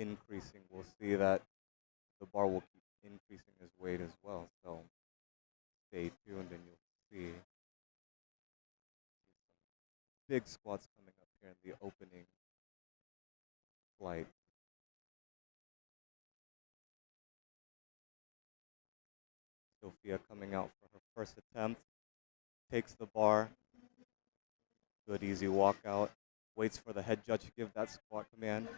increasing. We'll see that the bar will keep increasing his weight as well. So stay tuned and you'll see big squats coming up here in the opening flight. Sophia coming out for her first attempt, takes the bar, good easy walkout, waits for the head judge to give that squat command,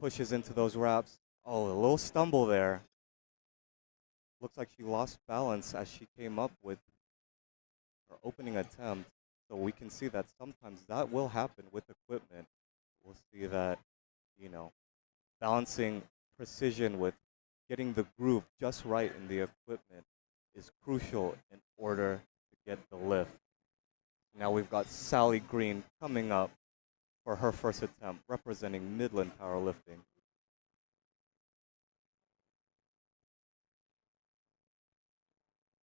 pushes into those wraps. Oh, a little stumble there. Looks like she lost balance as she came up with her opening attempt. So we can see that sometimes that will happen with equipment. We'll see that, you know, balancing precision with getting the groove just right in the equipment is crucial in order to get the lift. Now we've got Sally Green coming up for her first attempt, representing Midland Powerlifting.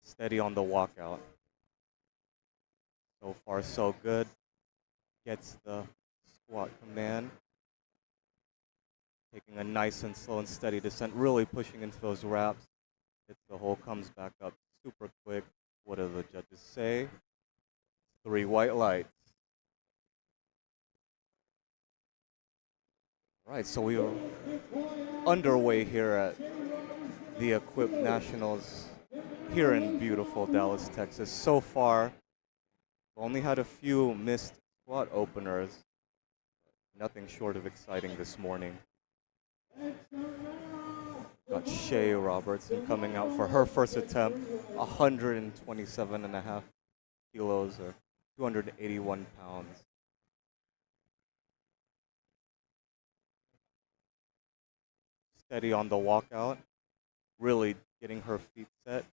Steady on the walkout. So far, so good. Gets the squat command. Taking a nice and slow and steady descent, really pushing into those wraps. Hits the hole, comes back up super quick. What do the judges say? 3 white lights. Right, so we are underway here at the Equip Nationals here in beautiful Dallas, Texas. So far, we've only had a few missed squat openers. Nothing short of exciting this morning. Got Shay Robertson coming out for her first attempt, 127.5 kilos or 281 pounds. Steady on the walkout, really getting her feet set.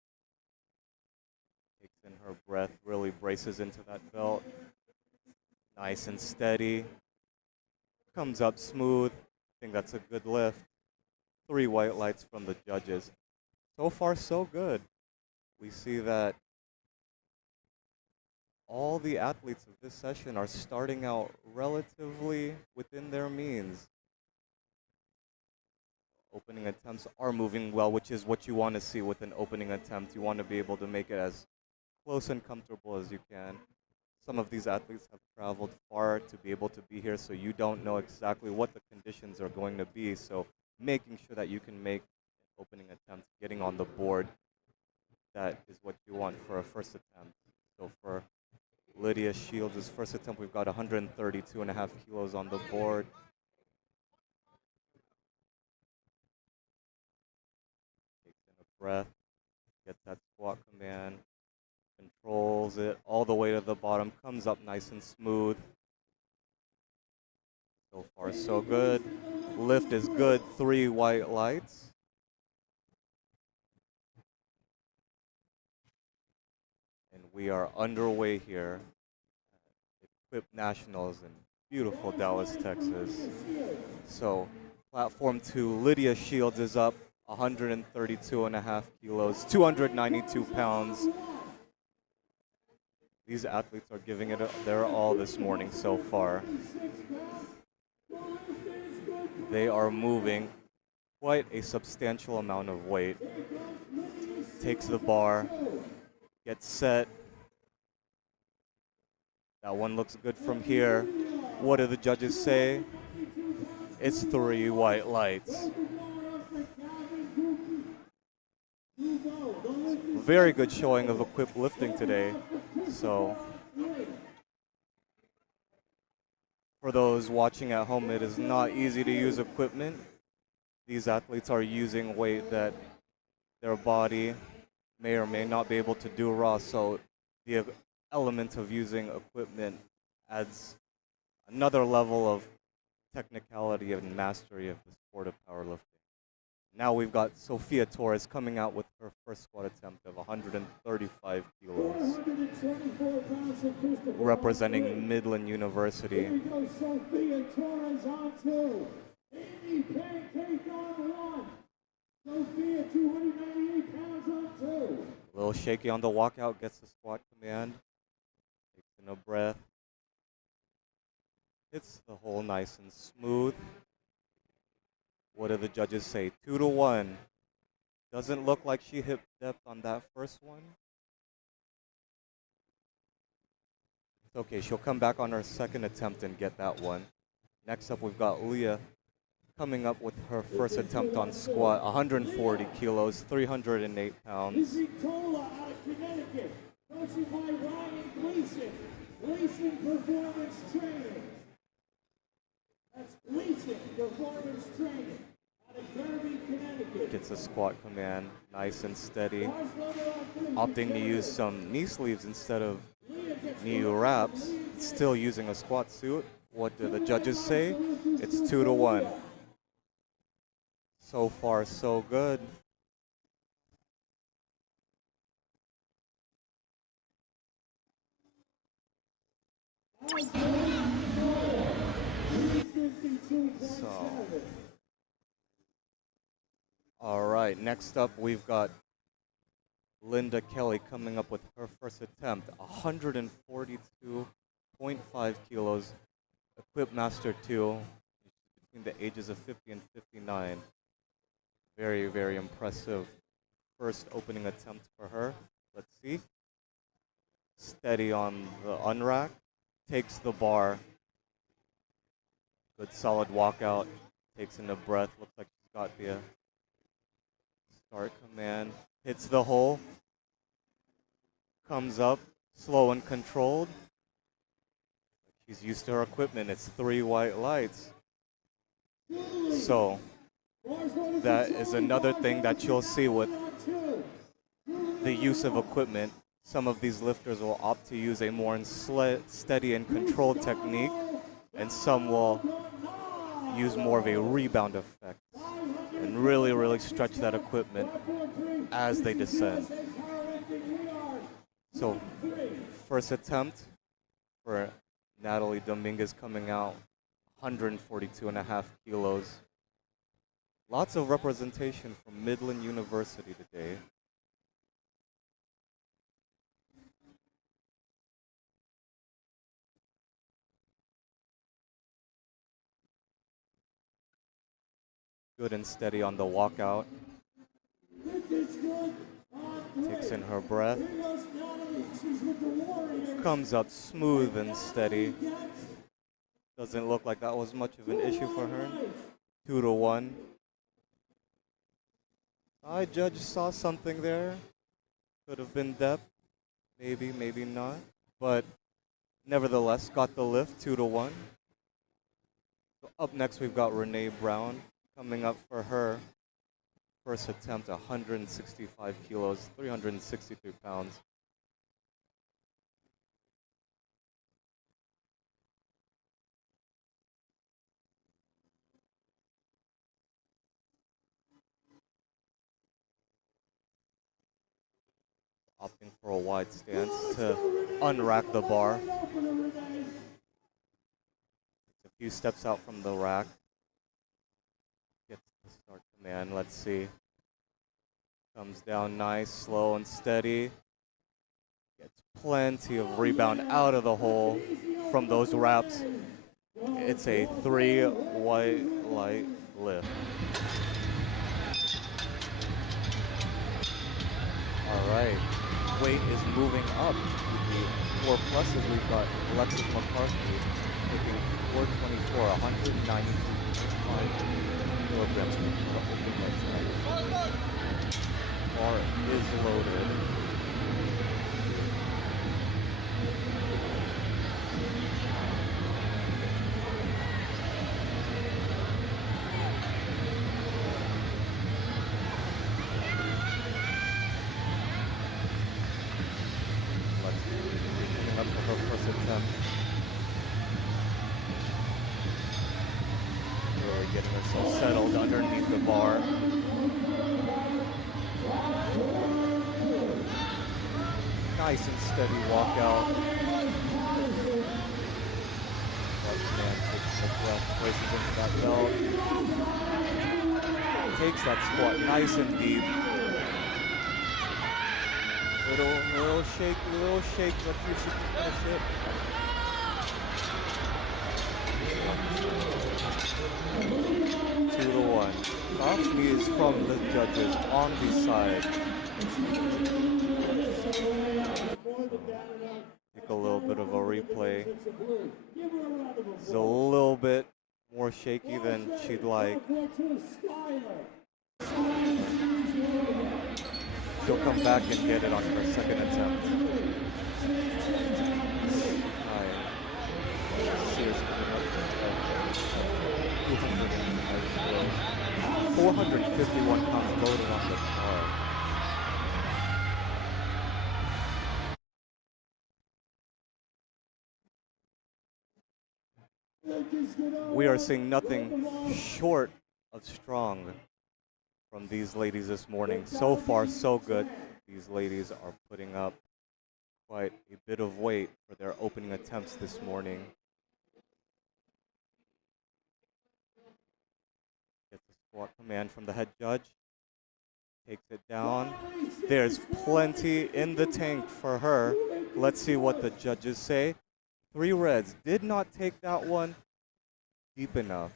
Takes in her breath, really braces into that belt. Nice and steady. Comes up smooth. I think that's a good lift. 3 white lights from the judges. So far, so good. We see that all the athletes of this session are starting out relatively within their means. Opening attempts are moving well, which is what you want to see with an opening attempt. You want to be able to make it as close and comfortable as you can. Some of these athletes have traveled far to be able to be here, so you don't know exactly what the conditions are going to be. So making sure that you can make an opening attempt, getting on the board, that is what you want for a first attempt. So for Lydia Shields' first attempt, we've got 132.5 kilos on the board. Takes in a breath, gets that squat command, controls it all the way to the bottom, comes up nice and smooth. So far, so good. Lift is good, 3 white lights. And we are underway here at Equip Nationals in beautiful Dallas, Texas. So platform 2, Lydia Shields is up, 132.5 kilos, 292 pounds. These athletes are giving it their all this morning so far. They are moving quite a substantial amount of weight. Takes the bar, gets set. That one looks good from here. What do the judges say? It's 3 white lights. Very good showing of Equip lifting today. So for those watching at home, it is not easy to use equipment. These athletes are using weight that their body may or may not be able to do raw. So the element of using equipment adds another level of technicality and mastery of the sport of powerlifting. Now we've got Sophia Torres coming out with her first squat attempt of 135 kilos, representing Midland University. Here goes Sophia Torres on 2. Amy Pancake on 1. Sophia, 298 pounds on 2. A little shaky on the walkout, gets the squat command. Takes in a breath. Hits the hole nice and smooth. What do the judges say? 2-1. Doesn't look like she hip depth on that first one. It's okay, she'll come back on her second attempt and get that one. Next up, we've got Leah coming up with her first attempt on squat, 140 kilos, 308 pounds. This is Tola out of Connecticut, coached by Ryan Gleason. Gleason Performance Training. That's Gleason Performance Training out of Derby, Connecticut. Gets a squat command, nice and steady. Opting to use some knee sleeves instead of knee wraps. Still using a squat suit. What do the judges say? It's 2-1. So far, so good. So, all right, next up we've got Linda Kelly coming up with her first attempt, 142.5 kilos, Equip Master 2, between the ages of 50 and 59. Very, very impressive first opening attempt for her. Let's see. Steady on the unrack, takes the bar. Good solid walkout, takes in a breath, looks like she's got the start command. Hits the hole, comes up, slow and controlled. She's used to her equipment, it's 3 white lights. So, that is another thing that you'll see with the use of equipment. Some of these lifters will opt to use a more steady and controlled technique, and some will use more of a rebound effect and really, really stretch that equipment as they descend. So, first attempt for Natalie Dominguez coming out, 142.5 kilos. Lots of representation from Midland University today. Good and steady on the walkout. Takes in her breath. Comes up smooth and steady. Doesn't look like that was much of an issue for her. 2-1. I judge saw something there. Could have been depth. Maybe, maybe not. But nevertheless, got the lift, 2-1. So up next, we've got Renee Brown coming up for her first attempt, 165 kilos, 363 pounds. Opting for a wide stance to unrack the bar. A few steps out from the rack. Gets the start command, let's see. Comes down nice, slow and steady. Gets plenty of rebound out of the hole from those wraps. It's a 3 white light lift. All right, weight is moving up. The 4 pluses, we've got Alexis McCarthy taking 424, 192.5 kilograms from the open leg tonight. Bar is loaded. Coming up for her first attempt. Really getting herself settled underneath the bar. Nice and steady walkout. Man takes the breath, places into that belt. Takes that squat nice and deep. Little shake, let's see if she can finish it. 2-1. soft knees from the judges on the side. Take a little bit of a replay. It's a little bit more shaky than she'd like. She'll come back and get it on her second attempt. Sears coming up with 451 pounds loaded on the bar. We are seeing nothing short of strong from these ladies this morning. So far, so good. These ladies are putting up quite a bit of weight for their opening attempts this morning. Gets a squat command from the head judge. Takes it down. There's plenty in the tank for her. Let's see what the judges say. 3 reds. Did not take that one deep enough.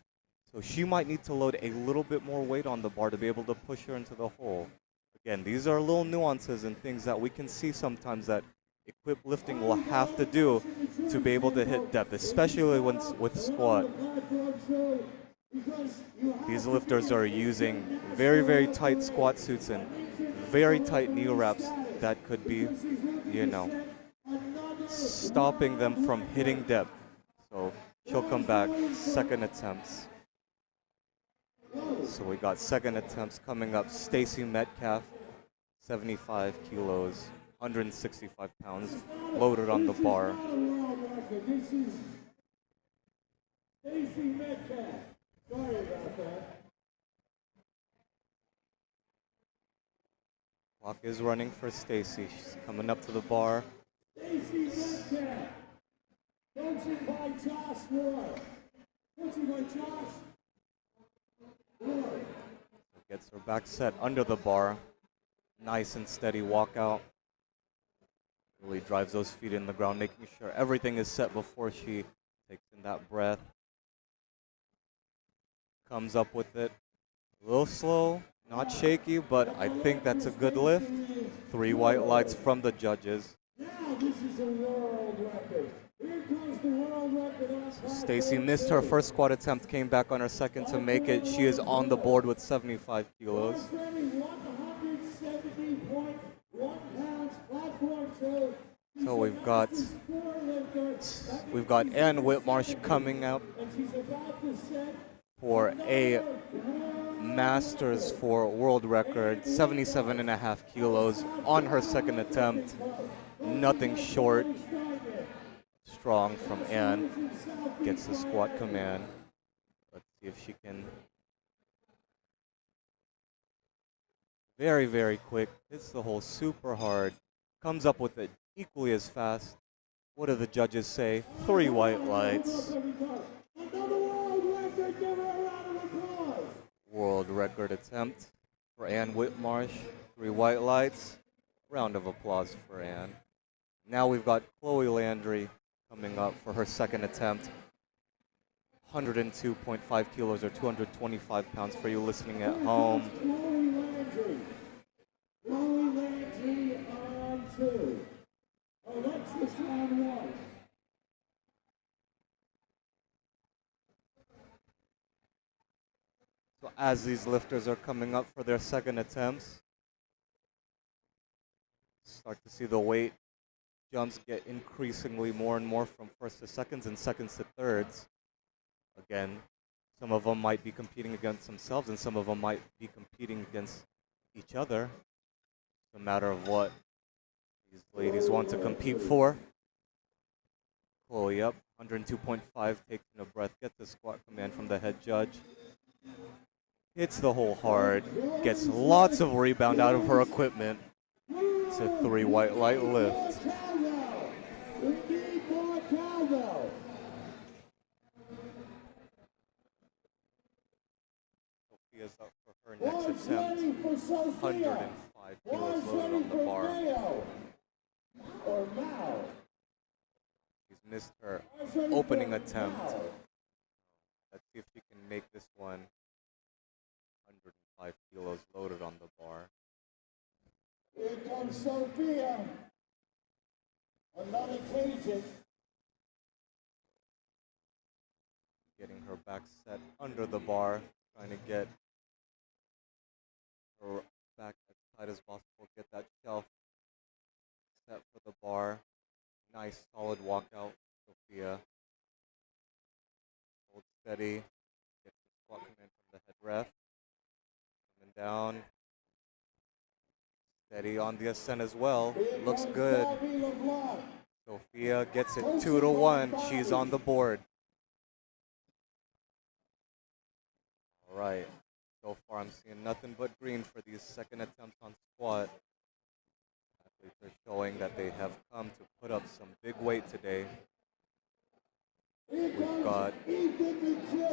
So she might need to load a little bit more weight on the bar to be able to push her into the hole. Again, these are little nuances and things that we can see sometimes that equipped lifting will have to do to be able to hit depth, especially when with squat. These lifters are using very, very tight squat suits and very tight knee wraps that could be, stopping them from hitting depth. So she'll come back, second attempts. So we got second attempts coming up. Stacy Metcalf, 75 kilos, 165 pounds, loaded on the bar. Stacy Metcalf. Sorry about that. Clock is running for Stacy. She's coming up to the bar. Stacy Metcalf. Coaching by Josh Ward. Coaching by Josh Ward. Gets her back set under the bar. Nice and steady walkout. Really drives those feet in the ground, making sure everything is set before she takes in that breath. Comes up with it. A little slow, not shaky, but I think that's a good lift. 3 white lights from the judges. Now this is a world record. Here comes the world record on Stacy missed her first squat attempt, came back on her second to make it. She is on the board with 75 kilos. 170.1 pounds, platform two. So we've got Ann Whitmarsh coming up And she's about to set for a Masters for world record, 77.5 kilos on her second attempt. Nothing short. Strong from Ann. Gets the squat command. Let's see if she can. Very, very quick. Hits the hole super hard. Comes up with it equally as fast. What do the judges say? 3 white lights. another world record. Give her a round of applause. World record attempt for Ann Whitmarsh. 3 white lights. Round of applause for Ann. Now we've got Chloe Landry coming up for her second attempt. 102.5 kilos or 225 pounds for you listening at home. Chloe Landry. Chloe Landry on 2. Alexis on 1. So as these lifters are coming up for their second attempts, start to see the weight jumps get increasingly more and more from first to seconds and seconds to thirds. Again, some of them might be competing against themselves and some of them might be competing against each other. It's a matter of what these ladies want to compete for. Chloe up, 102.5, taking a breath, get the squat command from the head judge. Hits the hole hard, gets lots of rebound out of her equipment. It's a 3 white light lift. We need more cowbell. Sophia's up for her next attempt. 105 kilos loaded on the bar. She's missed her opening attempt. Let's see if she can make this one. loaded on the bar. Here comes Sophia. Another Cajun. Getting her back set under the bar, trying to get her back as tight as possible, get that shelf set for the bar. Nice solid walkout, Sophia. Hold steady. Get the squat command from the head ref. Coming down. Steady on the ascent as well. Looks good. Sophia gets it 2-1. She's on the board. All right. So far, I'm seeing nothing but green for these second attempts on squat. Athletes are showing that they have come to put up some big weight today. We've got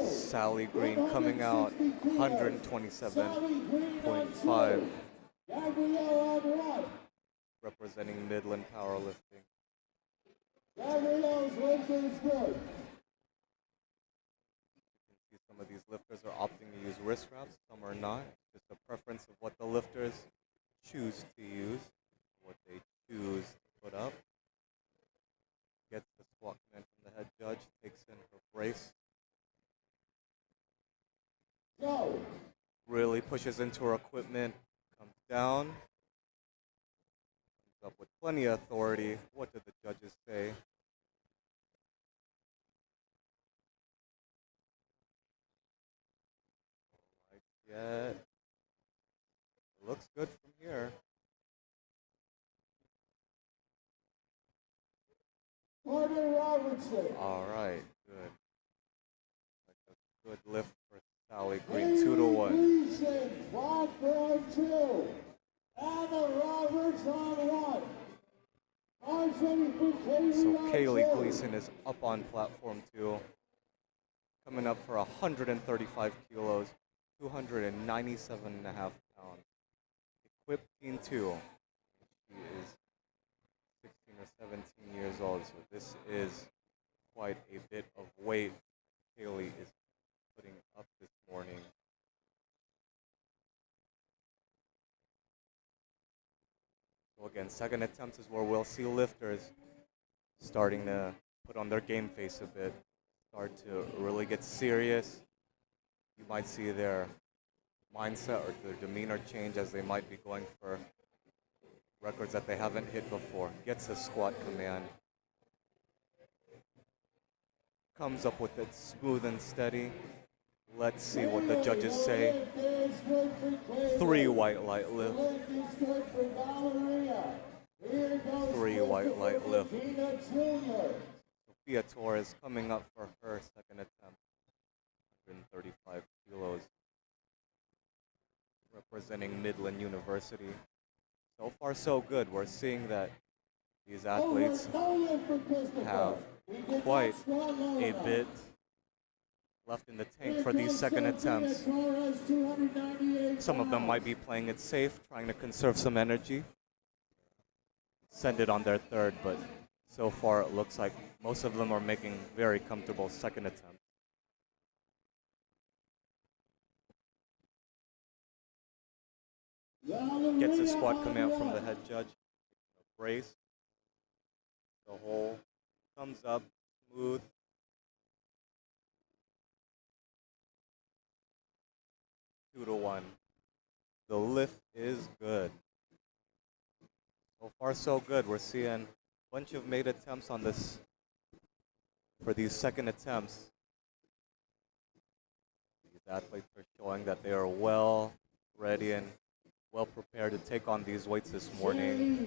Sally Green coming out, 127.5, representing Midland Powerlifting. Gabrielle's lift is good. You can see some of these lifters are opting to use wrist wraps, some are not. Just a preference of what the lifters choose to use, what they choose to put up. Gets the squat command from the head judge, takes in her brace. Go. Really pushes into her equipment, comes down. Comes up with plenty of authority. What did the judges say? Yet. Looks good from here. Carter Robertson. All right, good. Like a good lift for Sally Green, 2-1. Gleason, platform 2. Anna Roberts on 1. Arms ready for Kaylee So on Kaylee 2. Gleason is up on platform 2, coming up for 135 kilos, 297.5 pounds. Equipped Teen 2. She is 16 or 17 years old, so this is quite a bit of weight Kaylee is putting up this morning. So again, second attempts is where we'll see lifters starting to put on their game face a bit, start to really get serious. You might see their mindset or their demeanor change as they might be going for records that they haven't hit before. Gets a squat command. Comes up with it smooth and steady. Let's see what the judges say. 3 white light lift. 3 white light lift. Sophia Torres coming up for her second attempt. 135 kilos. Representing Midland University. So far so good. We're seeing that these athletes have quite a bit left in the tank for these second attempts. Some of them might be playing it safe, trying to conserve some energy. Send it on their third, but so far it looks like most of them are making very comfortable second attempts. Gets a squat command from the head judge. Brace. The hole comes up smooth. Two to one. The lift is good. So far so good. We're seeing a bunch of made attempts on this for these second attempts. These athletes are showing that they are well ready and well prepared to take on these weights this morning.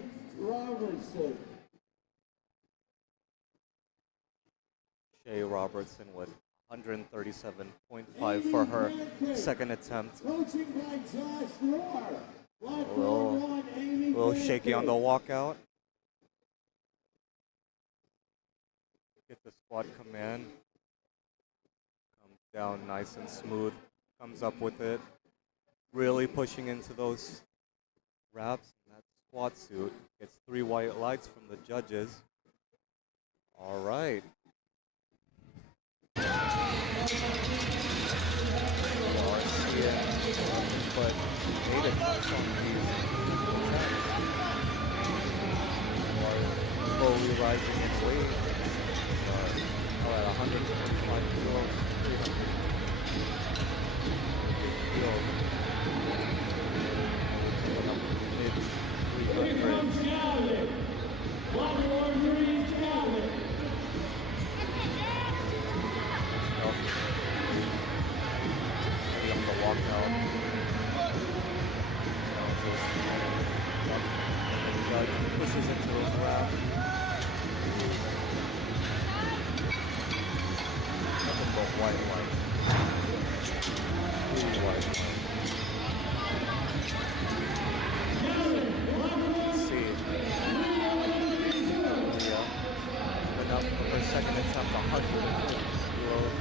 Shay Robertson with 137.5 for her second attempt. A little shaky on the walkout. Get the squat command. Comes down nice and smooth. Comes up with it. Really pushing into those wraps. That squat suit gets 3 white lights from the judges. All right. But 8 attempts on these attempts. Are slowly rising in weight. Are at 145 kilos, 300 kilos. Mid 300s. Heavy on the walkout. Pushes into those wraps. Nothing but white. Really white. See. Went up for her second attempt, 150 kilos.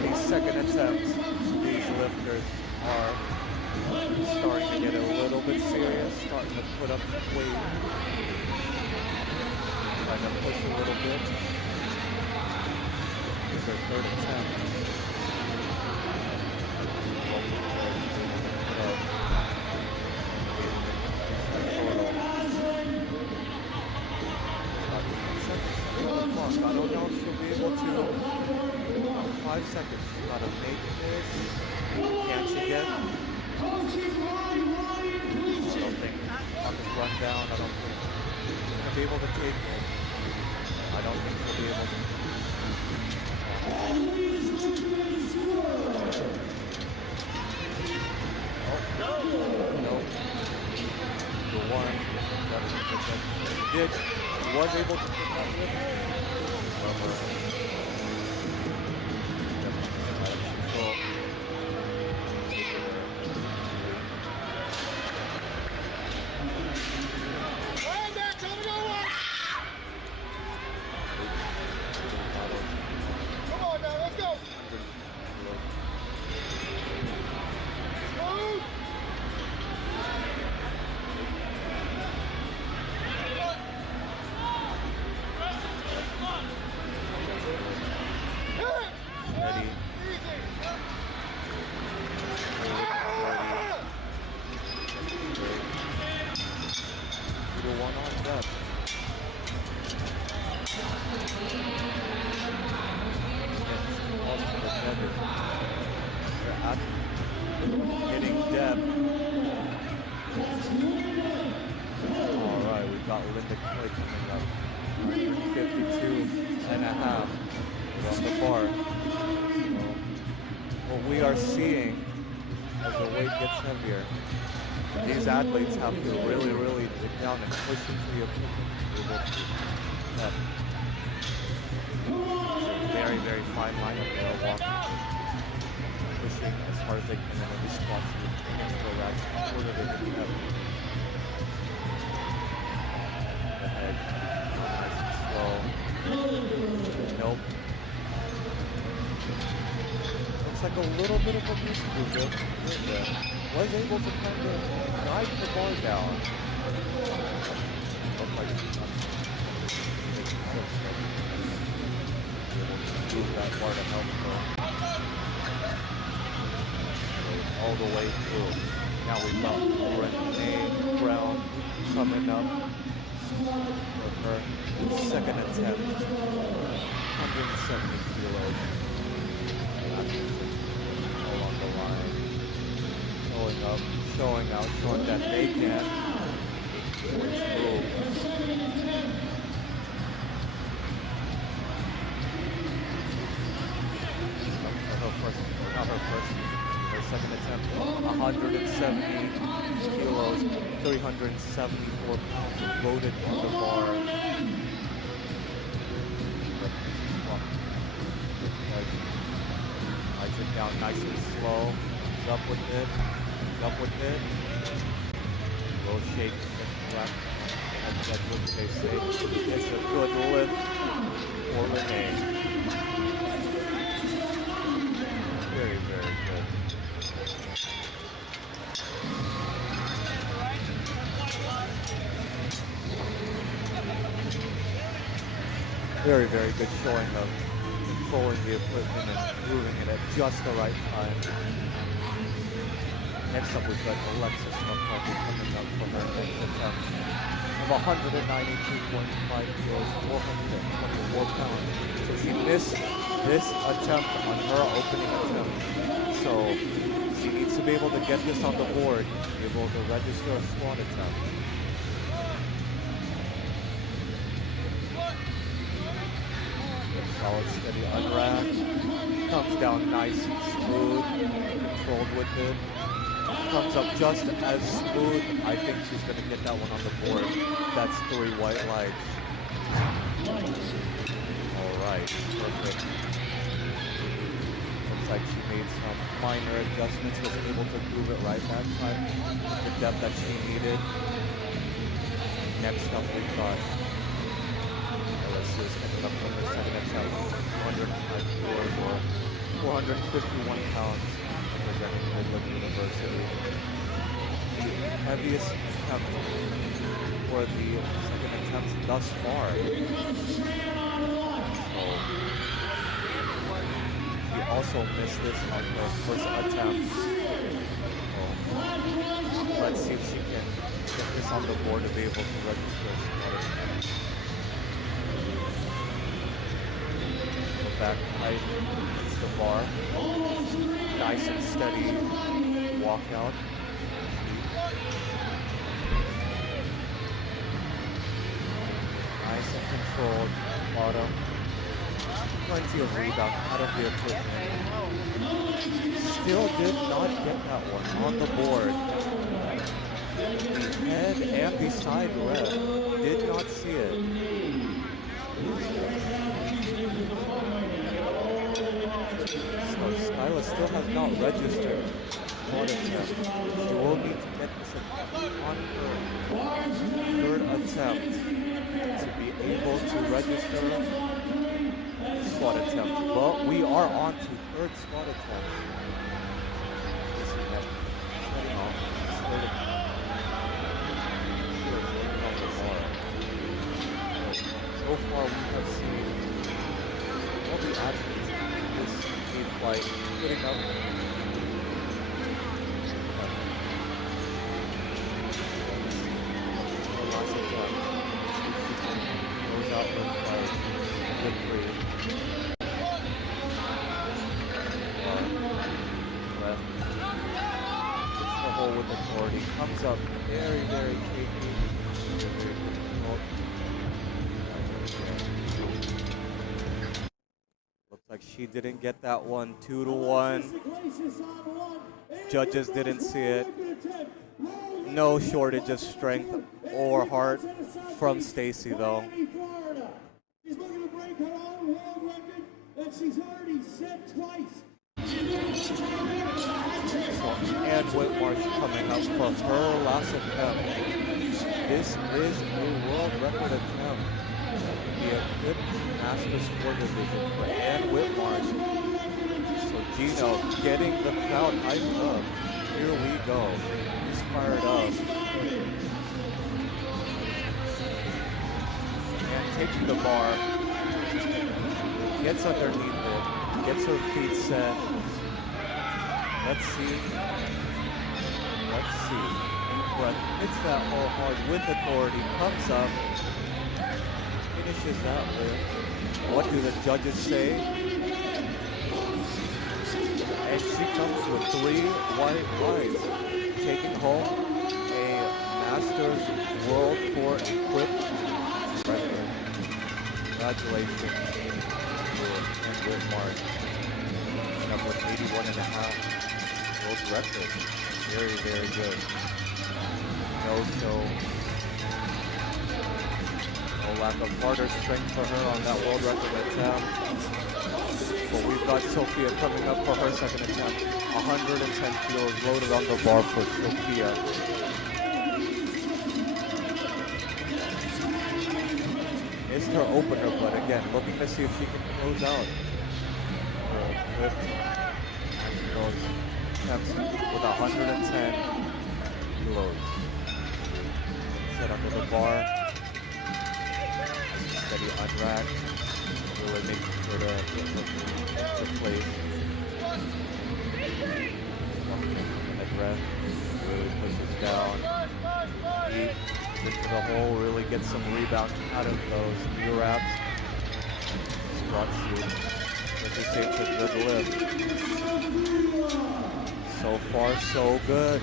These second attempts, these lifters are starting to get a little bit serious, starting to put up weight, trying to push a little bit. This is their third attempt. I don't know if she'll be able to. 5 seconds. She's got to make this. Can she get? I don't think on this run down. I don't think she's going to be able to take it. I don't think she'll be able to. No. The one. She did. She was able to put that with. Hitting depth. Alright, we've got Linda Clay coming up. 52.5 on the bar. So, what we are seeing as the weight gets heavier, these athletes have to really dig down and push into the equipment to be able to step. It's a very fine line up there, walking, pushing as hard as they can in every squat against the racks, quarter they can have. The head, nice and slow. Nope. Looks like a little bit of a boost there. Was able to kind of guide the bar down. Looked like move that bar to help her. All the way through. Now we've got Renee Brown coming up with her second attempt. 170 kilos. All on the line. Showing up, showing out, showing that they can. Move. Her second attempt, 170 kilos, 374 pounds loaded on the bar. Lights it down nice and slow. He's up with it. Low shake. That's what they say. It's a good lift for Renee. Very, very good showing of controlling the equipment and moving it at just the right time. Next up, we've got Alexis McCarthy coming up for her next attempt of 192.5 kilos, 424 pounds. So she missed this attempt on her opening attempt. So she needs to be able to get this on the board, be able to register a squat attempt. Solid, steady unwrap. Comes down nice and smooth, controlled with it. Comes up just as smooth. I think she's going to get that one on the board. That's 3 white lights. All right, perfect. Looks like she made some minor adjustments, was able to move it right that time, the depth that she needed. Next up, we've got is ended up on her second attempt, 105 kilos or 451 pounds, representing Midland University. The heaviest attempt for the second attempt thus far. So she also missed this on her first attempt. So let's see if she can get this on the board to be able to register a squat attempt. Back height hits the bar. Nice and steady walkout. Nice and controlled bottom. Plenty of rebound out of the equipment. Still did not get that one on the board. The head and the side ref did not see it. So Skyla still has not registered squat attempt. She will need to get this on her third attempt to be able to register squat attempt. But we are on to third squat attempt. This is that setting off this third attempt. So far we have seen all the athletes in this flight getting up. Lots of time. Goes out her flight. Victory. Left. Hits the hole with authority. Comes up very, very shaky. Very difficult. Like she didn't get that one. 2-1. Judges didn't see it. No shortage of strength or heart from Stacy though. She's looking to break her own world record that she's already set twice. So Ann Whitmarsh coming up for her last attempt. This is a world record attempt. The equipped Masters 4 division for Ann Whitmarsh. So Gino getting the crowd hyped up. Here we go. He's fired up. And taking the bar. Gets underneath it. Gets her feet set. Let's see. Let's see. Breath hits that hole hard with authority. Comes up. Finishes that with, what do the judges say? And she comes with 3 white lights, taking home a Masters World 4 equipped record. Congratulations to Ann Whitmarsh. Number 81.5 world record. Very, very good. No show. No lack of harder strength for her on that world record attempt. But we've got Sophia coming up for her second attempt. 110 kilos loaded on the bar for Sophia. Missed her opener, but again, looking to see if she can close out with those attempts with 110 kilos. Set under the bar. steady unrack. Really making sure to get her to place. Walking in from the headrest. Really pushes down. Feet into the hole. Really gets some rebound out of those knee wraps. Squat shoot. This takes a good lift. So far, so good.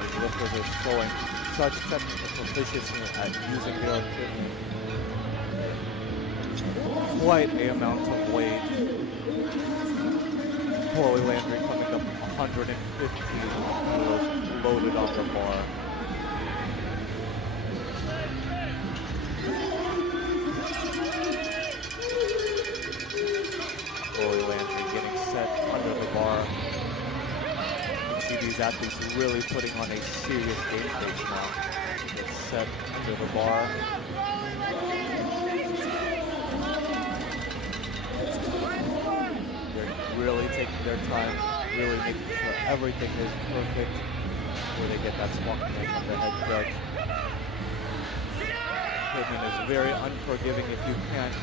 These lifters are showing such technical proficiency at using their equipment. Quite a amount of weight. Chloe Landry coming up 150 kilos loaded on the bar. Chloe Landry getting set under the bar. You can see these athletes really putting on a serious game face now. Get set under the bar. They're really taking their time, really making sure everything is perfect before they get that squat command from the head judge. Equipment is very unforgiving if you can't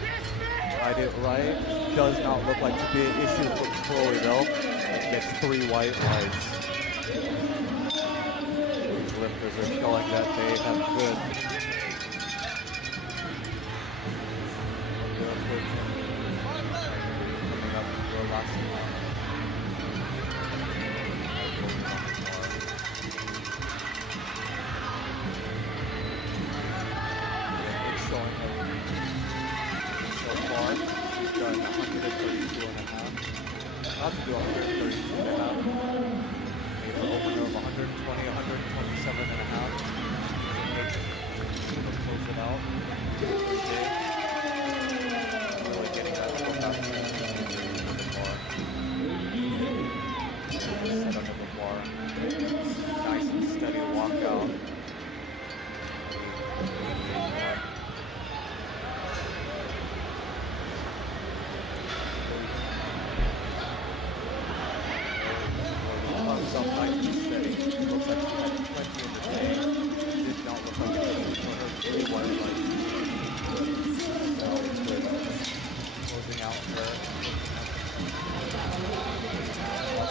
ride it right. Does not look like to be an issue for Chloe though. It gets 3 white lights. These lifters are showing that they have good. Coming up to the last one. It's showing that so far she's done 132 and a half. Not to do 132 and a half. Maybe an opener of 120, 127 and a half. Close it out. Really getting that full back on the bar. Set under the bar. Nice and steady walkout. Comes up nice and steady. Looks like she had plenty in the tank. Did not look like it was for her 3 white lights. Now it's good. Closing out her.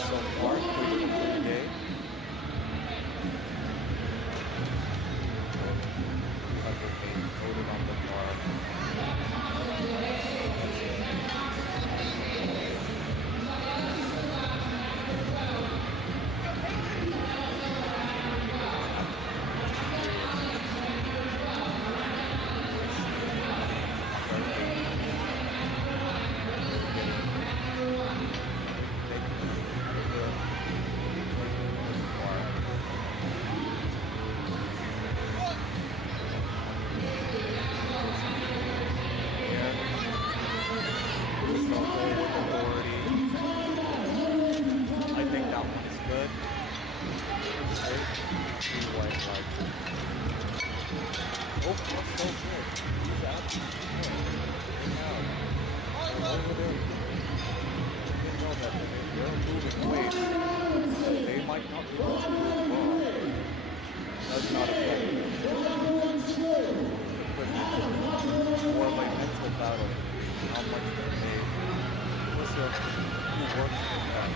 So far, 3 for the day. Loaded on the bar. I think that one is good. Oh, that's so good. He's out. Over there. You know that if they're moving weight, they might not be able to move well. That's not effective. More of a mental battle. How much they made. What's your who works for that?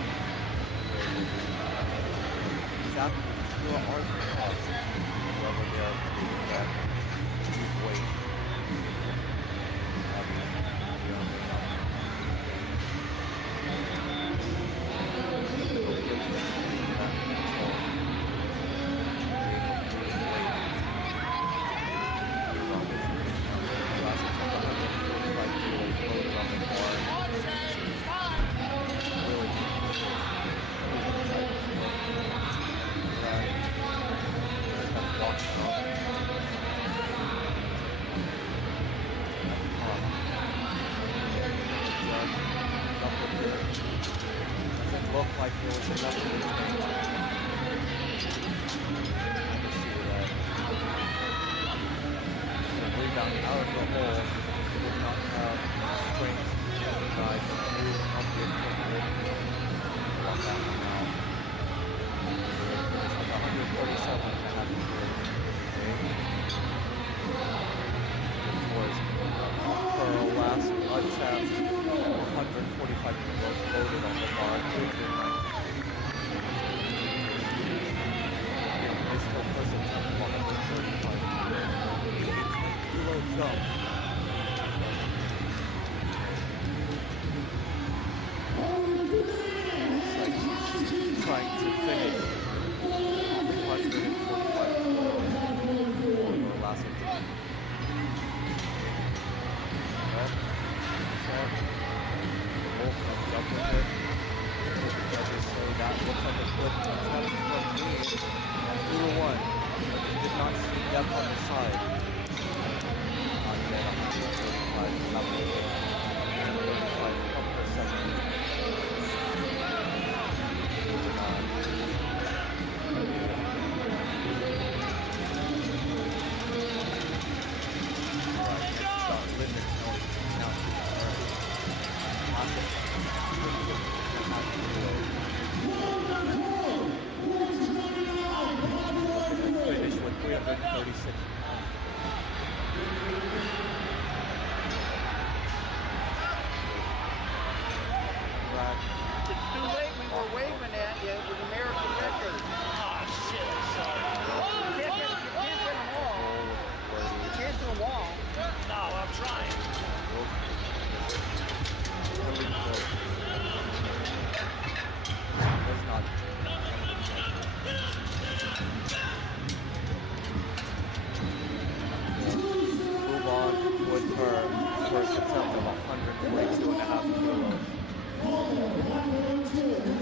Exactly. You are orthodox. Whoever they are doing that. Move weight. Look like there was enough to the rebound out of the hole. He did not have strength to guide the move up the equipment. Walk that one out. Finished with 137 and a half. jump. Looks like she's trying to finish 145 kilos for her last attempt. Up, shot, oh, comes up with it. Judges say that looks like a good attempt from me. 2-1. Did not see depth on the side. Not yet, 145, not moving. 135 up per second. Moving on. Alright, next we got Linda Kelly. Now she's her massive 150.5 kilos. Finish with 336 pounds. Brad, It's too late. We were waving at you with American record. Oh, shit. I'm sorry. You can't get them all. You can't do them all. No, I'm trying. really close. Does not. Move on with her first attempt of 142.5 kilos.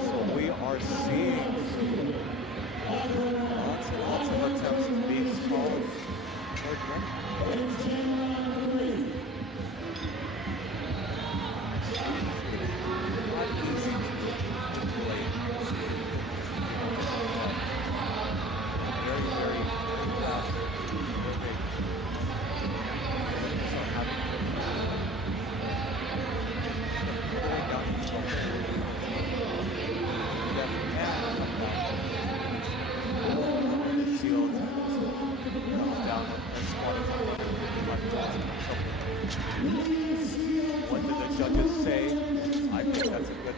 So we are seeing lots and lots of attempts being called for Jennifer. Not easy to manipulate. Very, very fast. What did the judges say? I think that's a good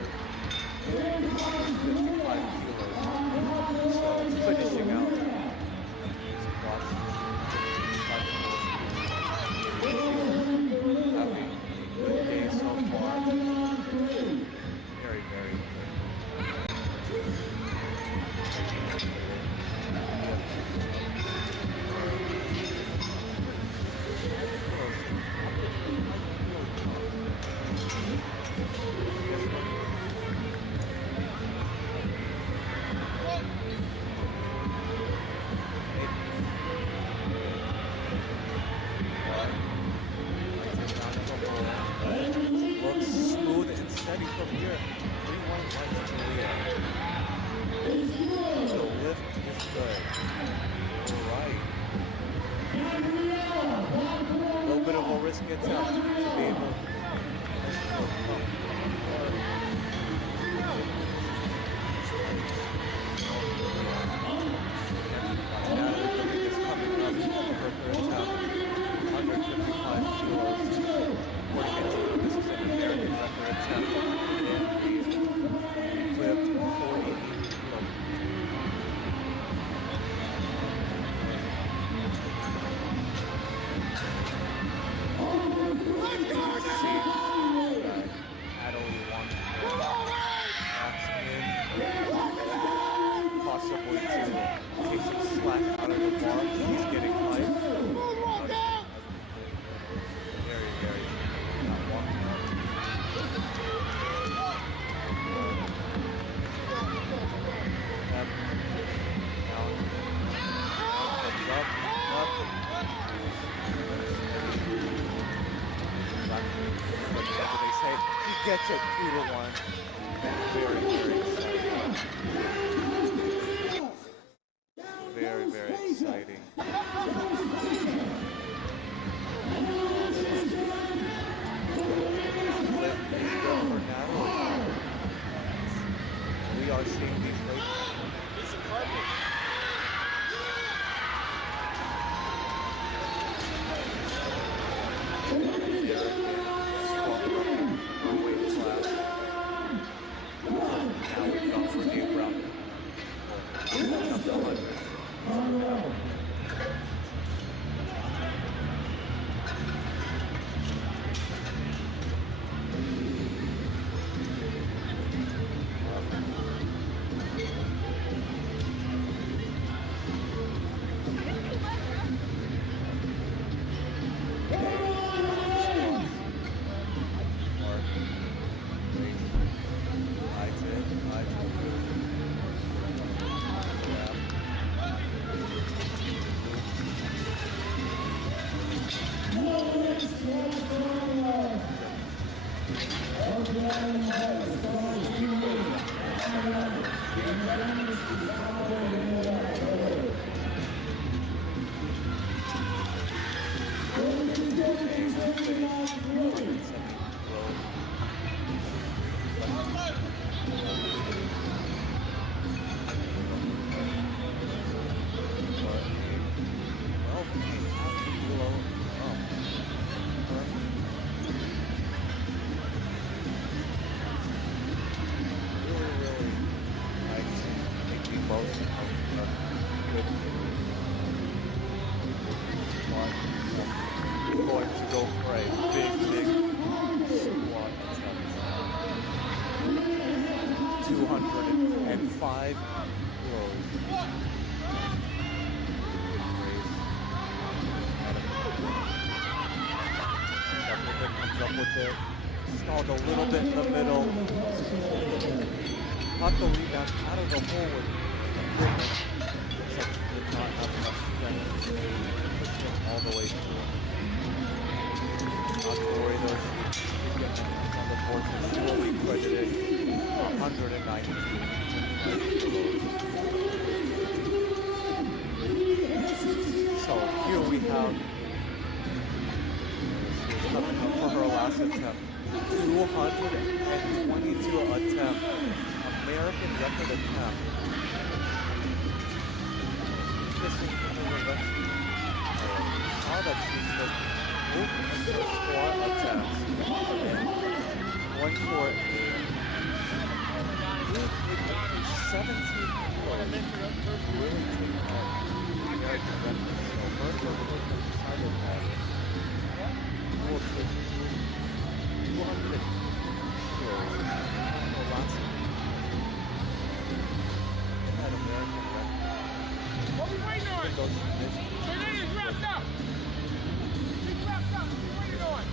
155 kilos. So finishing out squats, 55 kilos. Having a good day so far. Very, very good. Looks smooth and steady from here. 3-1 points to Leah. The lift is good. Alright. A little bit of a risky attempt to be able possibly to take some slack out of the bar. He's getting light. Very, very not walking up. Up, down, comes up, up. What do they say? He gets it 2-1. Very, very exciting. Very, very exciting. Lift is good for Natalie. We are seeing these weights. It's a carpet. Strong her weight class. Now Going to go for a big squat attempt. 205 kilos. Comes up with it. Stalled a little bit in the middle. Caught the rebound out of the hole with movement. Looks like she did not have enough strength to push it all the way through. Not to worry though, she did get points on the board, so she will be credited 192 kilos. So here we have, she's coming up for her last attempt. 222 attempt. American record attempt. Interesting for the revenge. Now that she's just moving into the squat attempts. Going for it. 17 kilos. Really taking out American record. So her coach decided that he will take 200 kilos. Lots of that American record. What are we waiting on? Those conditions. It's wrapped up. It's wrapped up. What are you doing?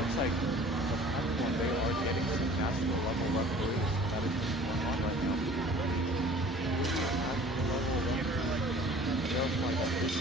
Looks like the platform, they are getting some national level referees. That is what's going on right now. National level referees verify that this is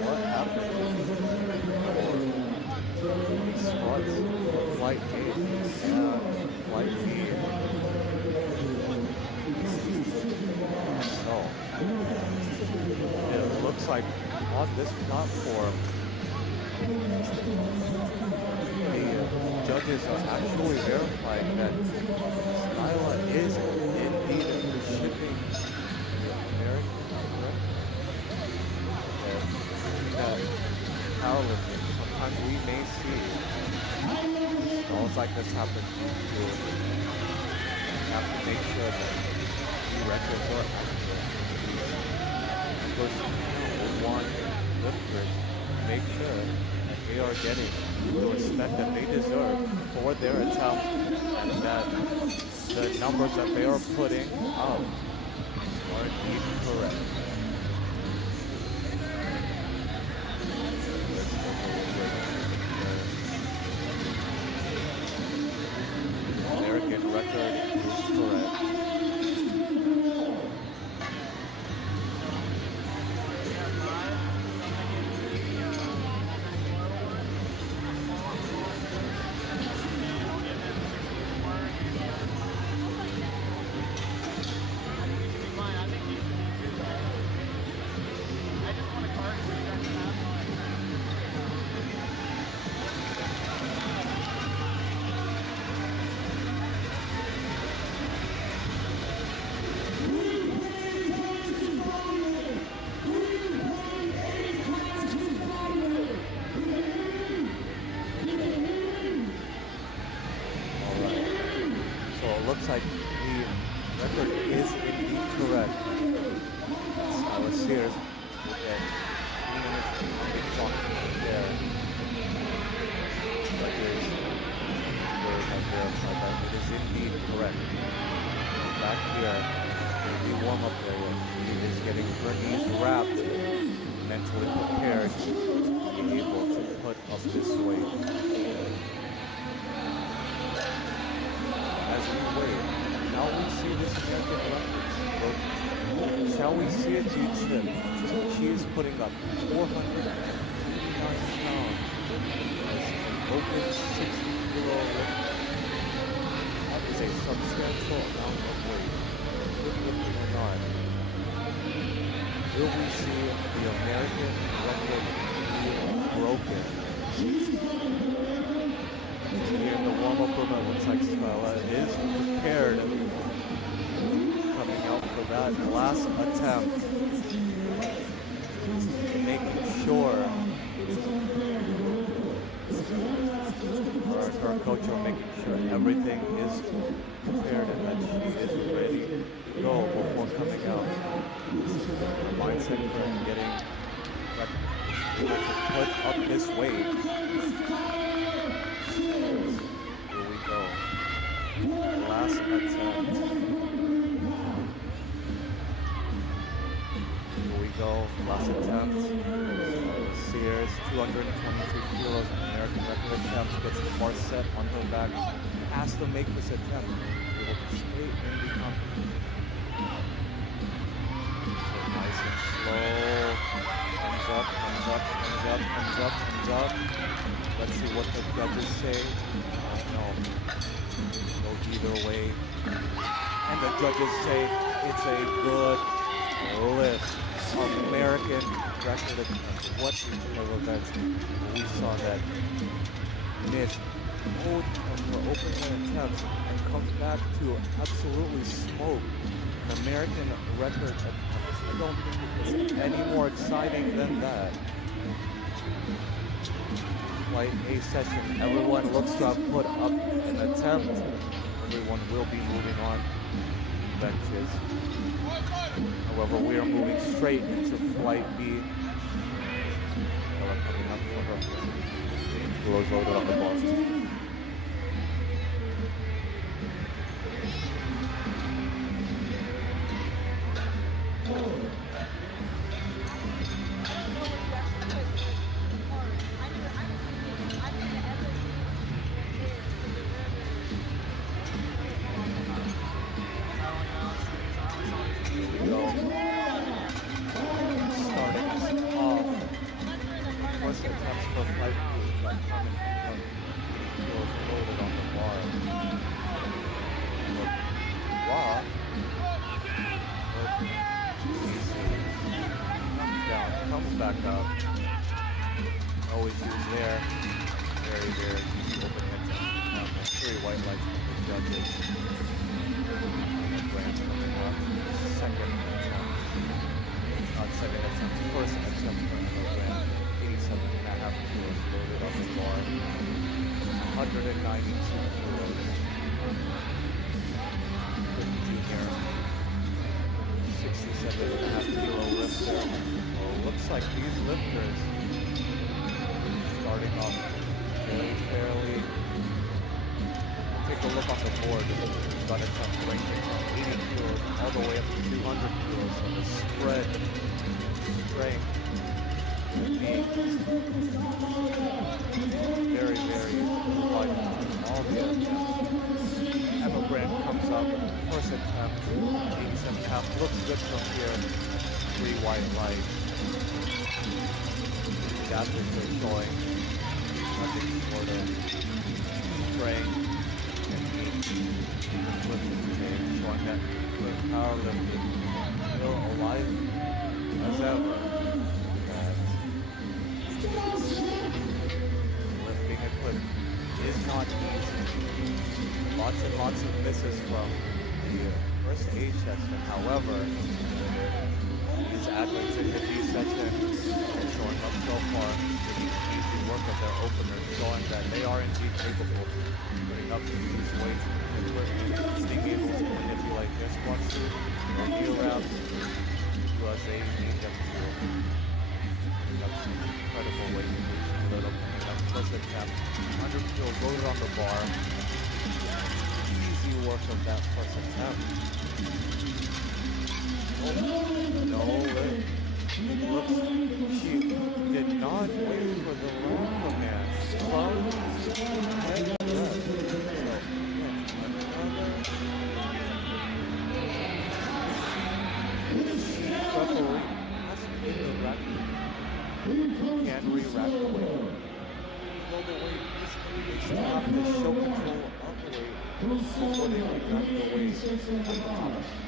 what happened? Spots for flight A and flight B. So it looks like on this platform the judges are actually verifying that Skyla is indeed shipping the American record. That powerlifting, sometimes we may see stalls like this happen to have to make sure that the records are accurate. Because we want lifters to make sure that they are getting the respect that they deserve for their attempt and that the numbers that they are putting out are indeed correct. like the record is indeed correct. Our Sears will get 3 minutes on the clock there. Judges have verified that it is indeed correct. Back here, the warm-up area, she is getting her knees wrapped, mentally prepared to be able to put up this weight. As we wait, now we see this American record. Shall we see it be tripped? She is putting up 489 pounds as an open 60-kilo lift. That is a substantial amount of weight. Good lifting or not. Will we see the American record be broken? Here in the warm-up room, it looks like Stella is prepared, coming out for that last attempt, making sure her coach are making sure everything is prepared and that she is ready to go before coming out. Her mindset for getting able to put up this weight. Here we go. Last attempt. Here we go. Last attempt. Sears, 222 kilos, American record attempt, gets the bar set on her back. Has to make this attempt. Able to stay in the competition. So nice and slow. Comes up, comes up, comes up, comes up, comes up. Let's see what the judges say. No. Go either way. And the judges say it's a good lift. American record attempt. What kind of events we saw that missed both of her opening attempts and comes back to absolutely smoke an American record attempt. I don't think it was any more exciting than that. Flight A session. Everyone looks to have put up an attempt. Everyone will be moving on benches. However, we are moving straight into Flight B. Stella coming up for her. Blows loaded on the ball. Back up. No issues there. Very, very open attempt. 3 white lights from the judges. Grant coming up. Second attempt. Not second attempt. First attempt for Grant. 87.5 kilos loaded on the bar. 192 kilos. Good junior. 67.5 kilo lifter. Looks like these lifters starting off very fairly. Take a look on the board. We've got attempts ranging from 80 kilos all the way up to 200 kilos. So the spread, strength, technique, very, very vital. All the attempts. Emma Grant comes up. First attempt, 87.5. Looks good from here. 3 white lights. The athletes are showing nothing short of strength, technique, lifting today, showing that powerlifting still alive as ever. That lifting equipment is not easy. Lots and lots of misses from the first A session. However, these athletes in the B session are showing up so far with the easy work of their openers, showing that they are indeed capable of putting up these weights and being able to manipulate their squat suit, their knee wraps, USA need them to putting up some incredible weight completion. Little putting up first attempt, 100 kilos loaded on the bar. Easy work of that first attempt. Oh, no way. Looks, she did not wait for the long command from head rep. So, again, another referee has to give the rack. Can't re-rack the weight. Even though the weight is heavy, they still have to show control of the weight before they re-rack the weight at the top.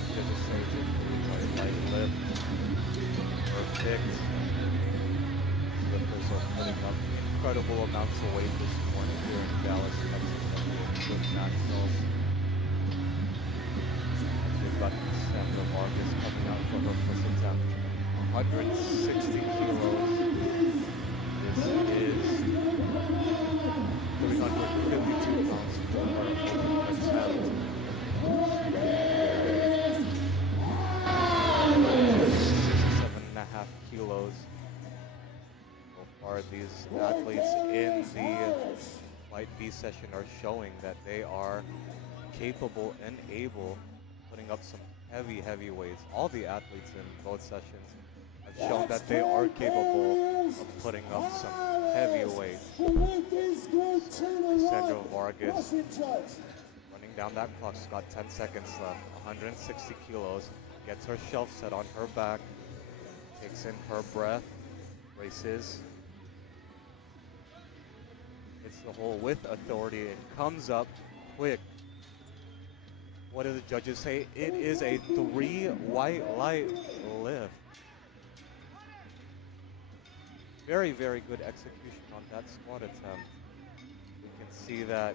Just say it's a white light lift. Perfect. Lifters are putting up incredible amounts of weight this morning here in Dallas, Texas, at the Olympic Nationals. We've got Sandra Vargas coming out for her first attempt. 160 kilos. This is 352 pounds for her opening attempt. 67.5 kilos. So far, these athletes in the Flight B session are showing that they are capable and able, putting up some heavy weights. All the athletes in both sessions have shown that they are capable of putting up some heavy weights. Sandra Vargas running down that clock. She's got 10 seconds left. 160 kilos. Gets her shelf set on her back. Takes in her breath. Races. Hits the hole with authority and comes up quick. What do the judges say? It is a 3 white light lift. Very good execution on that squat attempt. We can see that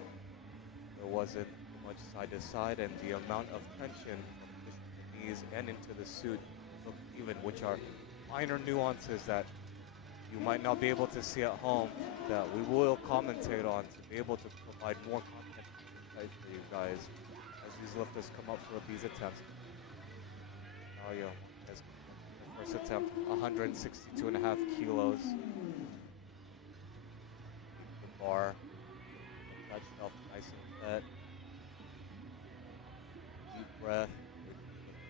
there wasn't much side to side, and the amount of tension from pushing the knees and into the suit looked even, which are minor nuances that you might not be able to see at home, that we will commentate on to be able to provide more content insight for you guys as these lifters come up for these attempts. Nalia has her first attempt, 162.5 kilos. The bar, that shelf nice and set. Deep breath,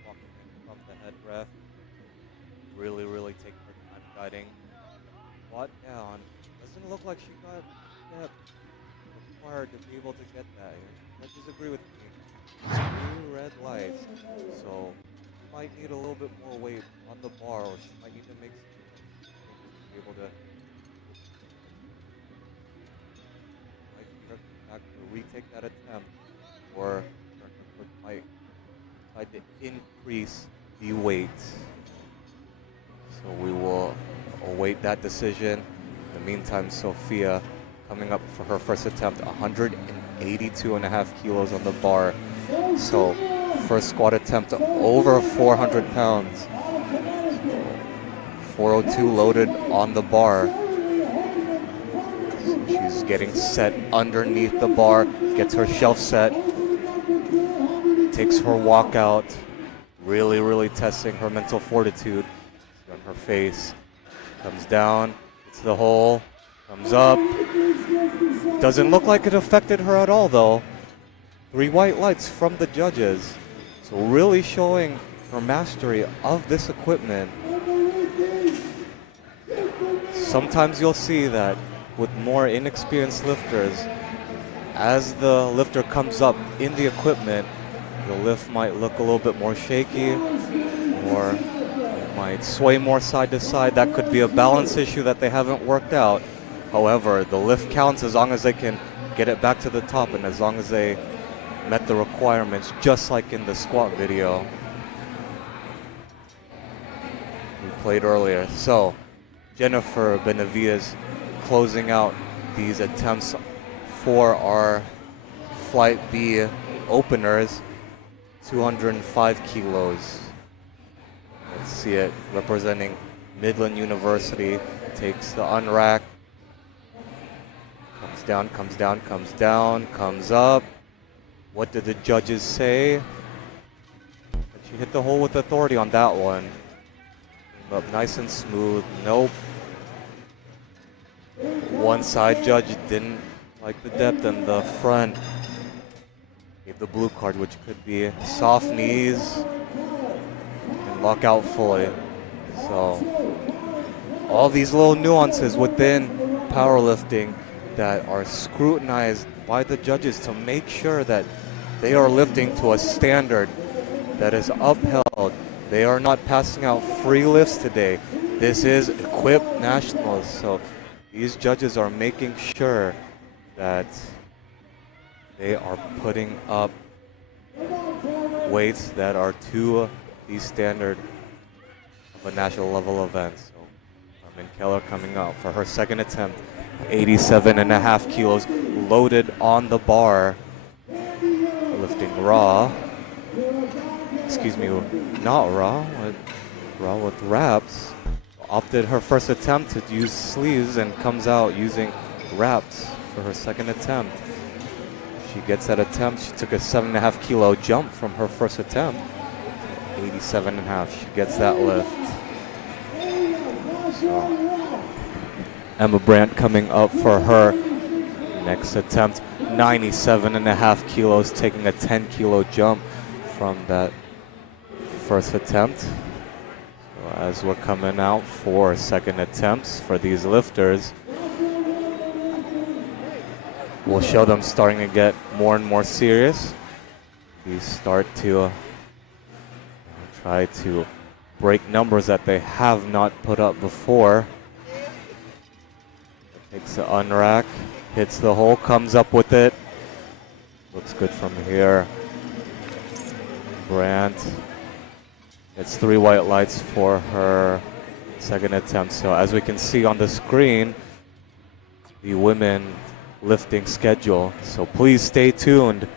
walking in from the head breath. Really take her time guiding. Squat down. Doesn't look like she got that required to be able to get that. Judges agree with me. 2 red lights. So she might need a little bit more weight on the bar, or she might need to make some changes to be able to back to retake that attempt, or might try to increase the weight. So we will await that decision. In the meantime, Sophia coming up for her first attempt, 182.5 kilos on the bar. So first squat attempt over 400 pounds. 402 loaded on the bar. So she's getting set underneath the bar, gets her shelf set, takes her walkout, really testing her mental fortitude. On her face, comes down, hits the hole, comes up. Doesn't look like it affected her at all though. 3 white lights from the judges. So really showing her mastery of this equipment. Sometimes you'll see that with more inexperienced lifters, as the lifter comes up in the equipment, the lift might look a little bit more shaky, or might sway more side to side. That could be a balance issue that they haven't worked out. However, the lift counts as long as they can get it back to the top and as long as they met the requirements, just like in the squat video we played earlier. So Jennifer Benavides closing out these attempts for our Flight B openers, 205 kilos. Let's see it, representing Midland University, takes the unrack, comes down, comes up. What did the judges say? She hit the hole with authority on that one. Came up nice and smooth, nope. One side judge didn't like the depth, and the front gave the blue card, which could be soft knees and lock out fully. So all these little nuances within powerlifting that are scrutinized by the judges to make sure that they are lifting to a standard that is upheld. They are not passing out free lifts today. This is equipped nationals. So these judges are making sure that they are putting up weights that are to the standard of a national level event. So Carmen Keller coming out for her second attempt, 87.5 kilos, loaded on the bar, lifting raw. Excuse me, not raw, raw with wraps. Opted her first attempt to use sleeves and comes out using wraps for her second attempt. She gets that attempt. She took a 7.5 kilo jump from her first attempt. 87.5. She gets that lift. So, Emma Brandt coming up for her next attempt. 97.5 kilos, taking a 10 kilo jump from that first attempt. So as we're coming out for second attempts for these lifters, we'll show them starting to get more and more serious. These start to try to break numbers that they have not put up before. Takes the unrack, hits the hole, comes up with it. Looks good from here. Brandt gets 3 white lights for her second attempt. So as we can see on the screen, the women lifting schedule. So please stay tuned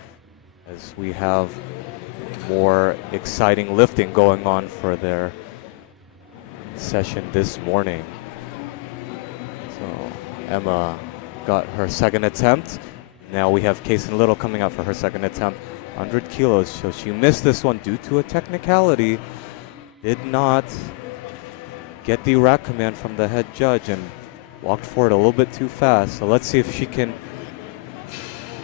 as we have more exciting lifting going on for their session this morning. So Emma got her second attempt. Now we have Kaysen Little coming out for her second attempt, 100 kilos. So she missed this one due to a technicality. Did not get the rack command from the head judge and walked forward a little bit too fast. So let's see if she can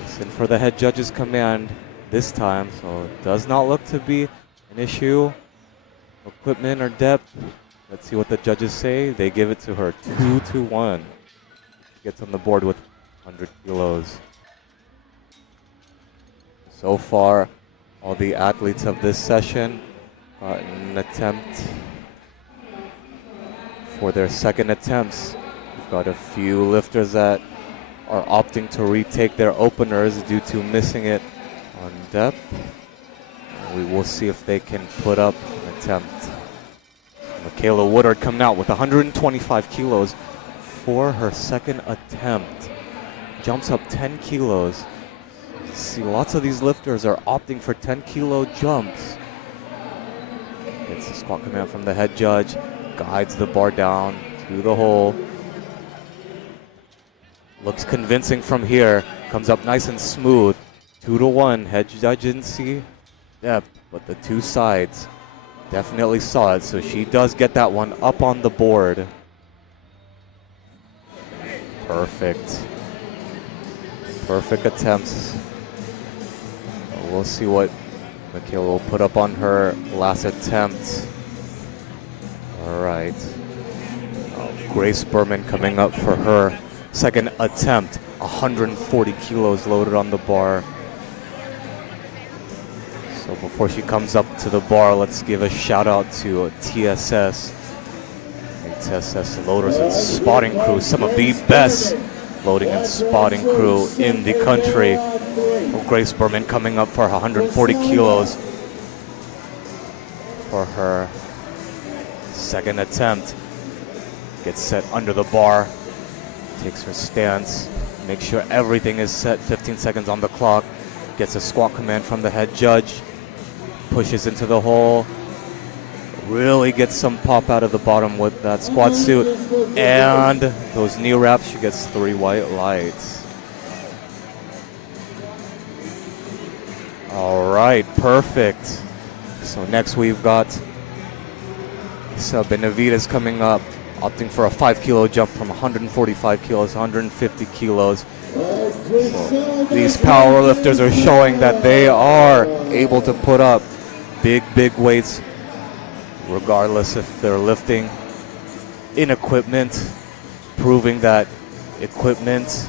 listen for the head judge's command this time. So it does not look to be an issue, equipment or depth. Let's see what the judges say. They give it to her 2-1. She gets on the board with 100 kilos. So far, all the athletes of this session got an attempt for their second attempts. We've got a few lifters that are opting to retake their openers due to missing it on depth. We will see if they can put up an attempt. Michaela Woodard coming out with 125 kilos for her second attempt. Jumps up 10 kilos. See, lots of these lifters are opting for 10 kilo jumps. Gets the squat command from the head judge, guides the bar down to the hole. Looks convincing from here, comes up nice and smooth. 2-1, head judge didn't see depth, but the two sides definitely saw it, so she does get that one up on the board. Perfect. Perfect attempts. We'll see what Michaela will put up on her last attempt. All right. Grace Berman coming up for her second attempt. 140 kilos loaded on the bar. So before she comes up to the bar, let's give a shout out to TSS. TSS loaders and spotting crew, some of the best loading and spotting crew in the country. Grace Berman coming up for 140 kilos for her second attempt. Gets set under the bar, takes her stance, makes sure everything is set, 15 seconds on the clock, gets a squat command from the head judge, pushes into the hole, really gets some pop out of the bottom with that squat suit, and those knee wraps, she gets 3 white lights. All right, perfect. So next we've got Benavides coming up, opting for a 5 kilo jump from 145 kilos to 150 kilos. So these power lifters are showing that they are able to put up big weights regardless if they're lifting in equipment, proving that equipment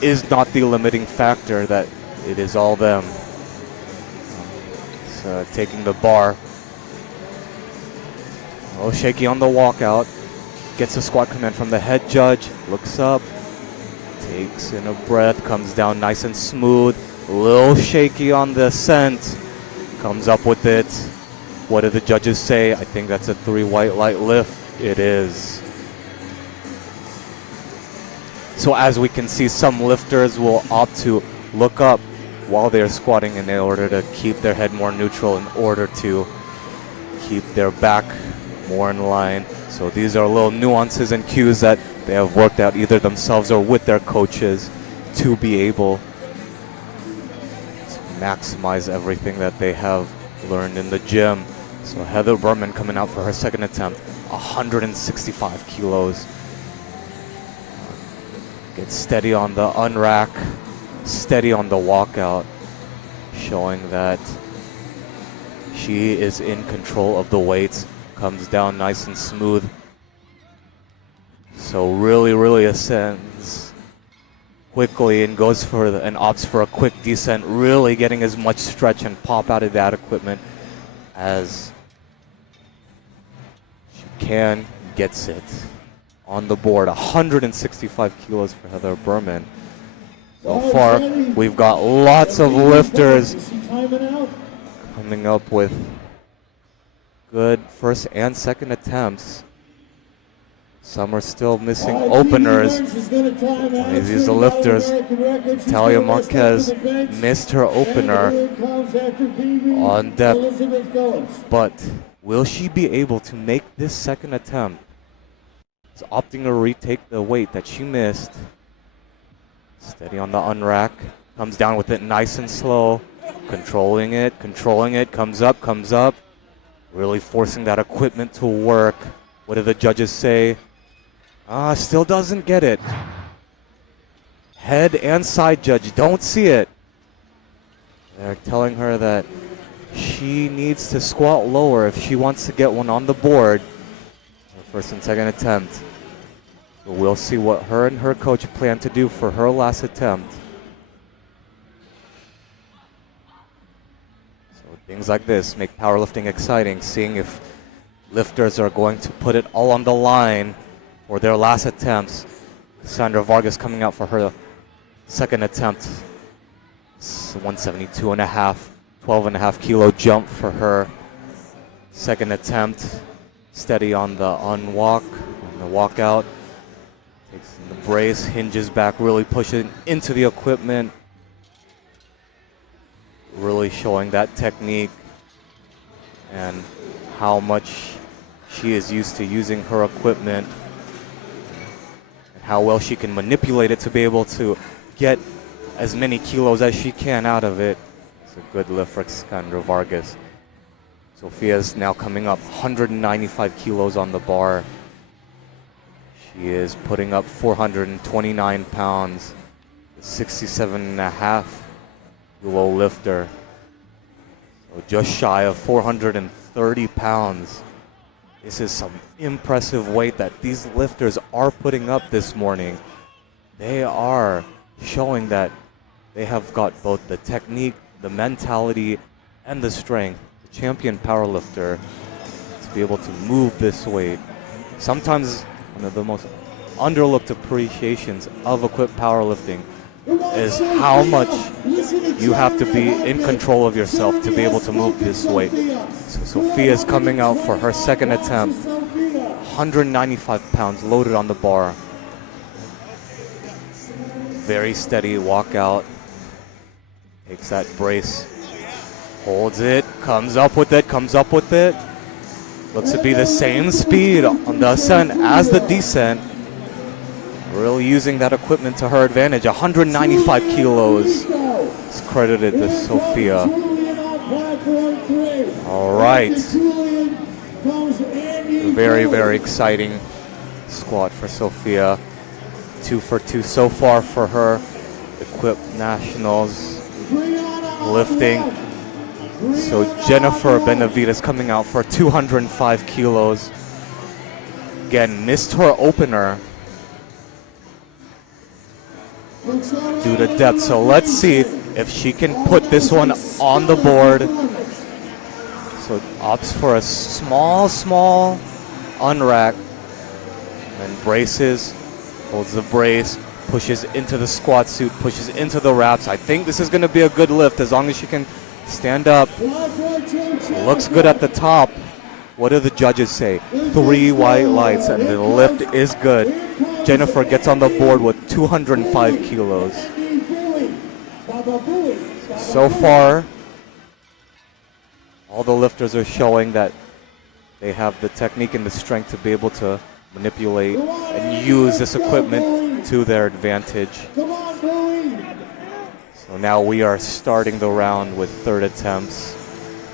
is not the limiting factor, that it is all them. So taking the bar. A little shaky on the walkout. Gets a squat command from the head judge. Looks up. Takes in a breath. Comes down nice and smooth. A little shaky on the ascent. Comes up with it. What do the judges say? I think that's a 3 white light lift. It is. So as we can see, some lifters will opt to look up while they're squatting in order to keep their head more neutral, in order to keep their back more in line. So these are little nuances and cues that they have worked out either themselves or with their coaches to be able to maximize everything that they have learned in the gym. So Heather Berman coming out for her second attempt, 165 kilos. Gets steady on the unrack, steady on the walkout, showing that she is in control of the weights. Comes down nice and smooth. So really ascends quickly and goes for and opts for a quick descent, really getting as much stretch and pop out of that equipment as she can. Gets it on the board. 165 kilos for Heather Berman. So far, we've got lots of lifters coming up with good first and second attempts. Some are still missing openers. These are lifters. Talia Marquez missed her opener on depth. But will she be able to make this second attempt? She's opting to retake the weight that she missed. Steady on the unrack. Comes down with it nice and slow. Controlling it, comes up. Really forcing that equipment to work. What do the judges say? Still doesn't get it. Head and side judge don't see it. They're telling her that she needs to squat lower if she wants to get one on the board. Her first and second attempt. So we'll see what her and her coach plan to do for her last attempt. Things like this make powerlifting exciting, seeing if lifters are going to put it all on the line for their last attempts. Sandra Vargas coming out for her second attempt. It's 172 and a half, 12.5 kilo jump for her second attempt. Steady on the unwalk, on the walkout. Takes in the brace, hinges back, really pushing into the equipment. Really showing that technique and how much she is used to using her equipment and how well she can manipulate it to be able to get as many kilos as she can out of it. It's a good lift for Sandra Vargas. Sophia's now coming up 195 kilos on the bar. She is putting up 429 pounds, 67.5 kilo lifter. So just shy of 430 pounds. This is some impressive weight that these lifters are putting up this morning. They are showing that they have got both the technique, the mentality, and the strength. The champion powerlifter to be able to move this weight. Sometimes one of the most underlooked appreciations of equipped powerlifting is how much you have to be in control of yourself to be able to move this weight. So Sophia's coming out for her second attempt. 195 pounds loaded on the bar. Very steady walkout. Takes that brace. Holds it. Comes up with it. Looks to be the same speed on the ascent as the descent. Really using that equipment to her advantage. 195 kilos. It's credited to Sophia. All right. Very, very exciting squat for Sophia. 2 for 2 so far for her. Equipped nationals lifting. So Jennifer Benavides coming out for 205 kilos. Again, missed her opener due to depth. So let's see if she can put this one on the board. So opts for a small unrack and braces, holds the brace, pushes into the squat suit, pushes into the wraps. I think this is going to be a good lift as long as she can Stand up. Looks good at the top. What do the judges say? 3 white lights, and the lift is good. Jennifer gets on the board with 205 kilos. So far, all the lifters are showing that they have the technique and the strength to be able to manipulate and use this equipment to their advantage. So now we are starting the round with third attempts.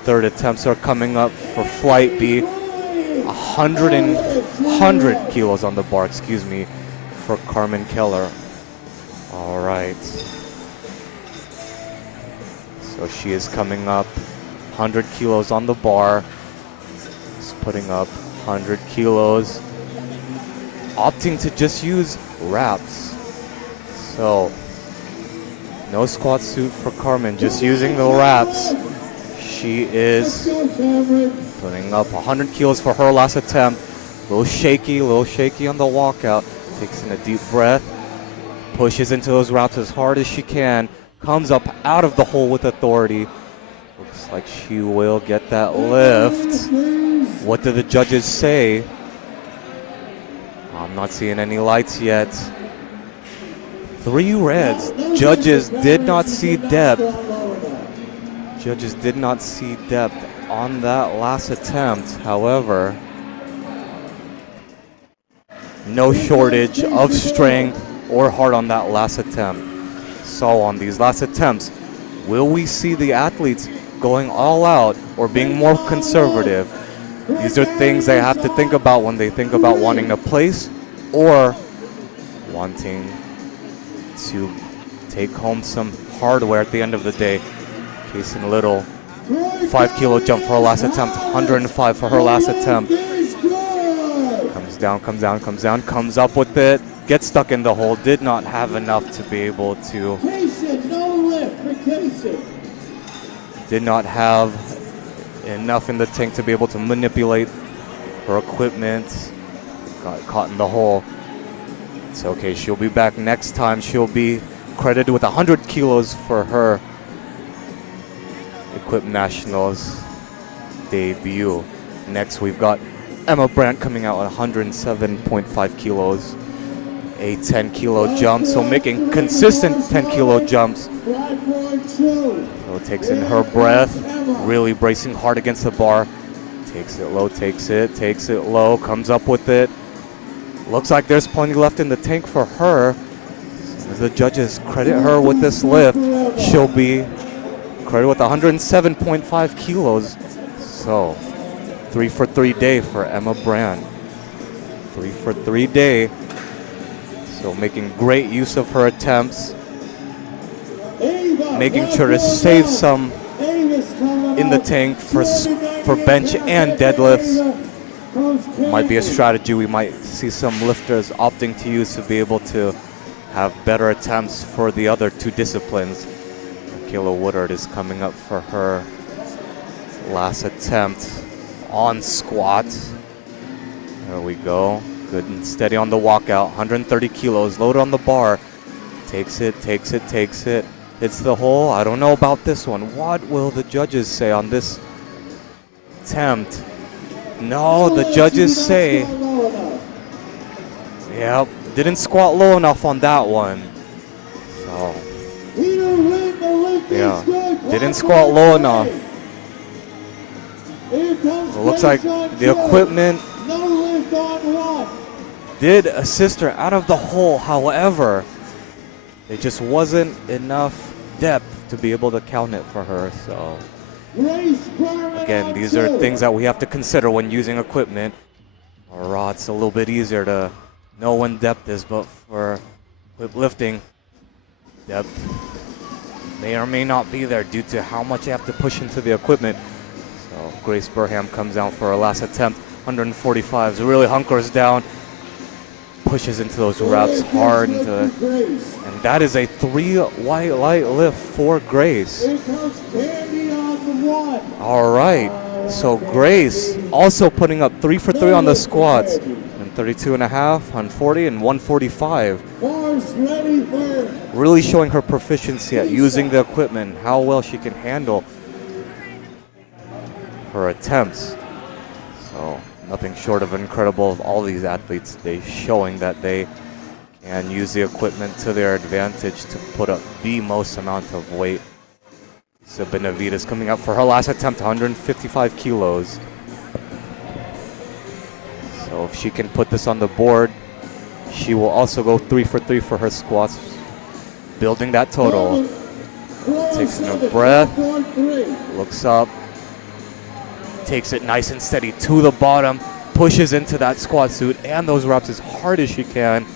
Third attempts are coming up for flight B. 100 kilos on the bar, excuse me, for Carmen Keller. All right. So she is coming up, 100 kilos on the bar. She's putting up 100 kilos. Opting to just use wraps. So, no squat suit for Carmen, just using the wraps. She is putting up 100 kilos for her last attempt. A little shaky on the walkout. Takes in a deep breath. Pushes into those wraps as hard as she can. Comes up out of the hole with authority. Looks like she will get that lift. What do the judges say? I'm not seeing any lights yet. 3 reds. Judges did not see depth. Judges did not see depth on that last attempt. However, no shortage of strength or heart on that last attempt. So on these last attempts, will we see the athletes going all out or being more conservative? These are things they have to think about when they think about wanting to place or wanting to take home some hardware at the end of the day. Case in little, 5 kilo jump for her last attempt, 105 for her last attempt. Comes down, comes up with it, gets stuck in the hole, did not have enough to be able to, did not have enough in the tank to be able to manipulate her equipment, got caught in the hole. It's okay, she'll be back next time. She'll be credited with 100 kilos for her Equip Nationals debut. Next, we've got Emma Brandt coming out at 107.5 kilos. A 10 kilo jump, so making consistent 10 kilo jumps. So takes in her breath, really bracing hard against the bar. Takes it low, takes it low, comes up with it. Looks like there's plenty left in the tank for her. As the judges credit her with this lift, she'll be credited with 107.5 kilos. So 3 for 3 day for Emma Brandt. 3 for 3 day. So making great use of her attempts. Making sure to save some in the tank for bench and deadlifts. Might be a strategy we might see some lifters opting to use to be able to have better attempts for the other 2 disciplines. Kayla Woodard is coming up for her last attempt on squat. There we go. Good and steady on the walkout. 130 kilos, loaded on the bar. Takes it. Hits the hole. I don't know about this one. What will the judges say on this attempt? No, the judges say, yep, didn't squat low enough on that one. So, yeah, didn't squat low enough. It looks like the equipment did assist her out of the hole. However, it just wasn't enough depth to be able to count it for her. So, again, these are things that we have to consider when using equipment. Or it's a little bit easier to know when depth is, but for lifting, depth may or may not be there due to how much you have to push into the equipment. So Grace Burham comes out for her last attempt, 145s, really hunkers down, pushes into those wraps hard, and that is a 3 white light lift for Grace. All right, so Grace also putting up 3 for 3 on the squats, and 32.5, 140, and 145. Really showing her proficiency at using the equipment, how well she can handle her attempts. So nothing short of incredible of all these athletes. They showing that they can use the equipment to their advantage to put up the most amount of weight. So Benavides coming up for her last attempt, 155 kilos. So if she can put this on the board, she will also go 3 for 3 for her squats, building that total. Takes in a breath, looks up, takes it nice and steady to the bottom, pushes into that squat suit and those reps as hard as she can.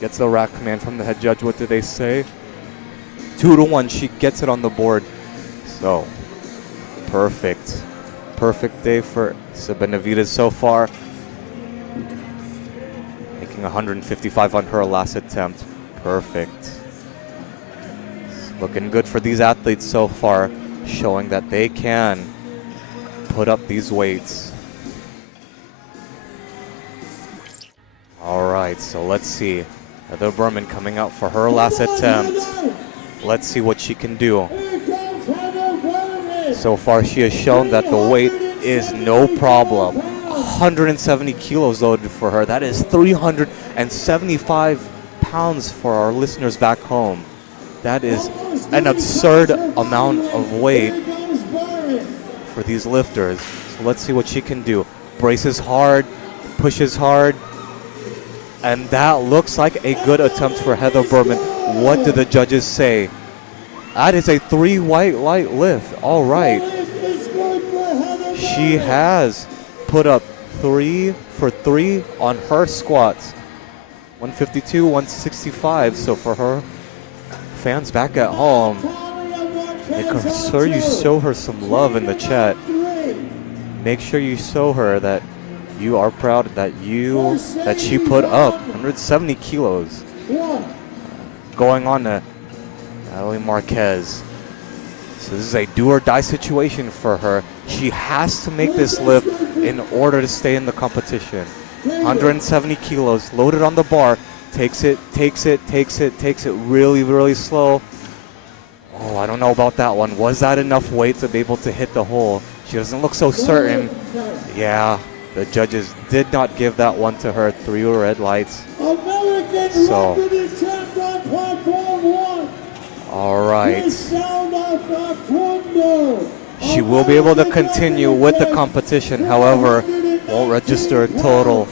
Gets the rack command from the head judge. What do they say? 2 to 1, she gets it on the board. So, perfect. Perfect day for Benavides so far. Making 155 on her last attempt. Perfect. Looking good for these athletes so far, showing that they can put up these weights. All right, so let's see. Heather Berman coming out for her last attempt. Let's see what she can do. So far, she has shown that the weight is no problem. 170 kilos loaded for her. That is 375 pounds for our listeners back home. That is an absurd amount of weight for these lifters. So let's see what she can do. Braces hard, pushes hard, and that looks like a good attempt for Heather Berman. What do the judges say? That is a 3 white light lift. All right. She has put up 3 for 3 on her squats. 152, 165. So for her fans back at home, make sure you show her some love in the chat. Make sure you show her that you are proud that she put up 170 kilos. Going on to Natalie Marquez. So this is a do or die situation for her. She has to make this lift in order to stay in the competition. 170 kilos loaded on the bar. Takes it really, really slow. Oh, I don't know about that one. Was that enough weight to be able to hit the hole? She doesn't look so certain. Yeah, the judges did not give that one to her. 3 red lights. So, all right. She will be able to continue with the competition. However, won't register a total.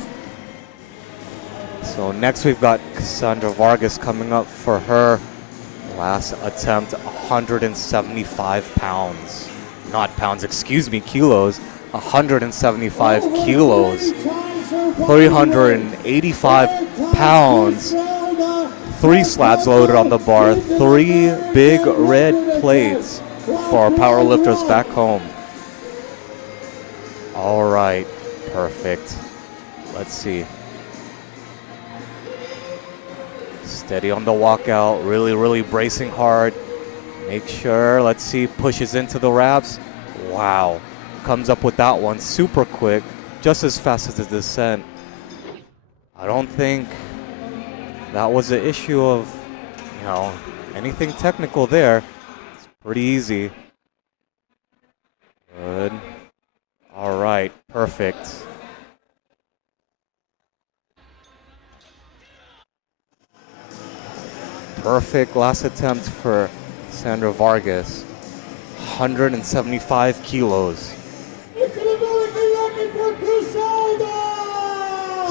So next we've got Cassandra Vargas coming up for her last attempt, 175 pounds. Not pounds, excuse me, kilos. 175 kilos. 385 pounds. 3 slabs loaded on the bar. 3 big red plates for our power lifters back home. All right, perfect. Let's see. Steady on the walkout, really bracing hard. Make sure, let's see, pushes into the wraps. Wow, comes up with that one super quick, just as fast as the descent. I don't think that was an issue of, anything technical there. It's pretty easy. Good. All right, perfect. Perfect last attempt for Sandra Vargas. 175 kilos.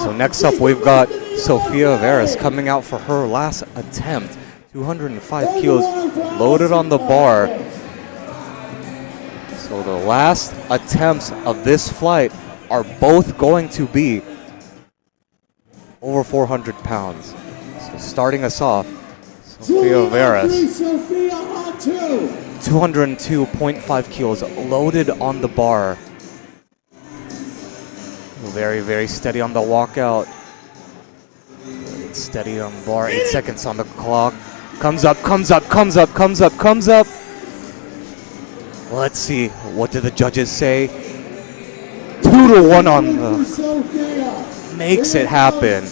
So next up we've got Sofia Veras coming out for her last attempt. 205 kilos loaded on the bar. So the last attempts of this flight are both going to be over 400 pounds. So starting us off, Sofia Veras, 202.5 kilos loaded on the bar. Very steady on the walkout. Steady on the bar, 8 seconds on the clock. Comes up. Let's see, what do the judges say? 2 to 1 on the, makes it happen.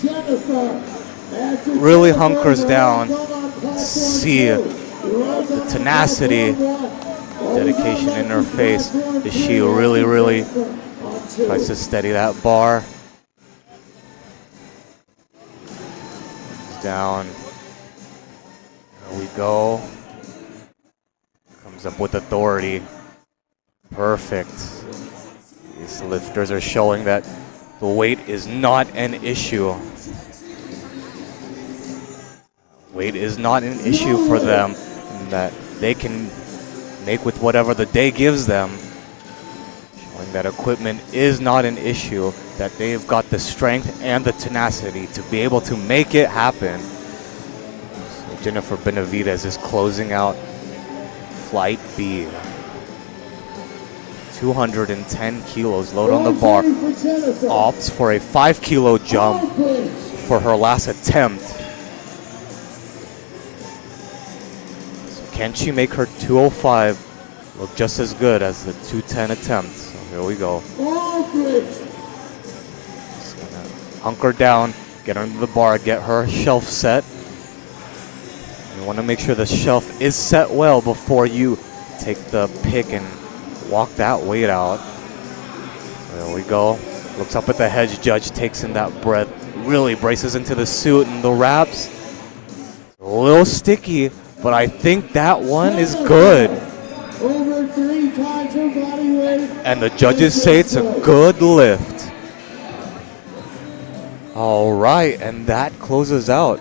Really hunkers down. See the tenacity dedication in her face as she really tries to steady that bar. Down. There we go. Comes up with authority. Perfect. These lifters are showing that the weight is not an issue. Weight is not an issue for them, and that they can make with whatever the day gives them. Showing that equipment is not an issue, that they've got the strength and the tenacity to be able to make it happen. So Jennifer Benavides is closing out Flight B. 210 kilos load on the bar. Opts for a 5 kilo jump for her last attempt. Can she make her 205 look just as good as the 210 attempt? So here we go. Just gonna hunker down, get under the bar, get her shelf set. You want to make sure the shelf is set well before you take the pick and walk that weight out. There we go. Looks up at the hedge judge, takes in that breath, really braces into the suit and the wraps. A little sticky, but I think that one is good. Over 3 times her body weight. And the judges say it's a good lift. All right, and that closes out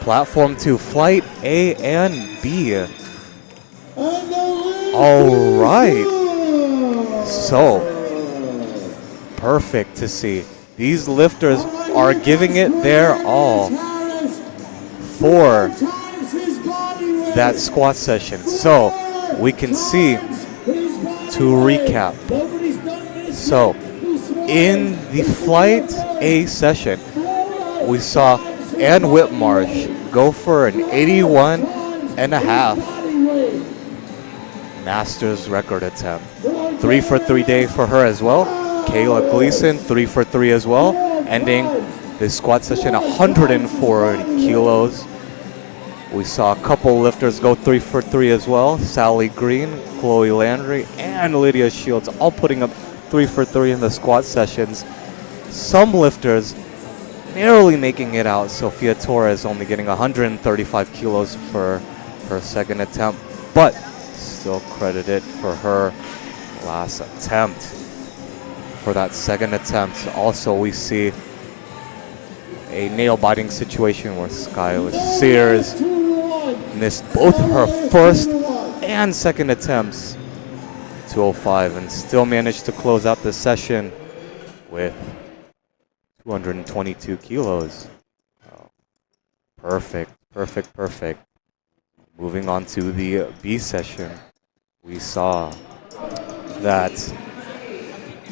Platform 2, Flight A and B. All right. So, perfect to see. These lifters are giving it their all for that squat session. So, we can see, to recap. So, in the Flight A session, we saw Ann Whitmarsh go for an 81.5 Masters record attempt. 3 for 3 day for her as well. Kayla Gleason, 3 for 3 as well, ending the squat session 140 kilos. We saw a couple lifters go 3 for 3 as well. Sally Green, Chloe Landry, and Lydia Shields all putting up 3 for 3 in the squat sessions. Some lifters narrowly making it out. Sophia Torres only getting 135 kilos for her second attempt, but still credited for her last attempt. For that second attempt, also we see a nail-biting situation where Skylar Sears missed both her first and second attempts, 205, and still managed to close out the session with 222 kilos. Oh, perfect. Moving on to the B session, we saw that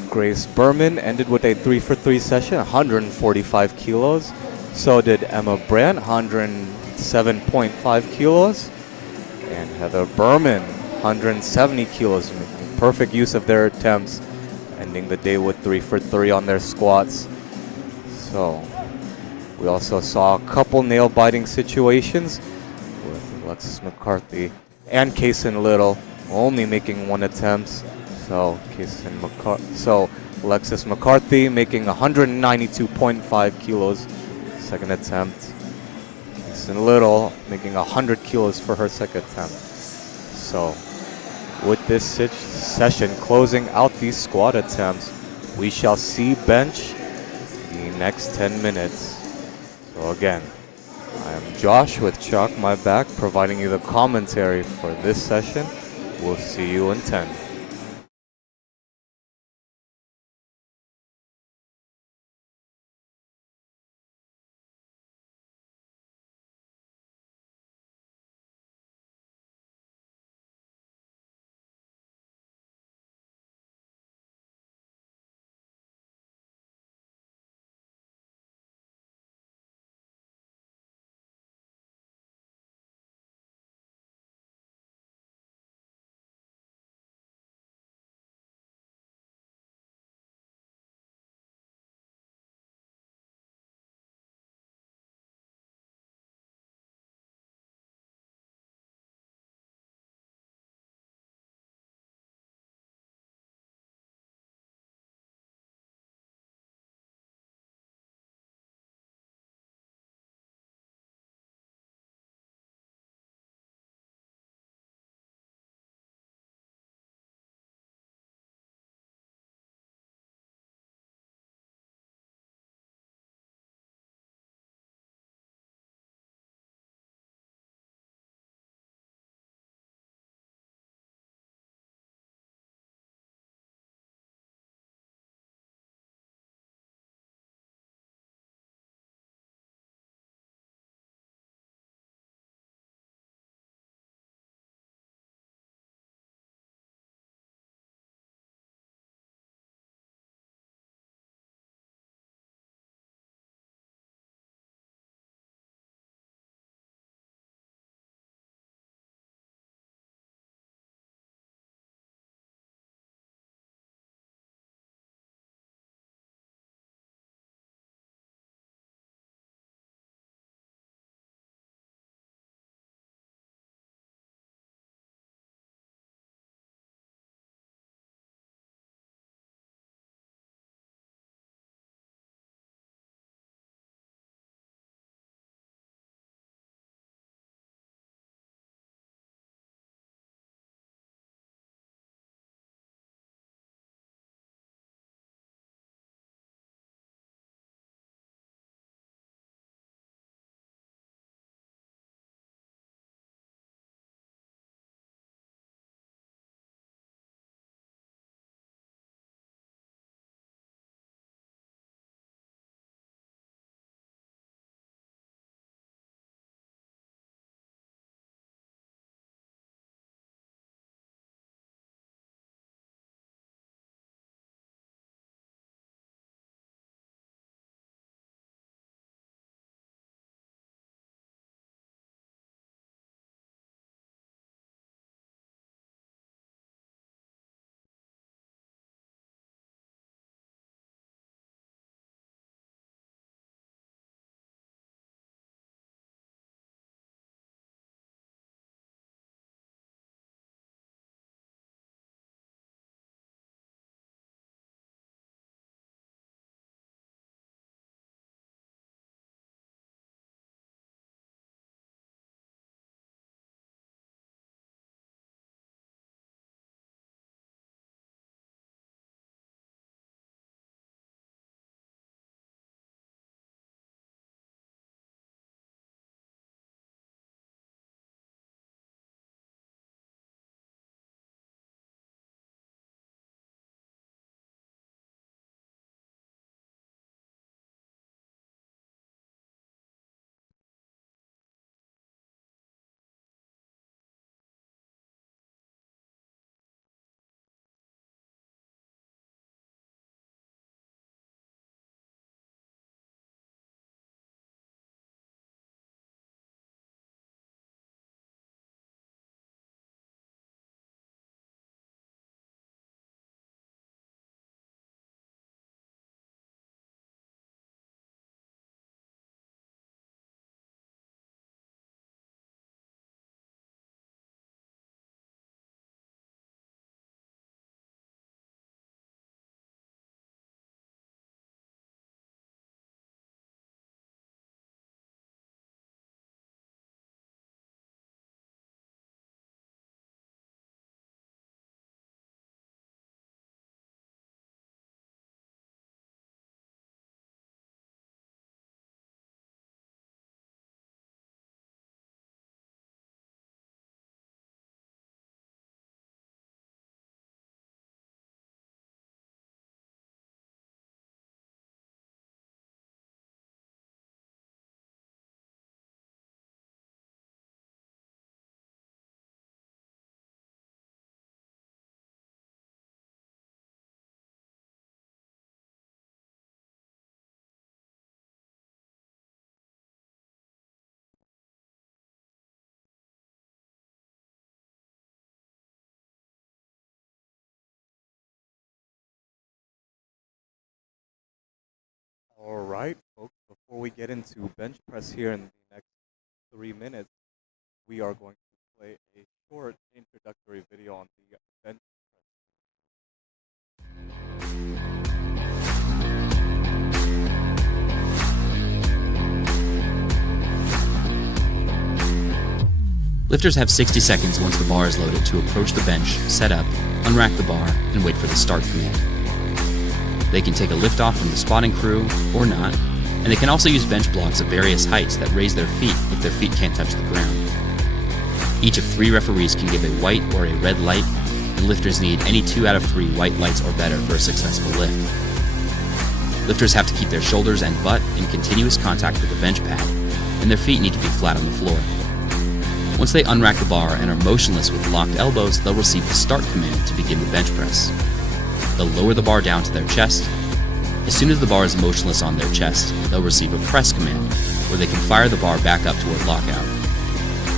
Grace Berman ended with a 3 for 3 session, 145 kilos. So did Emma Brandt, 107.5 kilos. And Heather Berman, 170 kilos, making perfect use of their attempts, ending the day with 3 for 3 on their squats. So we also saw a couple nail-biting situations with Alexis McCarthy and Kaysen Little only making one attempt. So Alexis McCarthy making 192.5 kilos second attempt. Kaysen Little making 100 kilos for her second attempt. So with this session closing out these squat attempts, we shall see bench the next 10 minutes. So again, I am Josh with Chalk My Back, providing you the commentary for this session. We'll see you in 10. All right, folks, before we get into bench press here in the next 3 minutes, we are going to play a short introductory video on the bench. Lifters have 60 seconds once the bar is loaded to approach the bench, set up, unrack the bar, and wait for the start command. They can take a lift off from the spotting crew, or not, and they can also use bench blocks of various heights that raise their feet if their feet can't touch the ground. Each of 3 referees can give a white or a red light, and lifters need any 2 out of 3 white lights or better for a successful lift. Lifters have to keep their shoulders and butt in continuous contact with the bench pad, and their feet need to be flat on the floor. Once they unrack the bar and are motionless with locked elbows, they'll receive the start command to begin the bench press. They'll lower the bar down to their chest. As soon as the bar is motionless on their chest, they'll receive a press command, where they can fire the bar back up toward lockout.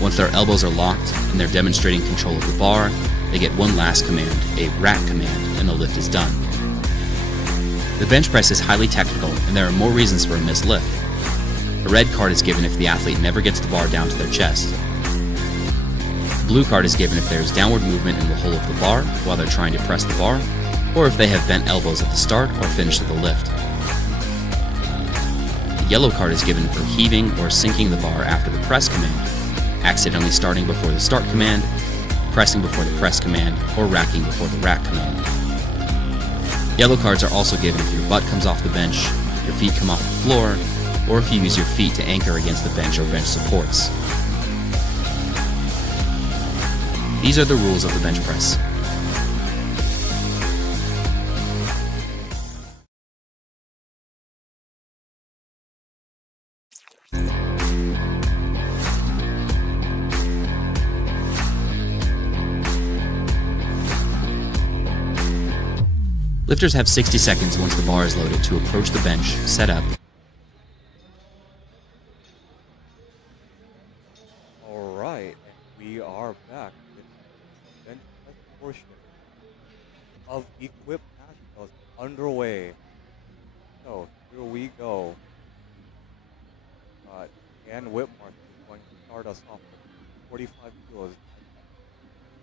Once their elbows are locked and they're demonstrating control of the bar, they get one last command, a rack command, and the lift is done. The bench press is highly technical, and there are more reasons for a missed lift. A red card is given if the athlete never gets the bar down to their chest. The blue card is given if there is downward movement in the hole of the bar while they're trying to press the bar, or if they have bent elbows at the start or finish of the lift. The yellow card is given for heaving or sinking the bar after the press command, accidentally starting before the start command, pressing before the press command, or racking before the rack command. Yellow cards are also given if your butt comes off the bench, your feet come off the floor, or if you use your feet to anchor against the bench or bench supports. These are the rules of the bench press. Lifters have 60 seconds once the bar is loaded to approach the bench, set up, All right, and we are back with the bench press portion of Equip Nationals underway. So here we go. Dan Whitmore is going to start us off with 45 kilos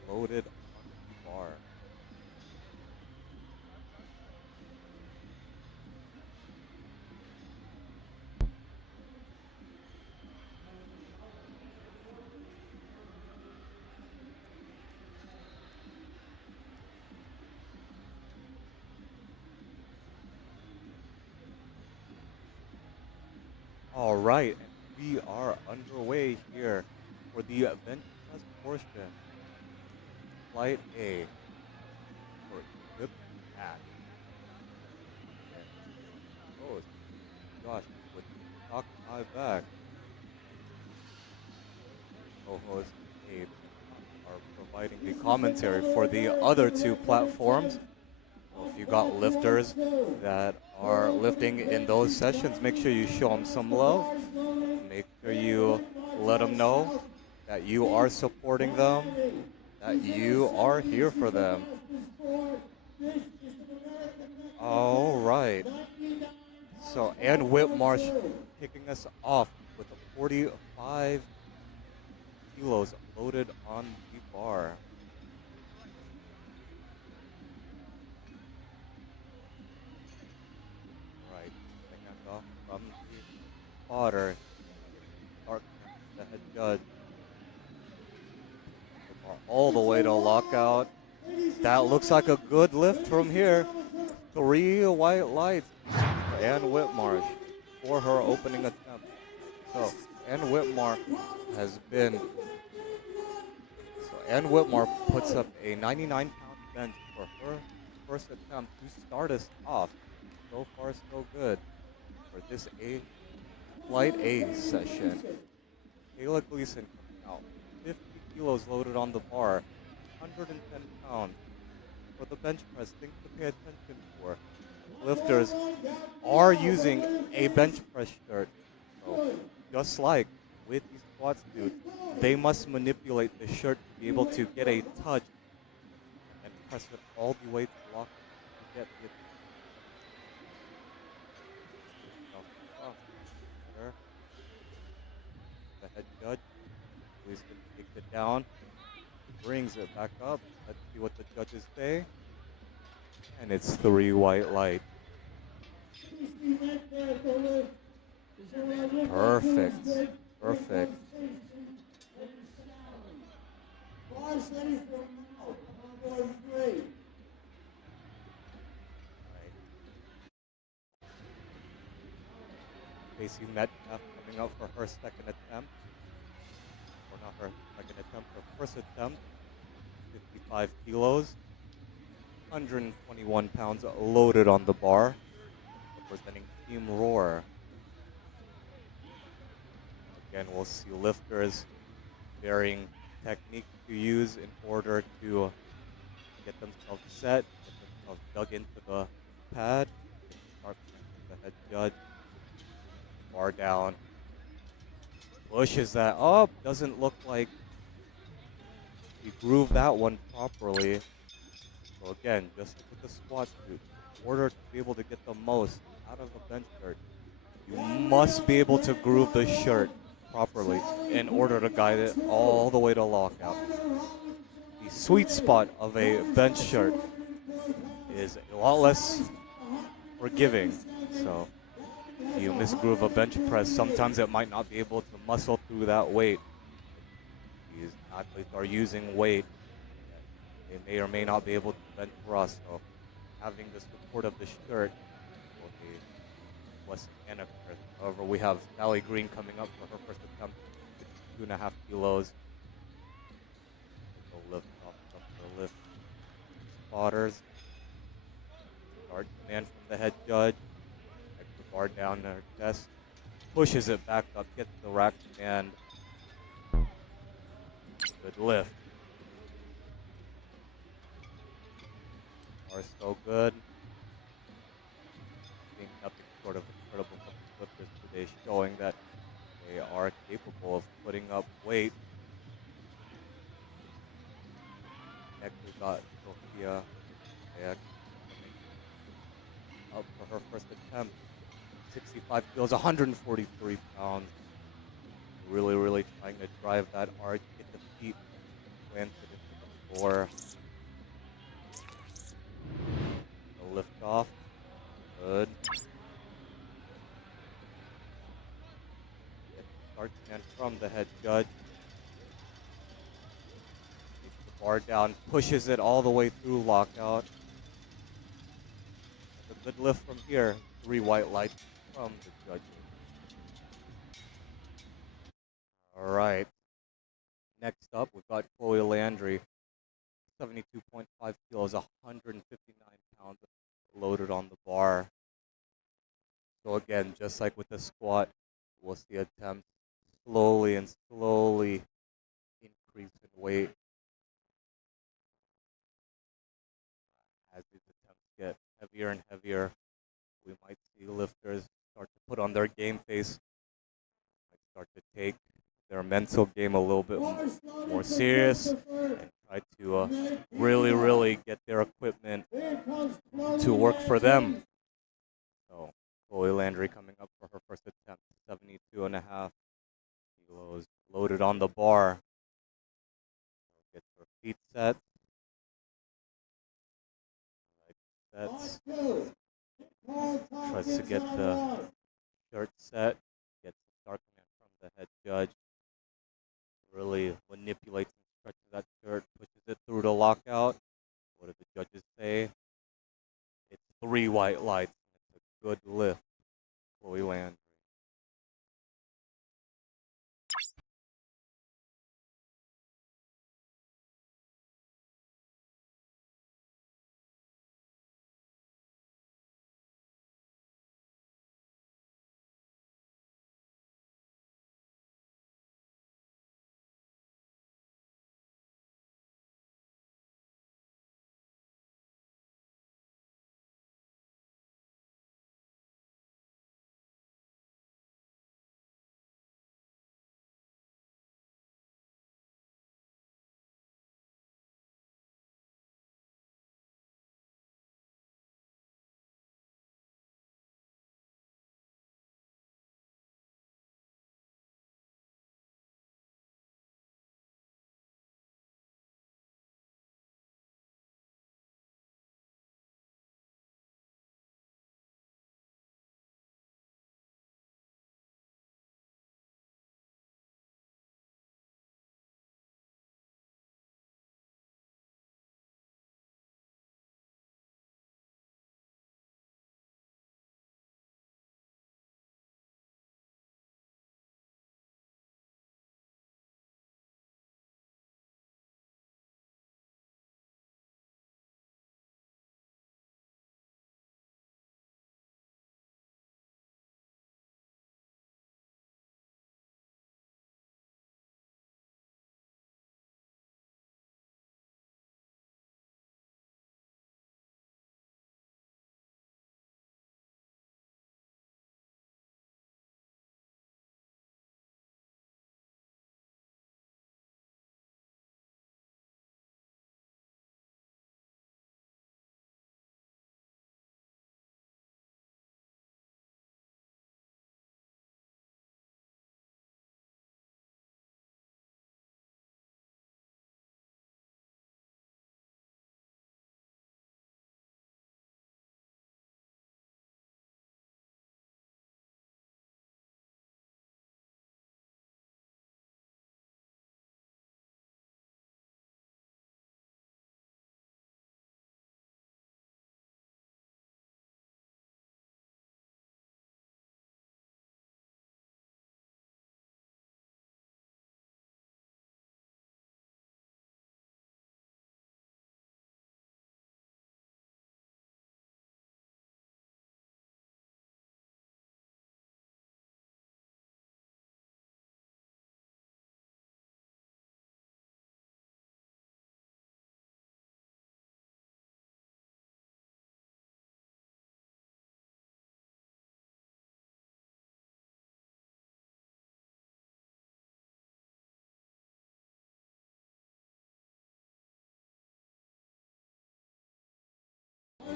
loaded on the bar. All right, and we are underway here for the bench press portion. Flight A for Equip Act. And oh gosh, with Talk My Back, co-host Abe are providing the commentary for the other 2 platforms. So if you got lifters that are lifting in those sessions, make sure you show them some love. Make sure you let them know that you are supporting them, that you are here for them. All right. So, Ann Whitmarsh kicking us off with 45 kilos loaded on the bar. Right, second off from the spotter. Start the head judge. The bar all the way to lockout. That looks like a good lift from here. 3 white lights for Ann Whitmarsh for her opening attempt. So Ann Whitmarsh puts up a 99-pound bench for her first attempt to start us off. So far, so good for this Flight A session. Kayla Gleason coming out, 50 kilos loaded on the bar, 110 pounds. For the bench press, things to pay attention for. Lifters are using a bench press shirt. So just like with these squat suits, they must manipulate the shirt to be able to get a touch and press it all the way to lock to get the down, brings it back up. Let's see what the judges say. And it's 3 white lights. Perfect. Perfect. Bars ready for now. Number 3. Right. Casey Metcalf coming up for her second attempt. Or not her second attempt, her first attempt. 55 kilos. 121 pounds loaded on the bar. Representing Team Roar. Again, we'll see lifters varying technique to use in order to get themselves set, get themselves dug into the pad. Start from the head judge. Bar down. Pushes that up. Doesn't look like he grooved that one properly. So again, just like with the squat scoop, in order to be able to get the most out of a bench shirt, you must be able to groove the shirt properly in order to guide it all the way to lockout. The sweet spot of a bench shirt is a lot less forgiving. So if you misgroove a bench press, sometimes it might not be able to muscle through that weight. These athletes are using weight that they may or may not be able to bench thrust. So having the support of the shirt will be blessing and a curse. However, we have Sally Green coming up for her first attempt, 2.5 kilos. We'll lift off of her lift. Spotters. Start command from the head judge. Back the bar down to her chest. Pushes it back up, gets the rack command. Good lift. Are so good. Seeing nothing short of incredible from the lifters today, showing that they are capable of putting up weight. Next we got Sophia Beck coming up for her first attempt. 65 kilos, 143 pounds. Really, really trying to drive that arch, get the feet planted into the floor. The lift off. Good. Get the start command from the head judge. Takes the bar down, pushes it all the way through lockout. And a good lift from here. 3 white lights from the judges. All right. Next up, we've got Chloe Landry. 72.5 kilos, 159 pounds loaded on the bar. So again, just like with the squat, we'll see attempts slowly and slowly increase in weight as these attempts get heavier and heavier. We might see lifters start to put on their game face, might start to take their mental game a little bit more serious and try to really, really get their equipment to work for them. So Chloe Landry coming up for her first attempt, 72.5 kilos loaded on the bar. Gets her feet set. Sets. Tries to get the shirt set. Gets the start command from the head judge. Really manipulates and stretches that shirt, pushes it through to lockout. What do the judges say? It's 3 white lights. It's a good lift. Chloe Landry.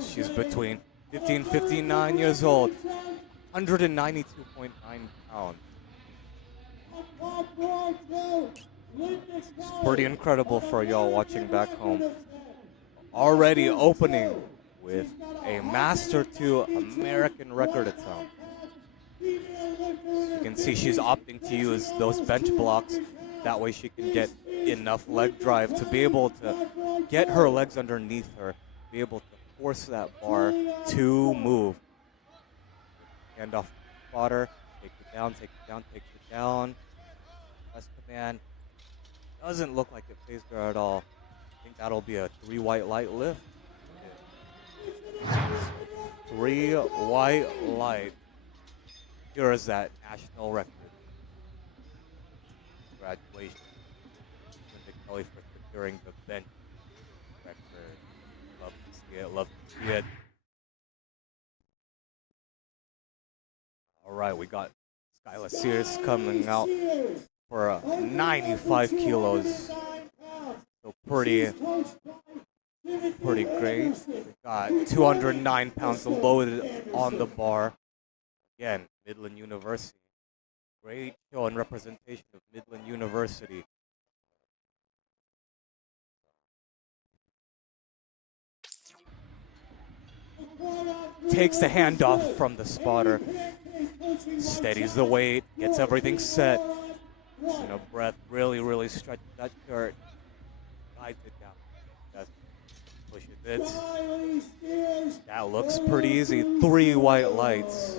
She's between 15 and 59 years old, 192.9 pounds. It's pretty incredible for y'all watching back home. Already opening with a Master 2 American record attempt. You can see she's opting to use those bench blocks. That way she can get enough leg drive to be able to get her legs underneath her, be able to force that bar to move. Hand off the spotter, take it down, take it down, take it down. Press command. Doesn't look like it phased her at all. I think that'll be a 3 white light lift. 3 white light. Here is that national record. Congratulations, Linda Kelly, for securing the bench record. Love to see it. Love to see it. All right, we got Skyla Sears coming out for 95 kilos. So pretty great. We got 209 pounds loaded on the bar. Again, Midland University. Great show and representation of Midland University. Takes the handoff from the spotter. Steadies the weight, gets everything set. In a breath, really stretches that shirt. Guides it down. Just pushes it. That looks pretty easy. 3 white lights.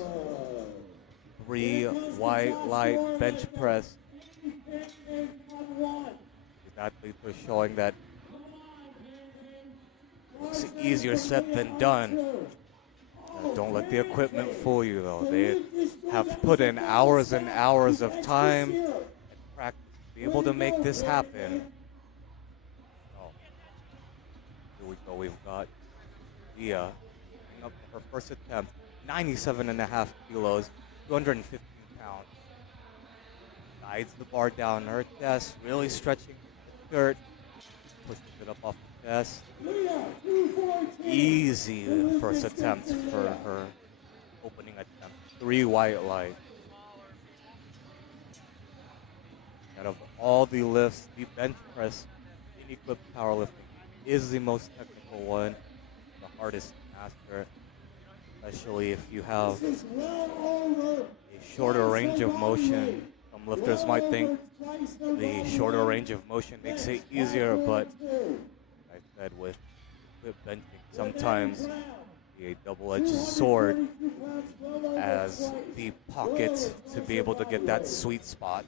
3 white light bench press. These athletes are showing that it's easier said than done. Don't let the equipment fool you, though. They have put in hours and hours of time and practice to be able to make this happen. Oh, here we go. We've got Leah up for her first attempt, 97.5 kilos, 215 pounds. Guides the bar down her chest, really stretching the shirt, pushes it up off the chest. Easy first attempt for her opening attempt. 3 white light. Out of all the lifts, the bench press in equipped powerlifting is the most technical one, the hardest to master, especially if you have a shorter range of motion. Some lifters might think the shorter range of motion makes it easier, but like I said, with benching, sometimes a double-edged sword as the pocket to be able to get that sweet spot,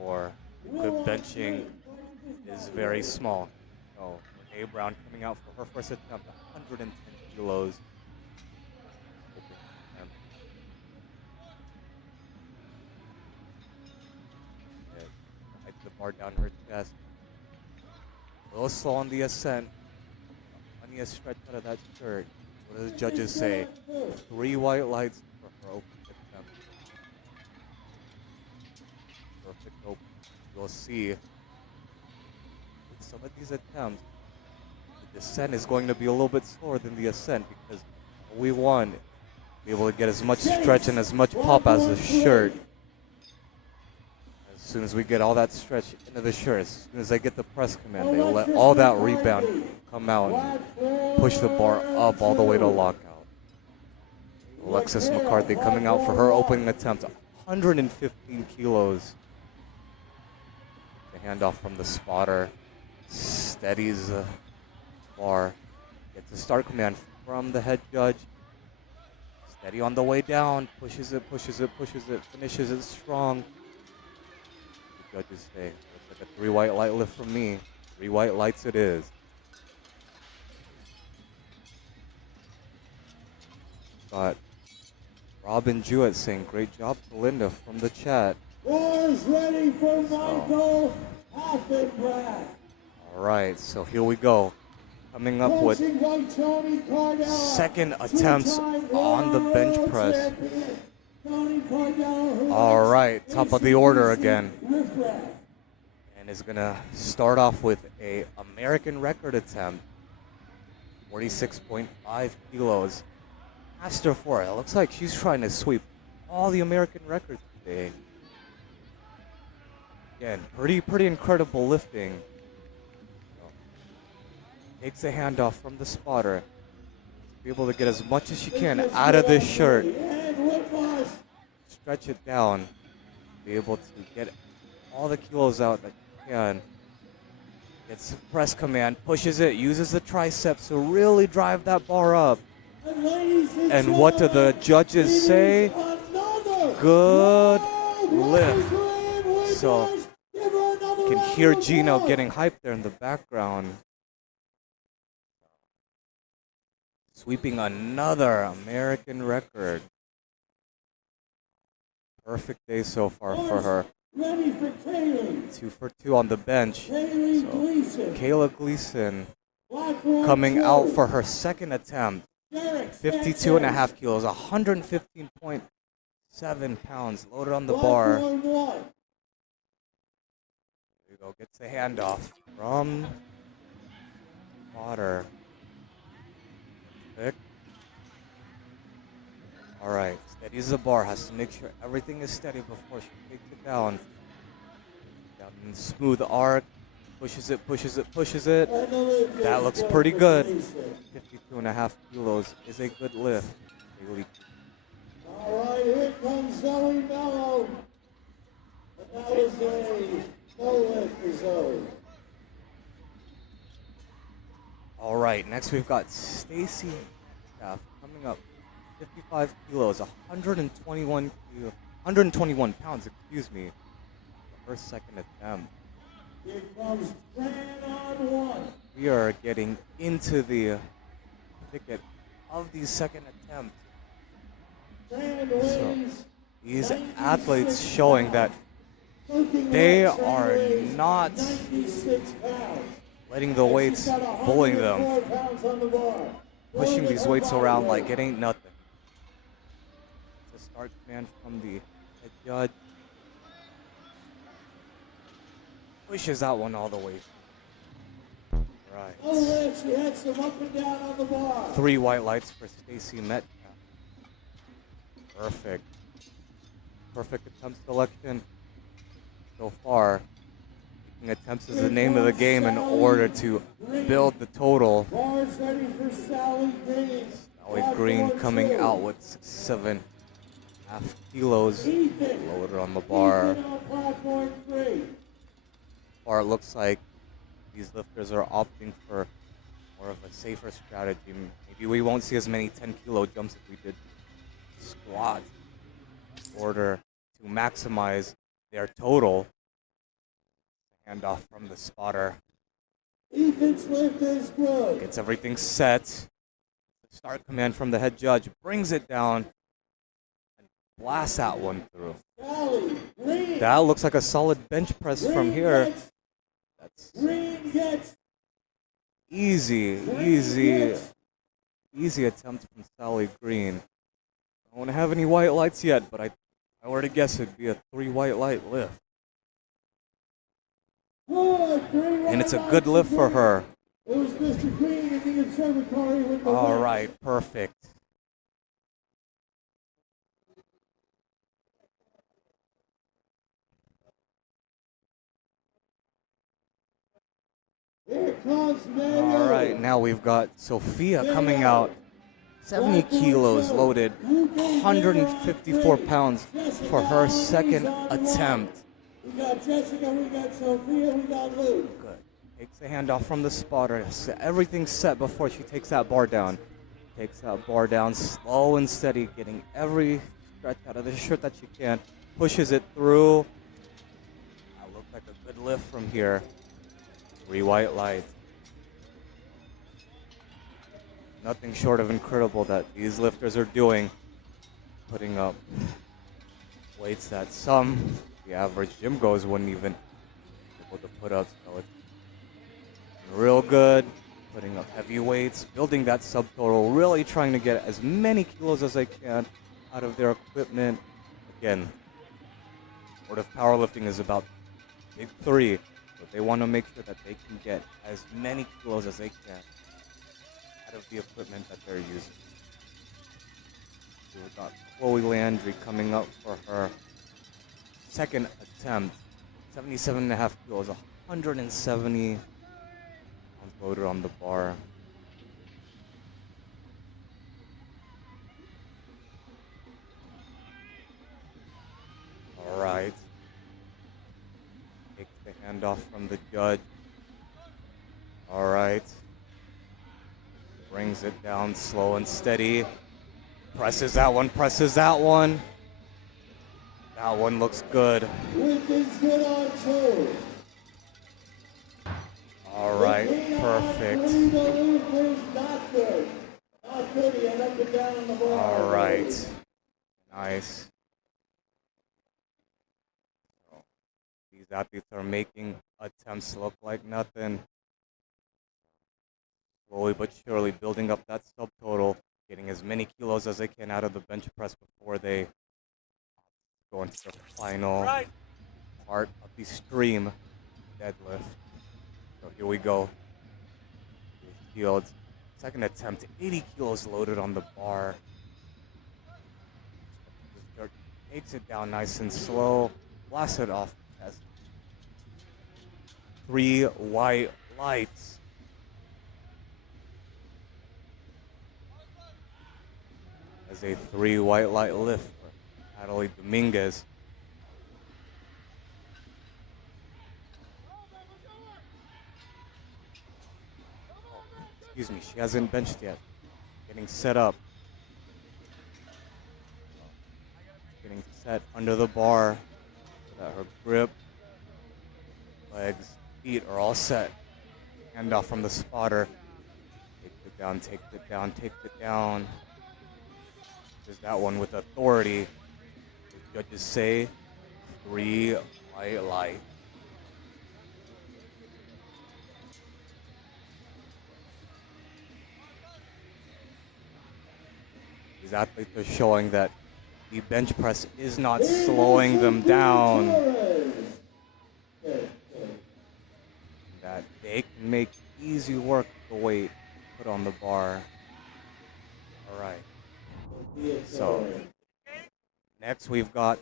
or equipped benching is very small. So Renee Brown coming out for her first attempt, 110 kilos. The bar down her chest. A little slow on the ascent. Plenty of stretch out of that shirt. What do the judges say? 3 white lights for her open attempt. Perfect open. You'll see with some of these attempts, the descent is going to be a little bit slower than the ascent because we want to be able to get as much stretch and as much pop as the shirt. As soon as we get all that stretch into the shirt, as soon as they get the press command, they'll let all that rebound come out and push the bar up all the way to lockout. Alexis McCarthy coming out for her opening attempt, 115 kilos. The handoff from the spotter, steadies the bar, gets the start command from the head judge. Steady on the way down, pushes it, finishes it strong. Judges say, looks like a 3 white light lift from me. 3 white lights it is. Got Robin Jewett saying, great job to Linda from the chat. Bars ready for Michael Offenbrad. All right, so here we go. Coming up with second attempts on the bench press. All right, top of the order again. And is going to start off with a American record attempt. 46.5 kilos. Master for it. It looks like she's trying to sweep all the American records today. Again, pretty incredible lifting. Takes a handoff from the spotter. Be able to get as much as she can out of this shirt. Stretch it down. Be able to get all the kilos out that you can. Gets the press command, pushes it, uses the triceps to really drive that bar up. And what do the judges say? Good lift. So you can hear Gino getting hyped there in the background. Sweeping another American record. Perfect day so far for her. 2 for 2 on the bench. So Kayla Gleason coming out for her second attempt. 52.5 kilos, 115.7 pounds loaded on the bar. There you go, gets the handoff from Potter. All right, steadies the bar, has to make sure everything is steady before she takes it down. Down in smooth arc, pushes it. That looks pretty good. 52.5 kilos is a good lift. All right, here comes Zoe Mello. And that is a no lift for Zoe. All right, next we've got Stacy coming up. 55 kilos, 121 pounds, excuse me. Her second attempt. Here comes Fran on one. We are getting into the thicket of these second attempts. So these athletes showing that they are not letting the weights bullying them. Pushing these weights around like it ain't nothing. It's a start command from the head judge. Pushes that one all the way. Right. She had some up and down on the bar. 3 white lights for Stacy Metcalf. Perfect. Perfect attempt selection so far. Taking attempts is the name of the game in order to build the total. Bars ready for Sally Green. Sally Green coming out with 7.5 kilos loaded on the bar. Or it looks like these lifters are opting for more of a safer strategy. Maybe we won't see as many 10-kilo jumps as we did squat in order to maximize their total. Handoff from the spotter. Ethan's lift is good. Gets everything set. Start command from the head judge. Brings it down. And blasts that one through. That looks like a solid bench press from here. That's easy attempt from Sally Green. I don't have any white lights yet, but I were to guess it'd be a 3 white light lift. And it's a good lift for her. It was Mr. Green in the observatory with the all right, perfect. Here comes Mayo. All right, now we've got Sophia coming out. 70 kilos loaded, 154 pounds for her second attempt. We got Jessica, we got Sophia, we got Lou. Good. Takes the handoff from the spotter. Everything's set before she takes that bar down. Takes that bar down slow and steady, getting every stretch out of the shirt that she can. Pushes it through. That looks like a good lift from here. 3 white lights. Nothing short of incredible that these lifters are doing. Putting up weights that the average gym goes wouldn't even be able to put up. So it's real good. Putting up heavy weights, building that subtotal, really trying to get as many kilos as they can out of their equipment. Again, sport of powerlifting is about big 3, but they want to make sure that they can get as many kilos as they can. out of the equipment that they're using. We've got Chloe Landry coming up for her second attempt. 77.5 kilos, 170 pounds loaded on the bar. All right. Takes the handoff from the judge. All right. Brings it down slow and steady. Presses that one, presses that one. That one looks good. Lincoln's good on two. All right, perfect. Not good. Not good. He had up and down on the ball. All right. Nice. These athletes are making attempts look like nothing. Slowly but surely building up that subtotal, getting as many kilos as they can out of the bench press before they go into the final part of the stream deadlift. So here we go. Shields. Second attempt, 80 kilos loaded on the bar. Takes it down nice and slow. Blasts it off the chest. 3 white lights. As a 3 white light lift for Natalie Dominguez. Excuse me, she hasn't benched yet. Getting set up. Getting set under the bar so that her grip, legs, feet are all set. Handoff from the spotter. Take it down, take it down, take it down. There's that one with authority. The judges say 3 white light. These athletes are showing that the bench press is not slowing them down. That they can make easy work with the weight put on the bar. All right. So next we've got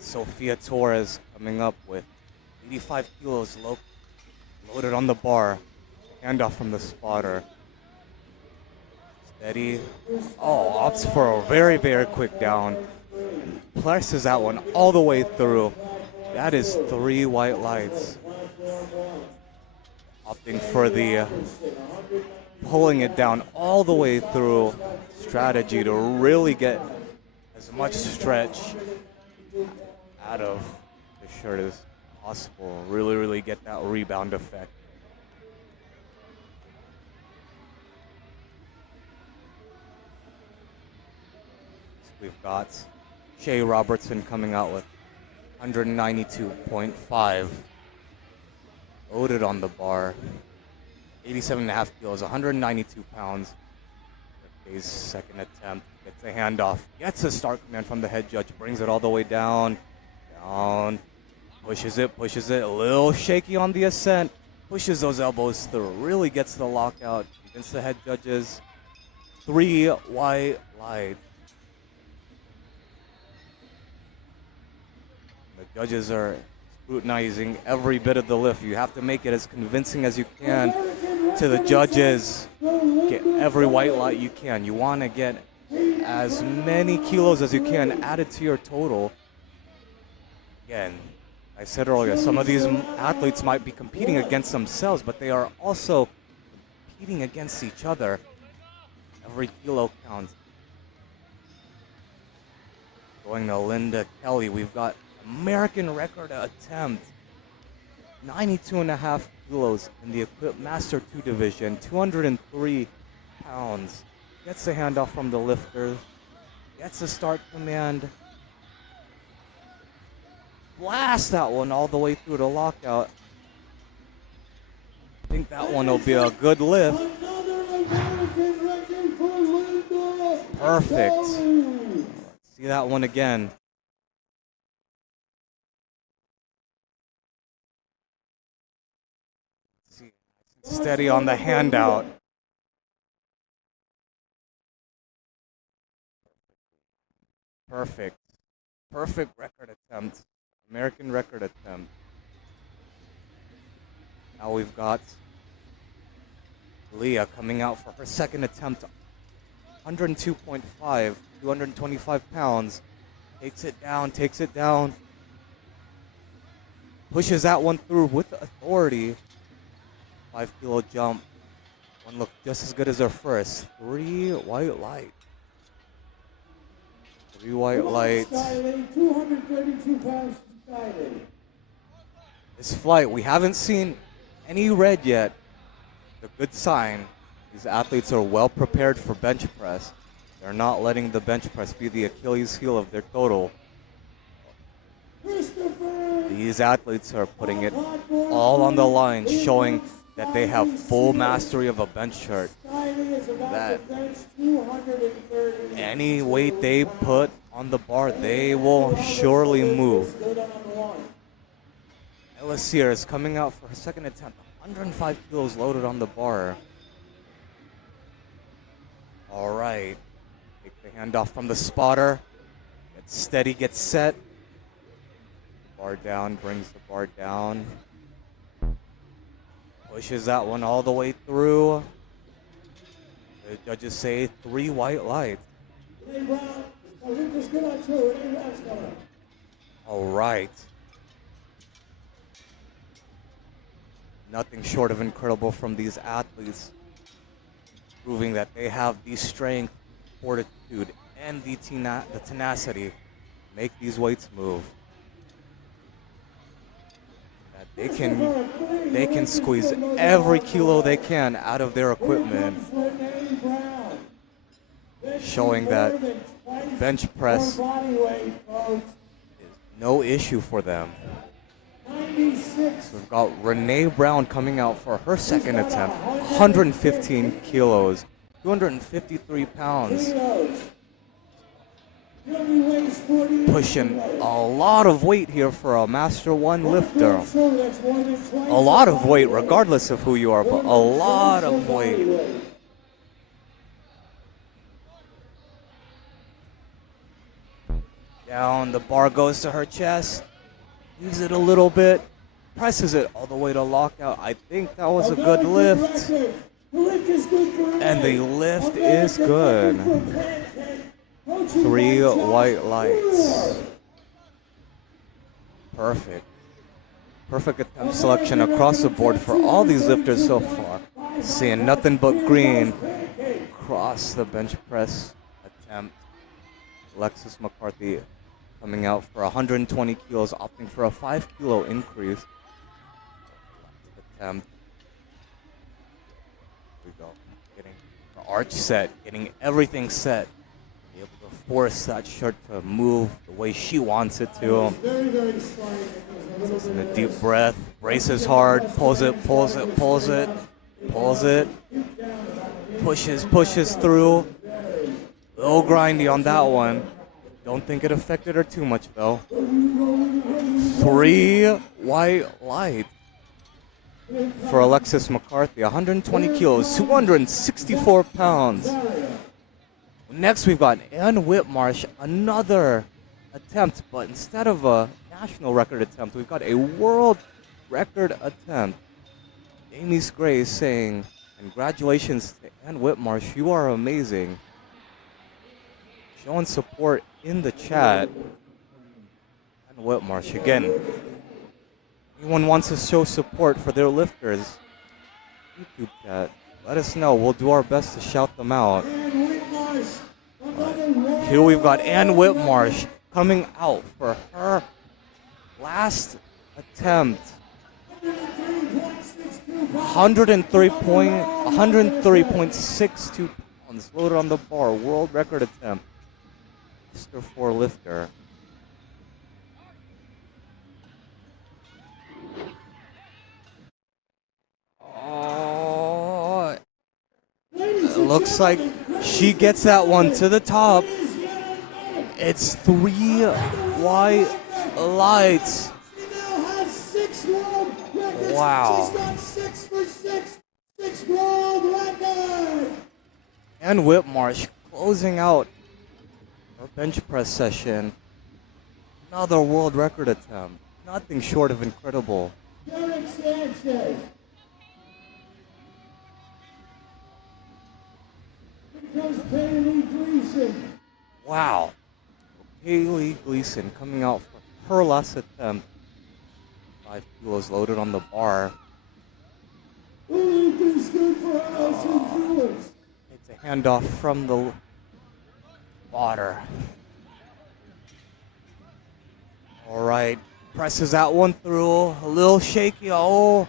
Sophia Torres coming up with 85 kilos loaded on the bar. Handoff from the spotter. Steady. Oh, opts for a very, very quick down. Presses that one all the way through. That is 3 white lights. Opting for the pulling it down all the way through strategy to really get as much stretch out of the shirt as possible. Really, really get that rebound effect. We've got Shea Robertson coming out with 192.5 loaded on the bar. 87.5 kilos, 192 pounds. His second attempt, gets a handoff, gets a start command from the head judge, brings it all the way down, pushes it, a little shaky on the ascent, pushes those elbows through, really gets the lockout against the head judges. 3 white lights. The judges are scrutinizing every bit of the lift. You have to make it as convincing as you can to the judges. Get every white light you can. You want to get as many kilos as you can added to your total. Again, I said earlier, some of these athletes might be competing against themselves, but they are also competing against each other. Every kilo counts. Going to Linda Kelly, we've got American record attempt. 92.5 kilos in the Equip Master 2 division, 203 pounds. Gets the handoff from the lifter, gets the start command. Blast that one all the way through the lockout. I think that one will be a good lift. Perfect. Let's see that one again. steady on the handout. Perfect. Perfect record attempt. American record attempt. Now we've got Leah coming out for her second attempt. 102.5, 225 pounds. Takes it down. Pushes that one through with authority. 5 kilo jump. One looked just as good as her first. 3 white light. 3 white lights. 232 pounds Skyler. This flight, we haven't seen any red yet. A good sign. These athletes are well prepared for bench press. They're not letting the bench press be the Achilles heel of their total. These athletes are putting it all on the line, showing that they have full mastery of a bench chart. That any weight they put on the bar, they will surely move. Elysier is coming out for her second attempt. 105 kilos loaded on the bar. All right. Take the handoff from the spotter. Gets steady, gets set. Bar down, brings the bar down. Pushes that one all the way through. The judges say 3 white lights. All right. Nothing short of incredible from these athletes, proving that they have the strength, fortitude, and the tenacity to make these weights move. That they can squeeze every kilo they can out of their equipment, showing that bench press is no issue for them. So we've got Renee Brown coming out for her second attempt. 115 kilos, 253 pounds. Pushing a lot of weight here for a Master 1 lifter. A lot of weight, regardless of who you are, but a lot of weight. Down, the bar goes to her chest. Use it a little bit. Presses it all the way to lockout. I think that was a good lift. And the lift is good. 3 white lights. Perfect. Perfect attempt selection across the board for all these lifters so far. Seeing nothing but green across the bench press attempt. Alexis McCarthy coming out for 120 kilos, opting for a 5 kilo increase. Attempt. Here we go. Getting the arch set, getting everything set. Be able to force that shirt to move the way she wants it to. Takes in a deep breath, braces hard, pulls it. Pushes through. A little grindy on that one. Don't think it affected her too much though. 3 white lights for Alexis McCarthy. 120 kilos, 264 pounds. Next we've got Ann Whitmarsh, another attempt, but instead of a national record attempt, we've got a world record attempt. Amy Gray is saying, congratulations to Ann Whitmarsh, you are amazing. Showing support in the chat. And Whitmarsh again. Anyone wants to show support for their lifters? YouTube chat. Let us know. We'll do our best to shout them out. Here we've got Ann Whitmarsh coming out for her last attempt. 103.62 pounds loaded on the bar. World record attempt. Mr. 4 lifter. Oh, it looks like she gets that one to the top. It's 3 white lights. Wow. Guinness World Record. And Whitmarsh closing out our bench press session. Another world record attempt. Nothing short of incredible. Derek Sanchez. Here comes Kaylee Gleason. Wow. Kaylee Gleason coming out for her last attempt. 5 kilos loaded on the bar. Ooh, this good for us viewers. Takes a handoff from the water. All right, presses that one through. A little shaky. Oh,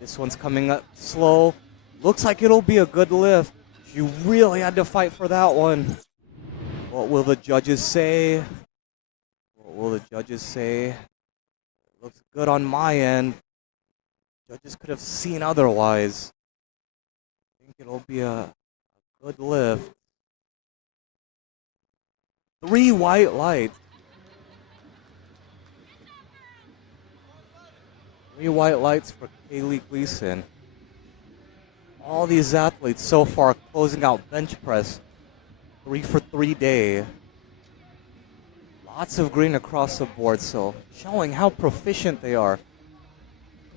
this one's coming up slow. Looks like it'll be a good lift. She really had to fight for that one. What will the judges say? What will the judges say? Looks good on my end. Judges could have seen otherwise. I think it'll be a good lift. 3 white lights. 3 white lights for Kaylee Gleason. All these athletes so far closing out bench press 3 for 3 day. Lots of green across the board, so showing how proficient they are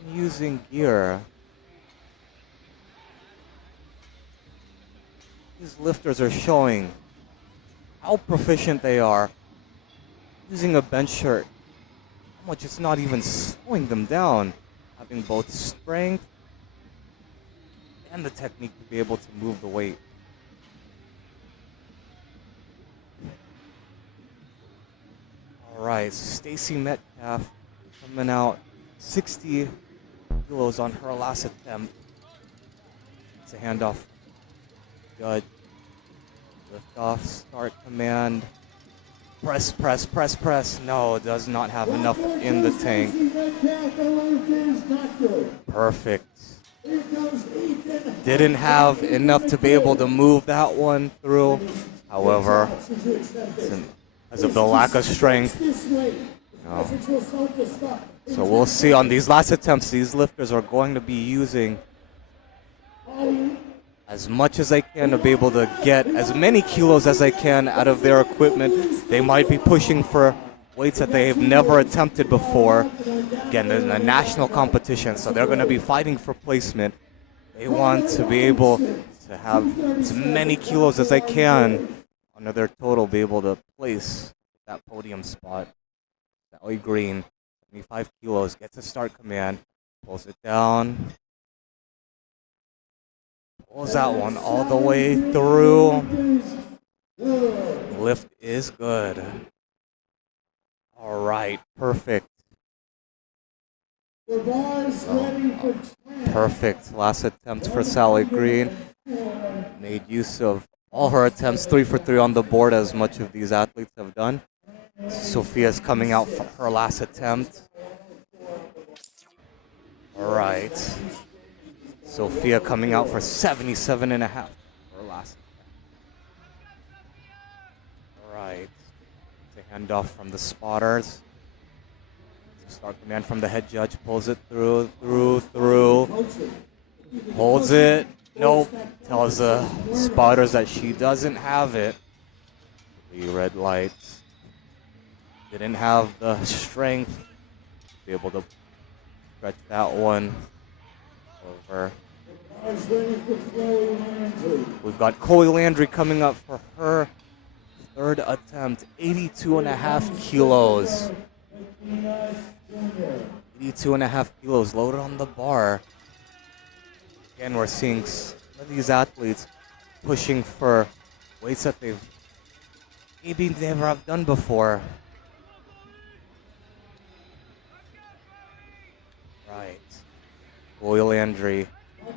in using gear. These lifters are showing how proficient they are using a bench shirt. How much it's not even slowing them down. Having both strength and the technique to be able to move the weight. All right, Stacy Metcalf coming out 60 kilos on her last attempt. It's a handoff. Judge. Lift off, start command. Press, press, press, press. No, does not have enough in the tank. Perfect. Didn't have enough to be able to move that one through. However, because of the lack of strength. No. So we'll see on these last attempts, these lifters are going to be using as much as they can to be able to get as many kilos as they can out of their equipment. They might be pushing for weights that they have never attempted before. Again, in a national competition, so they're going to be fighting for placement. They want to be able to have as many kilos as they can under their total, be able to place that podium spot. Sally Green, 75 kilos, gets a start command, pulls it down. Pulls that one all the way through. Lift is good. All right, perfect. Perfect. Last attempt for Sally Green. Made use of all her attempts, 3 for 3 on the board, as much of these athletes have done. Sophia's coming out for her last attempt. All right. Sophia coming out for 77.5 for last. All right. It's a handoff from the spotters. Start command from the head judge. Pulls it through. Holds it. Nope. Tells the spotters that she doesn't have it. 3 red lights. Didn't have the strength to be able to stretch that one over. We've got Chloe Landry coming up for her 3rd attempt, 82.5 kilos. 82.5 kilos loaded on the bar. Again, we're seeing some of these athletes pushing for weights that they've maybe never have done before. Right. Chloe Landry,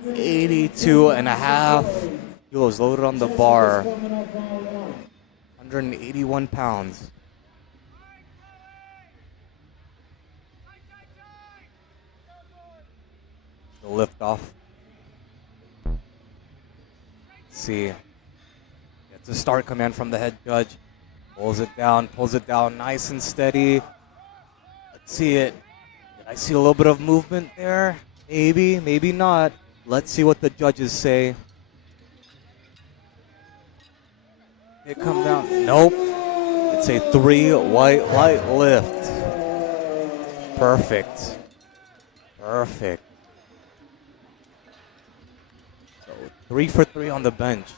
82.5 kilos loaded on the bar. 181 pounds. The lift off. Let's see. Gets a start command from the head judge. Pulls it down nice and steady. Let's see it. Did I see a little bit of movement there? Maybe, maybe not. Let's see what the judges say. It come down. Nope. It's a 3 white light lift. Perfect. Perfect. So 3 for 3 on the bench.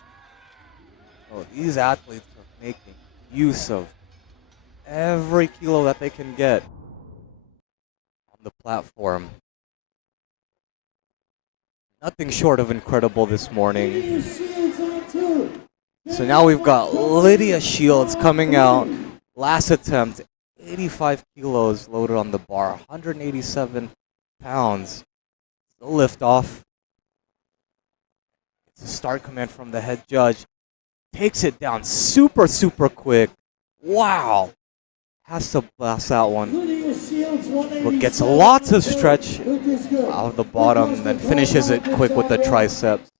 So these athletes are making use of every kilo that they can get on the platform. Nothing short of incredible this morning. So now we've got Lydia Shields coming out. Last attempt, 85 kilos loaded on the bar, 187 pounds. The lift off. It's a start command from the head judge. Takes it down super, super quick. Wow. Has to blast that one. But gets lots of stretch out of the bottom, then finishes it quick with the triceps.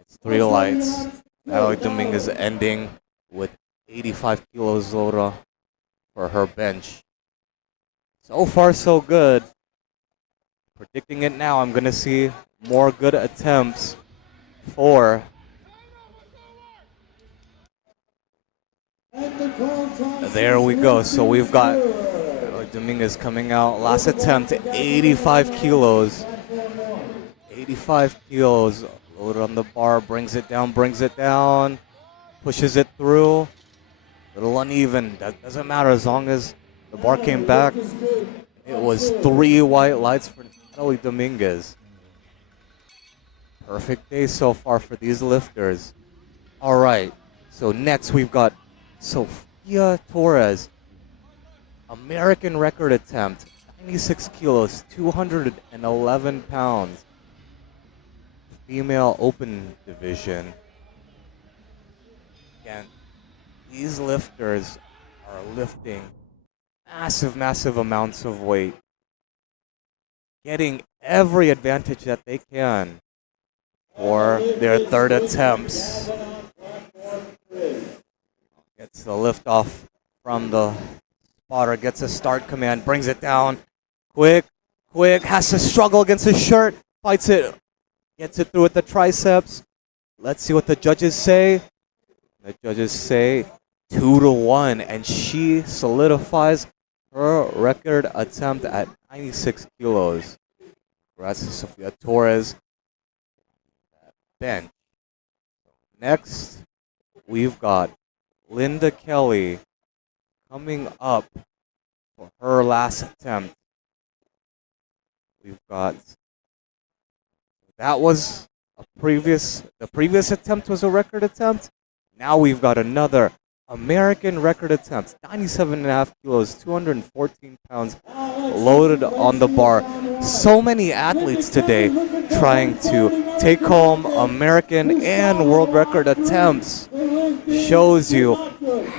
It's 3 lights. Natalie Dominguez ending with 85 kilos loaded for her bench. So far, so good. Predicting it now, I'm going to see more good attempts for there we go. So we've got Dominguez coming out. Last attempt, 85 kilos. 85 kilos loaded on the bar. Brings it down, pushes it through. Little uneven. That doesn't matter as long as the bar came back. It was 3 white lights for Natalie Dominguez. Perfect day so far for these lifters. All right. So next we've got Sofia Torres. American record attempt, 96 kilos, 211 pounds. Female open division. Again, these lifters are lifting massive, massive amounts of weight. Getting every advantage that they can for their third attempts. Gets the lift off from the spotter, gets a start command, brings it down. Quick, has to struggle against his shirt, fights it, gets it through with the triceps. Let's see what the judges say. The judges say 2-1, and she solidifies her record attempt at 96 kilos. Congrats to Sofia Torres. Bench. Next, we've got Linda Kelly coming up for her last attempt. We've got, that was the previous attempt was a record attempt. Now we've got another American record attempt, 97.5 kilos, 214 pounds loaded on the bar. So many athletes today trying to take home American and world record attempts. Shows you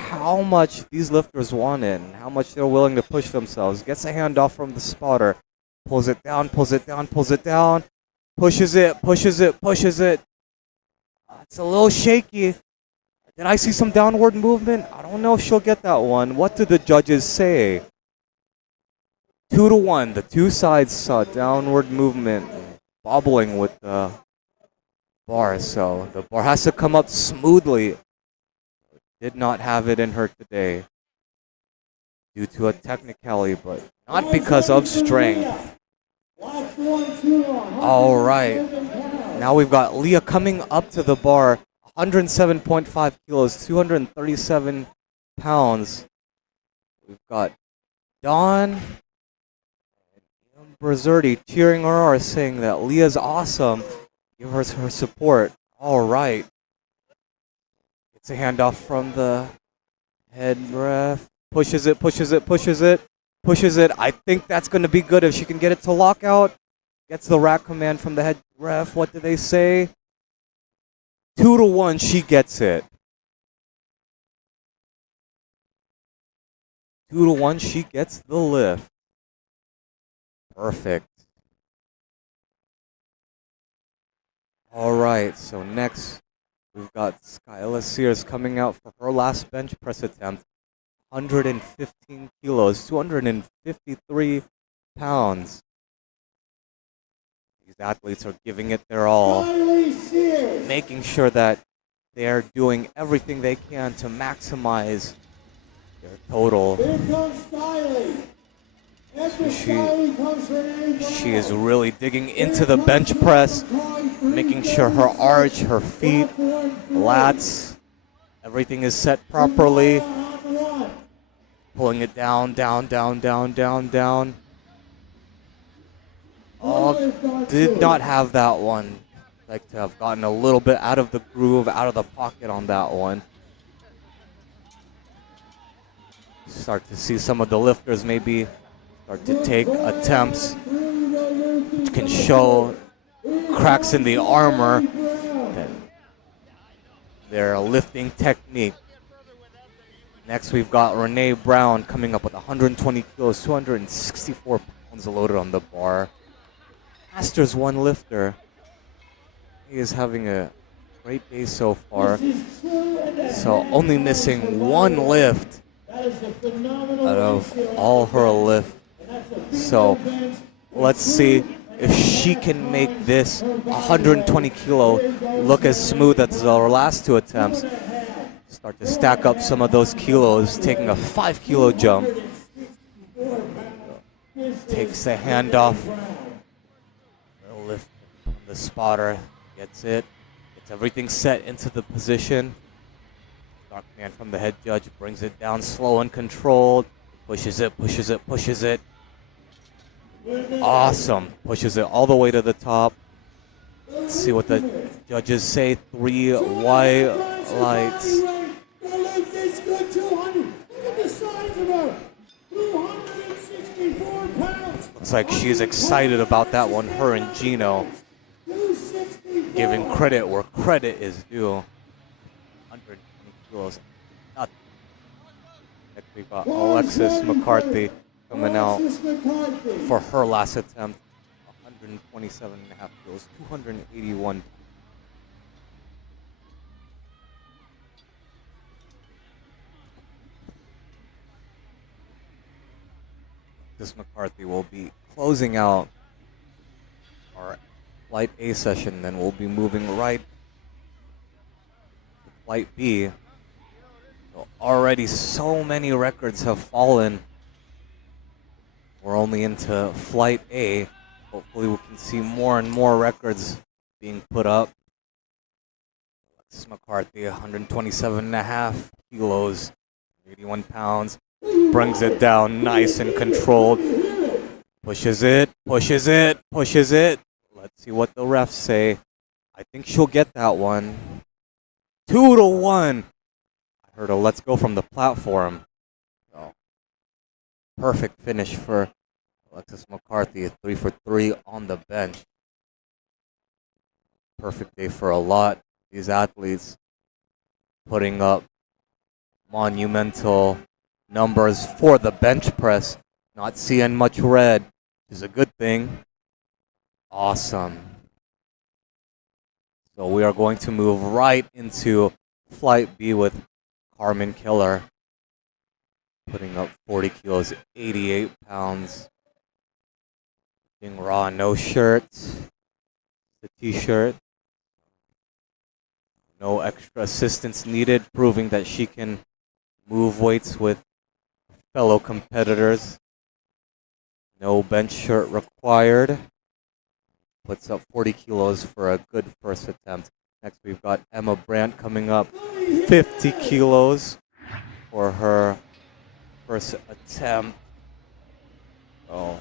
how much these lifters want it and how much they're willing to push themselves. Gets a hand off from the spotter. Pulls it down. Pushes it. It's a little shaky. Did I see some downward movement? I don't know if she'll get that one. What did the judges say? 2-1. The two sides saw downward movement, bobbling with the bar. So the bar has to come up smoothly. Did not have it in her today due to a technicality, but not because of strength. All right. Now we've got Leah coming up to the bar. 107.5 kilos, 237 pounds. We've got Dawn and Brazzurdi cheering her on, saying that Leah's awesome. Give her her support. All right. It's a handoff from the head ref. Pushes it. I think that's going to be good if she can get it to lockout. Gets the rack command from the head ref. What do they say? 2-1, she gets it. 2-1, she gets the lift. Perfect. All right, so next we've got Skyla Sears coming out for her last bench press attempt. 115 kilos, 253 pounds. These athletes are giving it their all, Riley Sears. making sure that they're doing everything they can to maximize their total. Here comes Stiley. After Stiley comes Renee Brown. She is really digging into the bench press, making sure her arch, her feet, lats, everything is set properly. Pulling it down, down, down, down, down, down. Oh, did not have that one. Like to have gotten a little bit out of the groove, out of the pocket on that one. Start to see some of the lifters maybe start to take attempts, which can show cracks in the armor that their lifting technique. Next, we've got Renee Brown coming up with 120 kilos, 264 pounds loaded on the bar. Masters 1 lifter. He is having a great day so far. So only missing 1 lift out of all her lift. So let's see if she can make this 120 kilo look as smooth as our last 2 attempts. Start to stack up some of those kilos, taking a 5 kilo jump. Takes the hand off. Lift on the spotter, gets it. Gets everything set into the position. Dark man from the head judge brings it down slow and controlled. Pushes it, pushes it, pushes it. Awesome. Pushes it all the way to the top. Let's see what the judges say. 3 white lights. Looks like she's excited about that one, her and Gino. Giving credit where credit is due. 120 kilos. Nothing. Next we got Alexis McCarthy coming out for her last attempt. 127.5 kilos, 281. Alexis McCarthy will be closing out our Flight A session, then we'll be moving right to Flight B. So already so many records have fallen. We're only into Flight A. Hopefully we can see more and more records being put up. Alexis McCarthy, 127.5 kilos, 81 pounds. Brings it down nice and controlled. Pushes it, pushes it, pushes it. Let's see what the refs say. I think she'll get that one. 2-1. I heard a let's go from the platform. So, perfect finish for Alexis McCarthy. 3 for 3 on the bench. Perfect day for a lot of these athletes. Putting up monumental numbers for the bench press. Not seeing much red is a good thing. Awesome. So we are going to move right into Flight B with Carmen Killer. Putting up 40 kilos, 88 pounds. Being raw, no shirt. The t-shirt. No extra assistance needed, proving that she can move weights with fellow competitors. No bench shirt required. Puts up 40 kilos for a good first attempt. Next we've got Emma Brandt coming up. 50 kilos for her first attempt. Oh.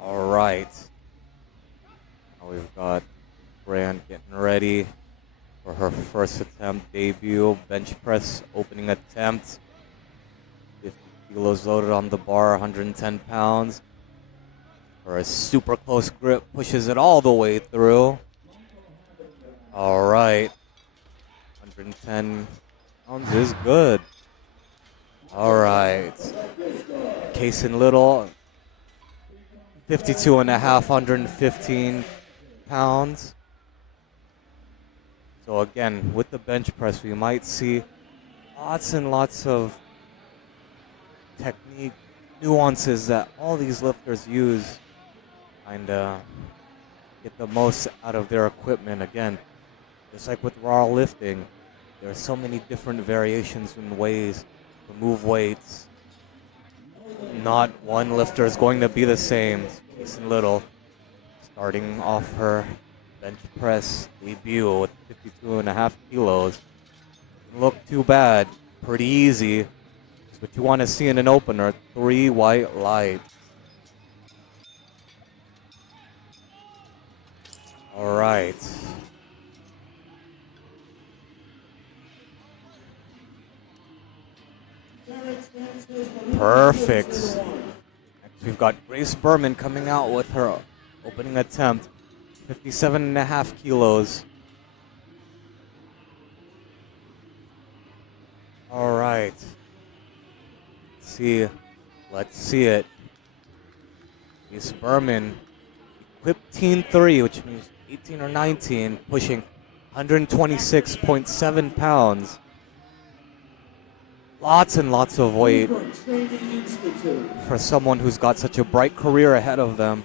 All right. Now we've got Brandt getting ready for her first attempt, debut, bench press, opening attempt. 50 kilos loaded on the bar, 110 pounds. For a super close grip, pushes it all the way through. All right. 110 pounds is good. All right. Kaysen Little, 52.5, 115 pounds. So again, with the bench press, we might see lots and lots of technique nuances that all these lifters use kind of get the most out of their equipment. Again, just like with raw lifting, there are so many different variations and ways to move weights. Not one lifter is going to be the same. Jason Little starting off her bench press debut with 52.5 kilos. Didn't look too bad. Pretty easy. It's what you want to see in an opener. 3 white lights. All right. Perfect. Next, we've got Grace Berman coming out with her opening attempt. 57.5 kilos. All right. Let's see it. Grace Berman, equipped teen 3, which means 18 or 19, pushing 126.7 pounds. Lots and lots of weight for someone who's got such a bright career ahead of them.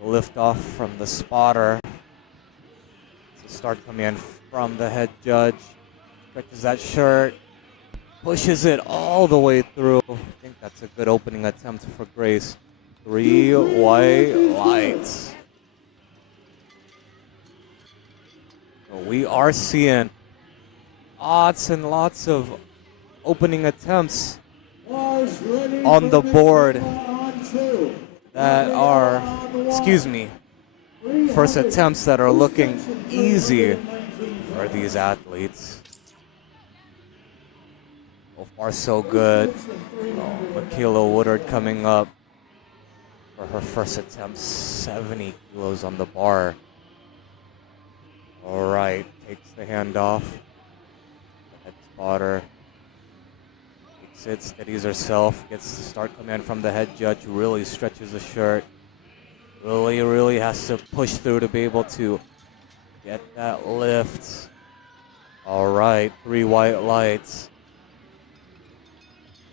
Lift off from the spotter. So start coming in from the head judge. Stretches that shirt. Pushes it all the way through. I think that's a good opening attempt for Grace. 3 white lights. So we are seeing lots and lots of opening attempts on the board that are, first attempts that are looking easy for these athletes. So far, so good. Michaela Woodard coming up for her first attempt, 70 kilos on the bar. All right, takes the hand off. The head spotter. Takes it, steadies herself, gets to start coming in from the head judge, really stretches the shirt. Really has to push through to be able to get that lift. All right, 3 white lights.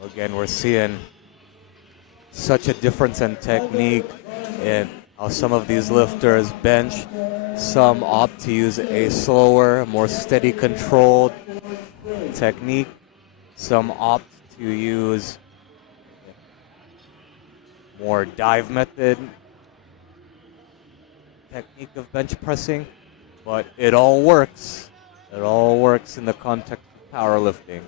Again, we're seeing such a difference in technique in how some of these lifters bench. Some opt to use a slower, more steady, controlled technique. Some opt to use more dive method technique of bench pressing, but it all works. It all works in the context of powerlifting.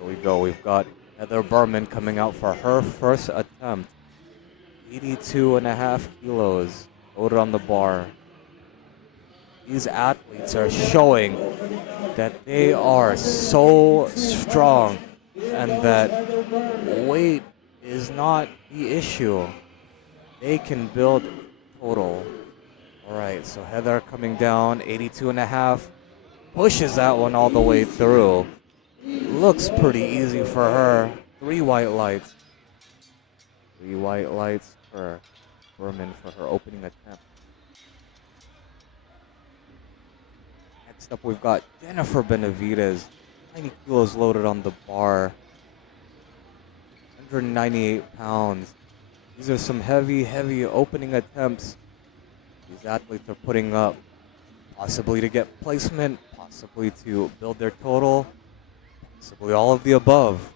Here we go. We've got Heather Berman coming out for her first attempt. 82.5 kilos loaded on the bar. These athletes are showing that they are so strong and that weight is not the issue. They can build total. All right, so Heather coming down, 82.5, pushes that one all the way through. Looks pretty easy for her. 3 white lights. 3 white lights for Berman for her opening attempt. Next up, we've got Jennifer Benavides. 90 kilos loaded on the bar. 198 pounds. These are some heavy opening attempts these athletes are putting up. Possibly to get placement, possibly to build their total, possibly all of the above.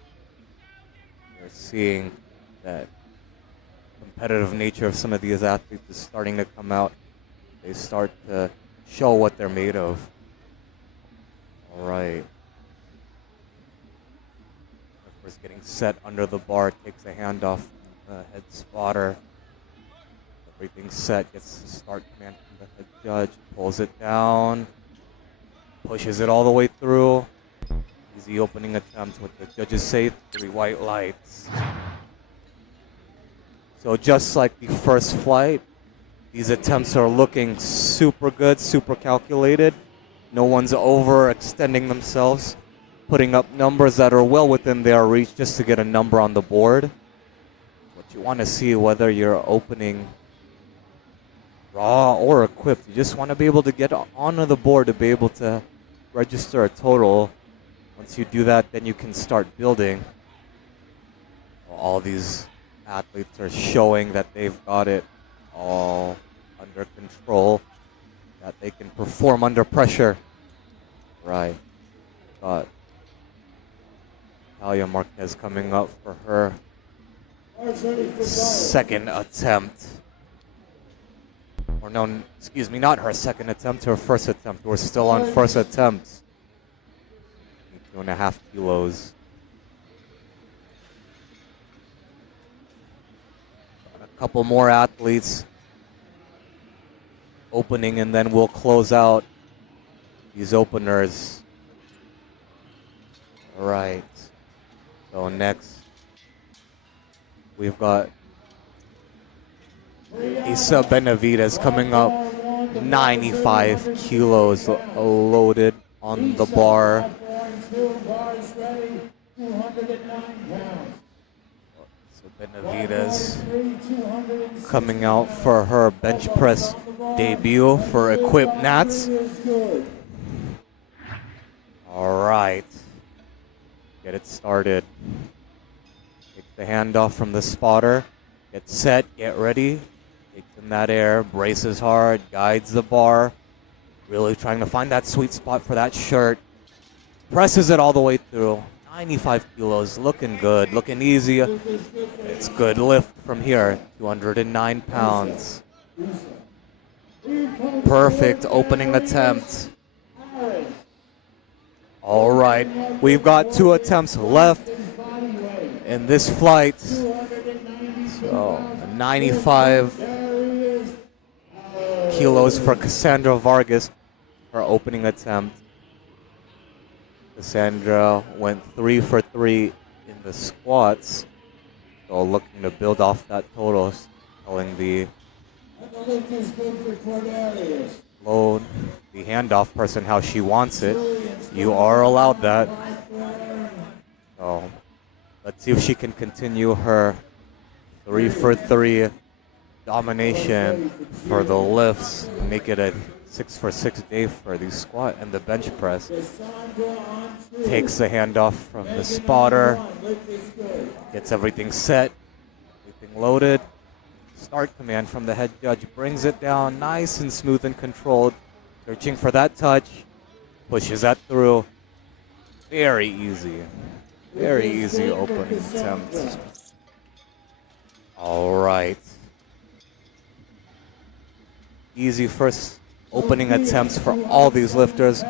We're seeing that competitive nature of some of these athletes is starting to come out. They start to show what they're made of. All right. First getting set under the bar, takes a hand off the head spotter. Everything's set, gets to start command from the head judge, pulls it down, pushes it all the way through. Easy opening attempt with the judges say 3 white lights. So just like the first flight, these attempts are looking super good, super calculated. No one's overextending themselves, putting up numbers that are well within their reach just to get a number on the board. What you want to see, whether you're opening raw or equipped, you just want to be able to get onto the board to be able to register a total. Once you do that, then you can start building all these athletes are showing that they've got it all under control, that they can perform under pressure. Right. Got Talia Marquez coming up for her second attempt. Or no, excuse me, not her second attempt, her first attempt. We're still on first attempts. 2.5 kilos. Got a couple more athletes opening, and then we'll close out these openers. All right. So next, we've got Isa Benavides coming up, 95 kilos loaded on the bar. So Benavides coming out for her bench press debut for Equip Nats. All right, get it started. Take the handoff from the spotter. Get set, get ready. Takes in that air, braces hard, guides the bar. Really trying to find that sweet spot for that shirt. Presses it all the way through. 95 kilos, looking good, looking easy. It's good lift from here, 209 pounds. Perfect opening attempt. All right, we've got 2 attempts left in this flight. So 95 kilos for Cassandra Vargas, her opening attempt. Cassandra went 3 for 3 in the squats, so looking to build off that total, telling the load, the handoff person how she wants it. You are allowed that. So let's see if she can continue her 3 for 3 domination for the lifts, make it a 6 for 6 day for the squat and the bench press. Takes the handoff from the spotter, gets everything set, everything loaded. Start command from the head judge, brings it down nice and smooth and controlled, searching for that touch, pushes that through. Very easy opening attempt. All right. Easy first opening attempts for all these lifters.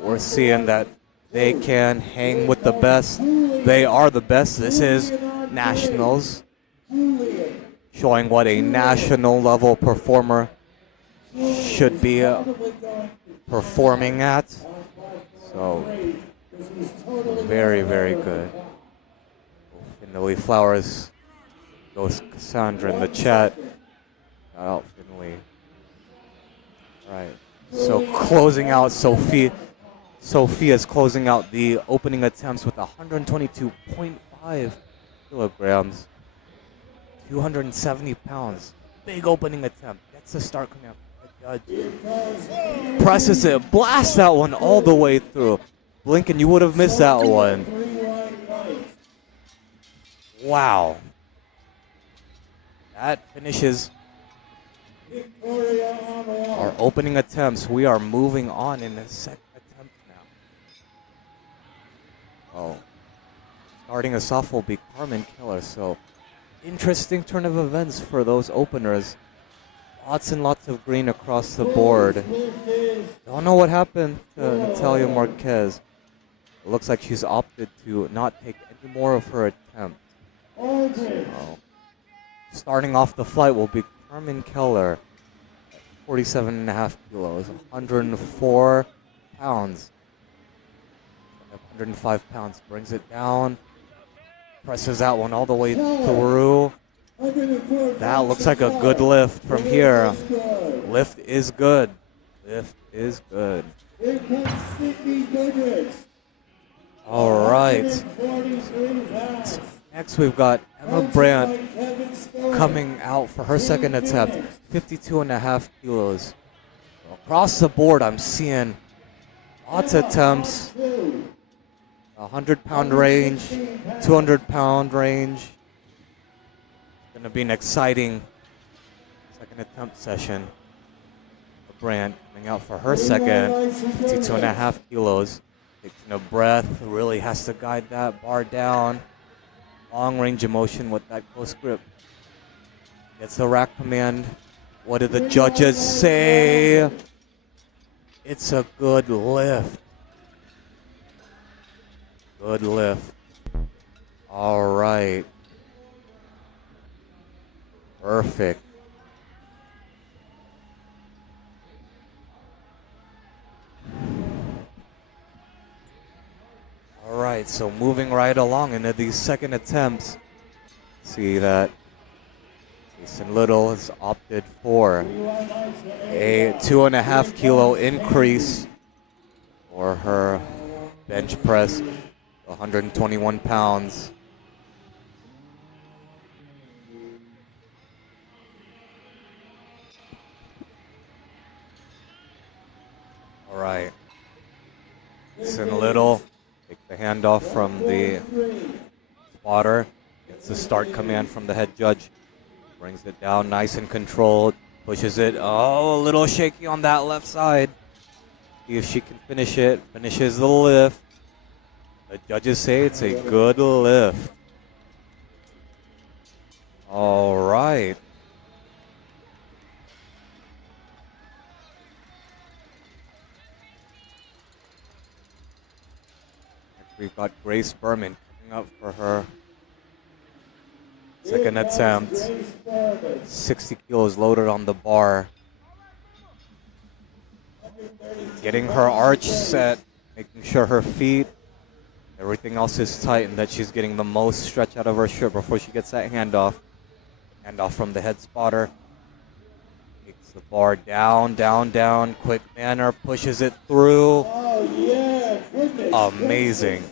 We're seeing that they can hang with the best. They are the best. This is nationals, showing what a national level performer should be performing at. So very, very good. Finley Flowers goes Cassandra in the chat. Shout out Finley. Right. So closing out Sophia's closing out the opening attempts with 122.5 kilograms, 270 pounds. Big opening attempt. Gets the start coming up. The judge presses it, blasts that one all the way through. Blinken, you would have missed that one. Wow. That finishes our opening attempts. We are moving on in the second attempt now. Oh. Starting us off will be Carmen Keller. So interesting turn of events for those openers. Lots and lots of green across the board. Don't know what happened to Natalia Marquez. It looks like she's opted to not take any more of her attempt. So, starting off the flight will be Carmen Keller, 47.5 kilos, 104 pounds. 105 pounds, brings it down, presses that one all the way through. That looks like a good lift from here. Lift is good. Lift is good. All right. Next we've got Emma Brandt coming out for her second attempt, 52.5 kilos. Across the board, I'm seeing lots of attempts. 100-pound range, 200-pound range. going to be an exciting second attempt session. Brand coming out for her second, 52.5 kilos. Taking a breath, really has to guide that bar down. Long range of motion with that close grip. Gets the rack command. What do the judges say? It's a good lift. Good lift. All right. Perfect. All right, so moving right along into these second attempts. See that Jason Little has opted for a 2.5 kilo increase for her bench press, 121 pounds. All right. Jason Little, take the handoff from the spotter. Gets the start command from the head judge. Brings it down nice and controlled. Pushes it. Oh, a little shaky on that left side. See if she can finish it. Finishes the lift. The judges say it's a good lift. All right. We've got Grace Berman coming up for her second attempt. 60 kilos loaded on the bar. Getting her arch set, making sure her feet, everything else is tight and that she's getting the most stretch out of her shirt before she gets that handoff. Handoff from the head spotter. Takes the bar down, down, down. Quick manner, pushes it through. Oh, yeah. Goodness. Amazing.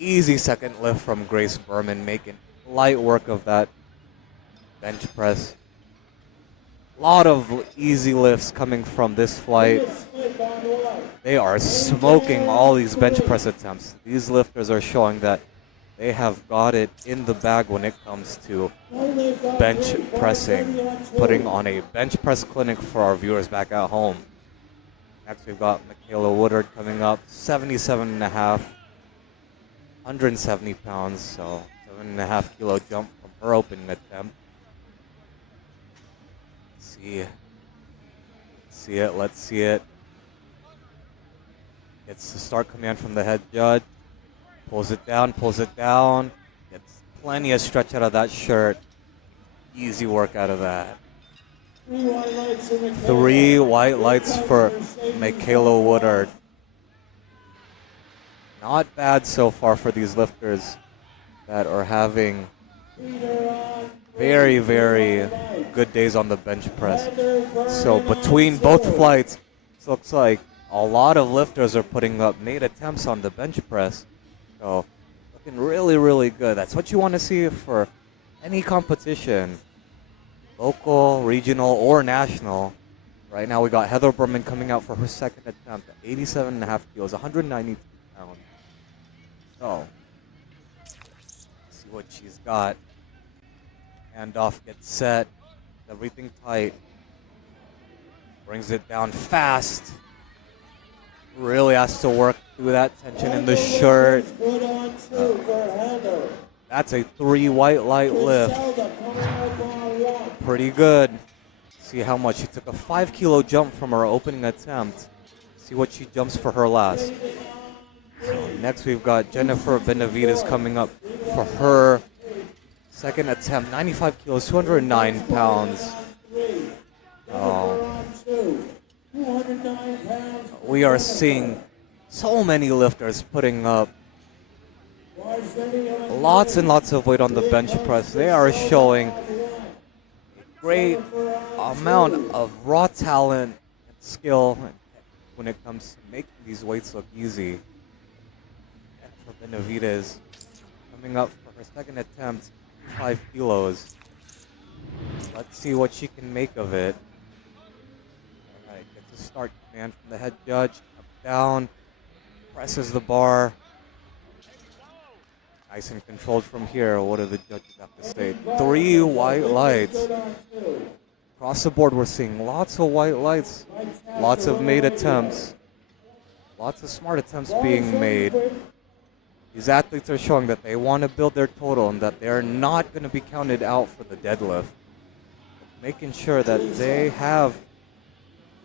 Easy second lift from Grace Berman, making light work of that bench press. A lot of easy lifts coming from this flight. They are smoking all these bench press attempts. These lifters are showing that they have got it in the bag when it comes to bench pressing. Putting on a bench press clinic for our viewers back at home. Next we've got Michaela Woodard coming up, 77.5, 170 pounds, so 7.5 kilo jump from her opening attempt. Let's see it. Gets the start command from the head judge. Pulls it down. Gets plenty of stretch out of that shirt. Easy work out of that. 3 white lights for Michaela Woodard. Not bad so far for these lifters that are having very, very good days on the bench press. So between both flights, it looks like a lot of lifters are putting up 8 attempts on the bench press. So looking really, really good. That's what you want to see for any competition, local, regional, or national. Right now we got Heather Berman coming out for her second attempt at 87.5 kilos, 192 pounds. So let's see what she's got. Handoff gets set. Everything tight. Brings it down fast. Really has to work through that tension in the shirt. That's a 3 white light lift. Pretty good. See how much. She took a 5 kilo jump from her opening attempt. See what she jumps for her last. So next we've got Jennifer Benavides coming up for her second attempt. 95 kilos, 209 pounds. We are seeing so many lifters putting up lots and lots of weight on the bench press. They are showing a great amount of raw talent and skill when it comes to making these weights look easy. And for Benavides, coming up for her second attempt, 5 kilos. Let's see what she can make of it. All right, gets a start command from the head judge. Up, down, presses the bar. Nice and controlled from here. What do the judges have to say? 3 white lights. Across the board, we're seeing lots of white lights. Lots of made attempts. Lots of smart attempts being made. These athletes are showing that they want to build their total and that they're not going to be counted out for the deadlift. Making sure that they have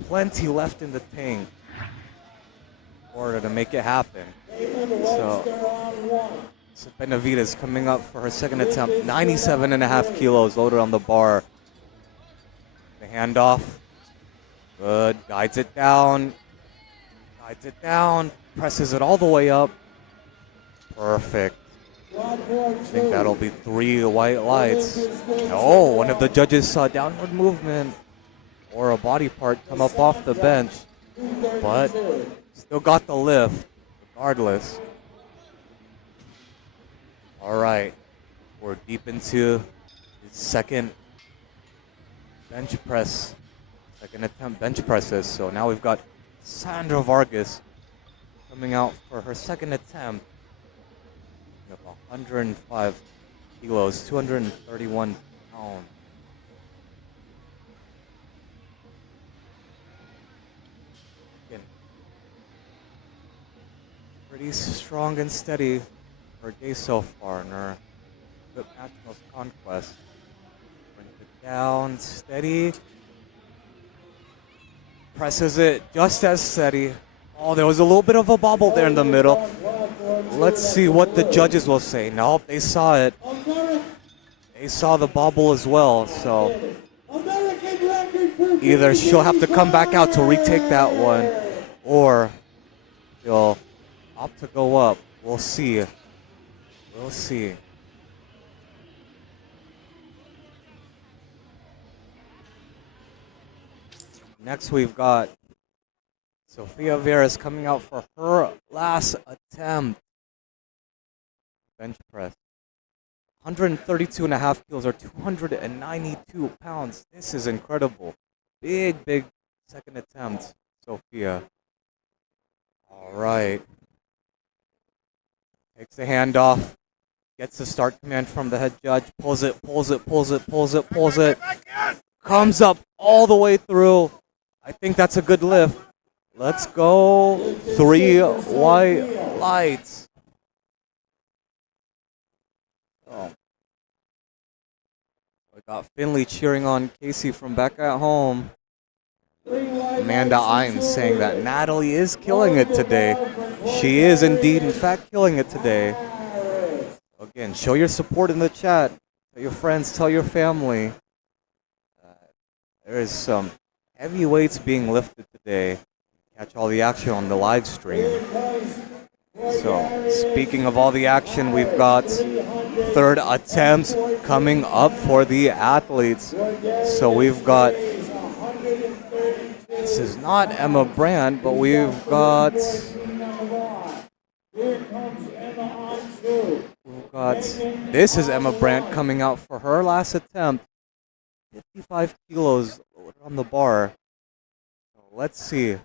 plenty left in the tank in order to make it happen. So Benavides coming up for her second attempt. 97.5 kilos loaded on the bar. The handoff. Good. Guides it down. Guides it down. Presses it all the way up. Perfect. I think that'll be 3 white lights. Oh, one of the judges saw downward movement or a body part come up off the bench, but still got the lift regardless. All right, we're deep into the second bench press, second attempt bench presses. So now we've got Sandra Vargas coming out for her second attempt. 105 kilos, 231 pounds. Again, pretty strong and steady her day so far in her Good Nationals conquest. Brings it down, steady. Presses it just as steady. Oh, there was a little bit of a bobble there in the middle. Let's see what the judges will say. Nope, they saw it. They saw the bobble as well, so either she'll have to come back out to retake that one, or she'll opt to go up. We'll see. We'll see. Next we've got Sofia Veras coming out for her last attempt. Bench press. 132.5 kilos or 292 pounds. This is incredible. Big second attempt, Sofia. All right. Takes the hand off. Gets the start command from the head judge. Pulls it. Comes up all the way through. I think that's a good lift. Let's go. 3 white lights. Oh. We got Finley cheering on Casey from back at home. Amanda Imes saying that Natalie is killing it today. She is indeed, in fact, killing it today. Again, show your support in the chat. Tell your friends, tell your family. There is some heavy weights being lifted today. Catch all the action on the live stream. So, speaking of all the action, we've got third attempts coming up for the athletes. So we've got, this is not Emma Brandt, but we've got, this is Emma Brandt coming out for her last attempt. 55 kilos on the bar. Let's see.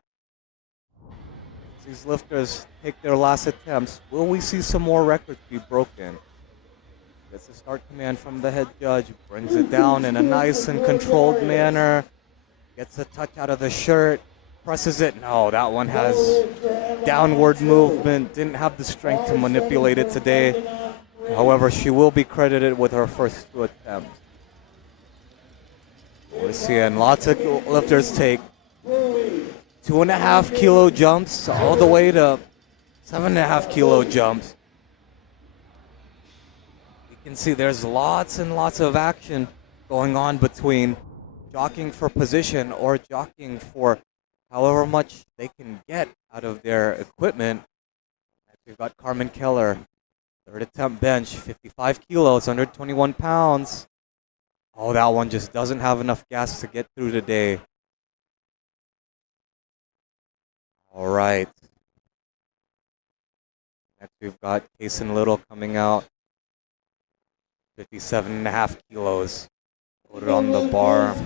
These lifters take their last attempts. Will we see some more records be broken? Gets a start command from the head judge. Brings it down in a nice and controlled manner. Gets a touch out of the shirt. Presses it. No, that one has downward movement. Didn't have the strength to manipulate it today. However, she will be credited with her first 2 attempts. We're seeing lots of lifters take 2.5 kilo jumps all the way to 7.5 kilo jumps. You can see there's lots and lots of action going on between jockeying for position or jockeying for however much they can get out of their equipment. We've got Carmen Keller, third attempt bench, 55 kilos, 121 pounds. Oh, that one just doesn't have enough gas to get through today. All right. Next, we've got Kason Little coming out. 57.5 kilos. Put it on the bar.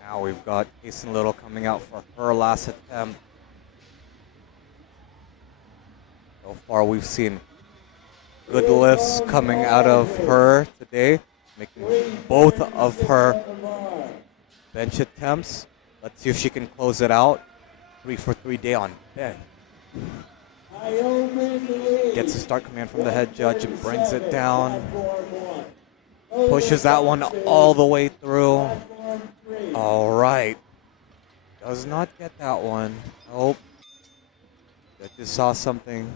Now we've got Kason Little coming out for her last attempt. So far, we've seen good lifts coming out of her today, making both of her bench attempts. Let's see if she can close it out. 3 for 3 day on bench. Gets a start command from the head judge and brings it down. Pushes that one all the way through. All right. Does not get that one. Nope. I just saw something.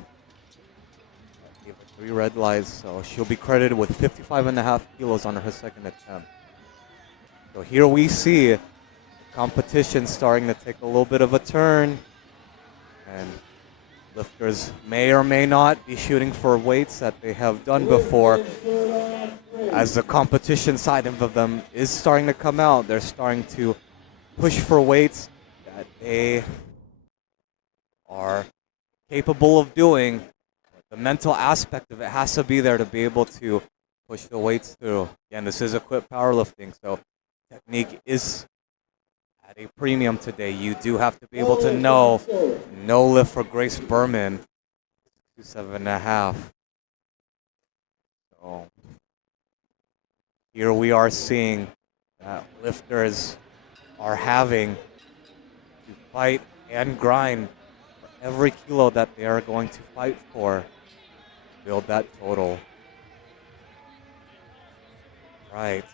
Gave her 3 red lights, so she'll be credited with 55.5 kilos on her second attempt. So here we see the competition starting to take a little bit of a turn. And lifters may or may not be shooting for weights that they have done before. As the competition side of them is starting to come out, they're starting to push for weights that they are capable of doing. The mental aspect of it has to be there to be able to push the weights through. Again, this is equipped powerlifting, so technique is at a premium today. You do have to be able to know no lift for Grace Berman, 7.5. So here we are seeing that lifters are having to fight and grind for every kilo that they are going to fight for. Build that total. Right.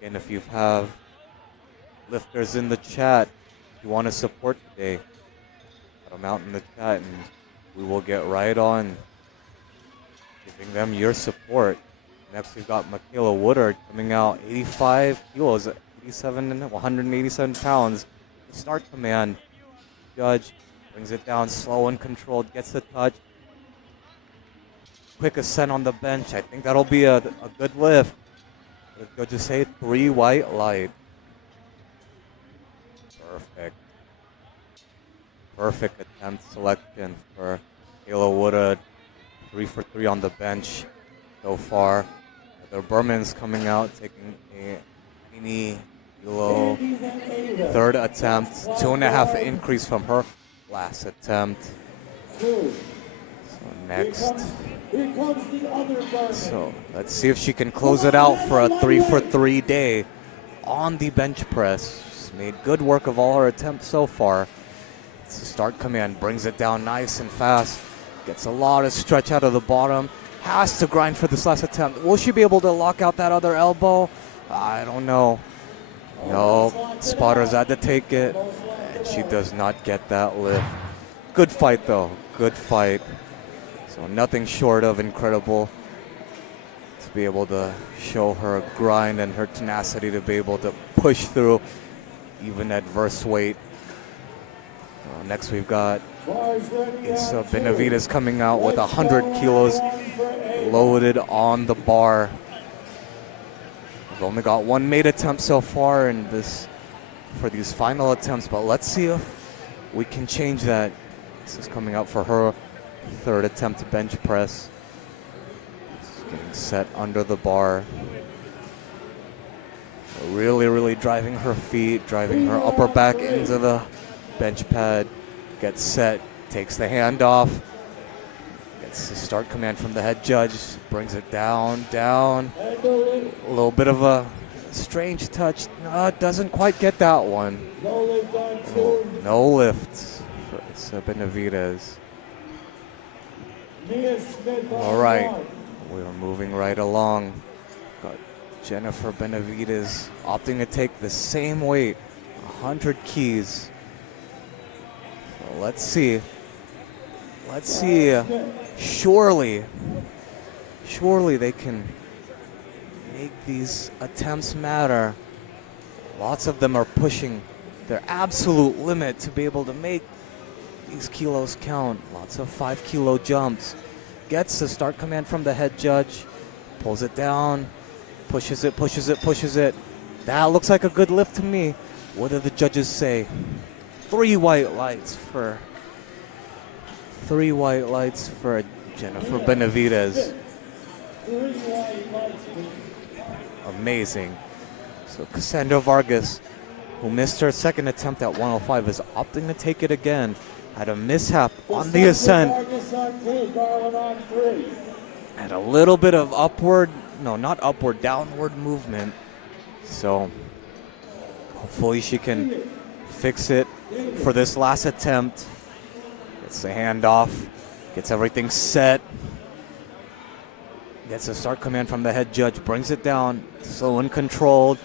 And if you have lifters in the chat, if you want to support today, put them out in the chat and we will get right on giving them your support. Next we've got Michaela Woodard coming out 85 kilos, 187 pounds. Start command. Judge brings it down slow and controlled, gets the touch. Quick ascent on the bench. I think that'll be a good lift. Let's just say 3 white light. Perfect. Perfect attempt selection for Kayla Woodard. 3 for 3 on the bench so far. The Berman's coming out, taking a mini kilo third attempt. 2.5 increase from her last attempt. So next. So let's see if she can close it out for a 3 for 3 day on the bench press. She's made good work of all her attempts so far. It's a start command, brings it down nice and fast. Gets a lot of stretch out of the bottom. Has to grind for this last attempt. Will she be able to lock out that other elbow? I don't know. No, spotters had to take it. And she does not get that lift. Good fight though, good fight. So nothing short of incredible to be able to show her grind and her tenacity to be able to push through even adverse weight. Next we've got Benavides coming out with 100 kilos loaded on the bar. We've only got 1 made attempt so far in this for these final attempts, but let's see if we can change that. This is coming out for her third attempt to bench press. She's getting set under the bar. Really driving her feet, driving her upper back into the bench pad. Gets set, takes the hand off. Gets the start command from the head judge. Brings it down. A little bit of a strange touch. No, doesn't quite get that one. No lift for Benavides. All right, we're moving right along. Got Jennifer Benavides opting to take the same weight, 100 keys. So let's see. Surely they can make these attempts matter. Lots of them are pushing their absolute limit to be able to make these kilos count. Lots of 5 kilo jumps. Gets the start command from the head judge. Pulls it down. Pushes it. That looks like a good lift to me. What do the judges say? 3 white lights for Jennifer Benavides. Amazing. So Cassandra Vargas, who missed her second attempt at 105, is opting to take it again. had a mishap on the ascent. Vargas on 2, Garland on 3. Had a little bit of upward, no, not upward, downward movement. So hopefully she can fix it for this last attempt. Gets the handoff, gets everything set. Gets a start command from the head judge, brings it down, slow and controlled.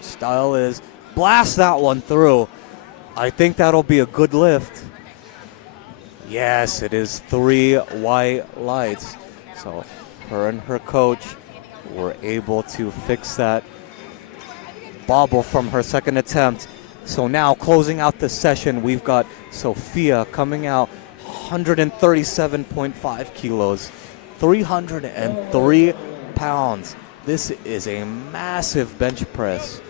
Style is, blast that one through. I think that'll be a good lift. Yes, it is 3 white lights. So her and her coach were able to fix that bobble from her second attempt. So now closing out the session, we've got Sophia coming out 137.5 kilos, 303 pounds. This is a massive bench press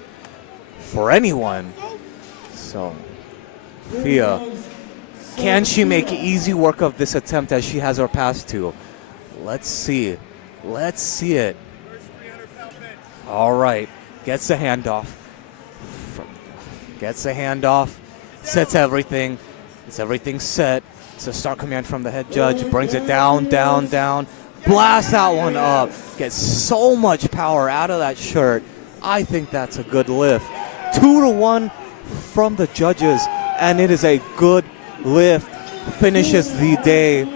for anyone. So Sophia, can she make easy work of this attempt as she has her past two? Let's see. Let's see it. All right. Gets the handoff. Gets the handoff. Sets everything. It's everything set. It's a start command from the head judge. Brings it down, down, down. Blast that one up. Gets so much power out of that shirt. I think that's a good lift. 2-1 from the judges. And it is a good lift. Finishes the day.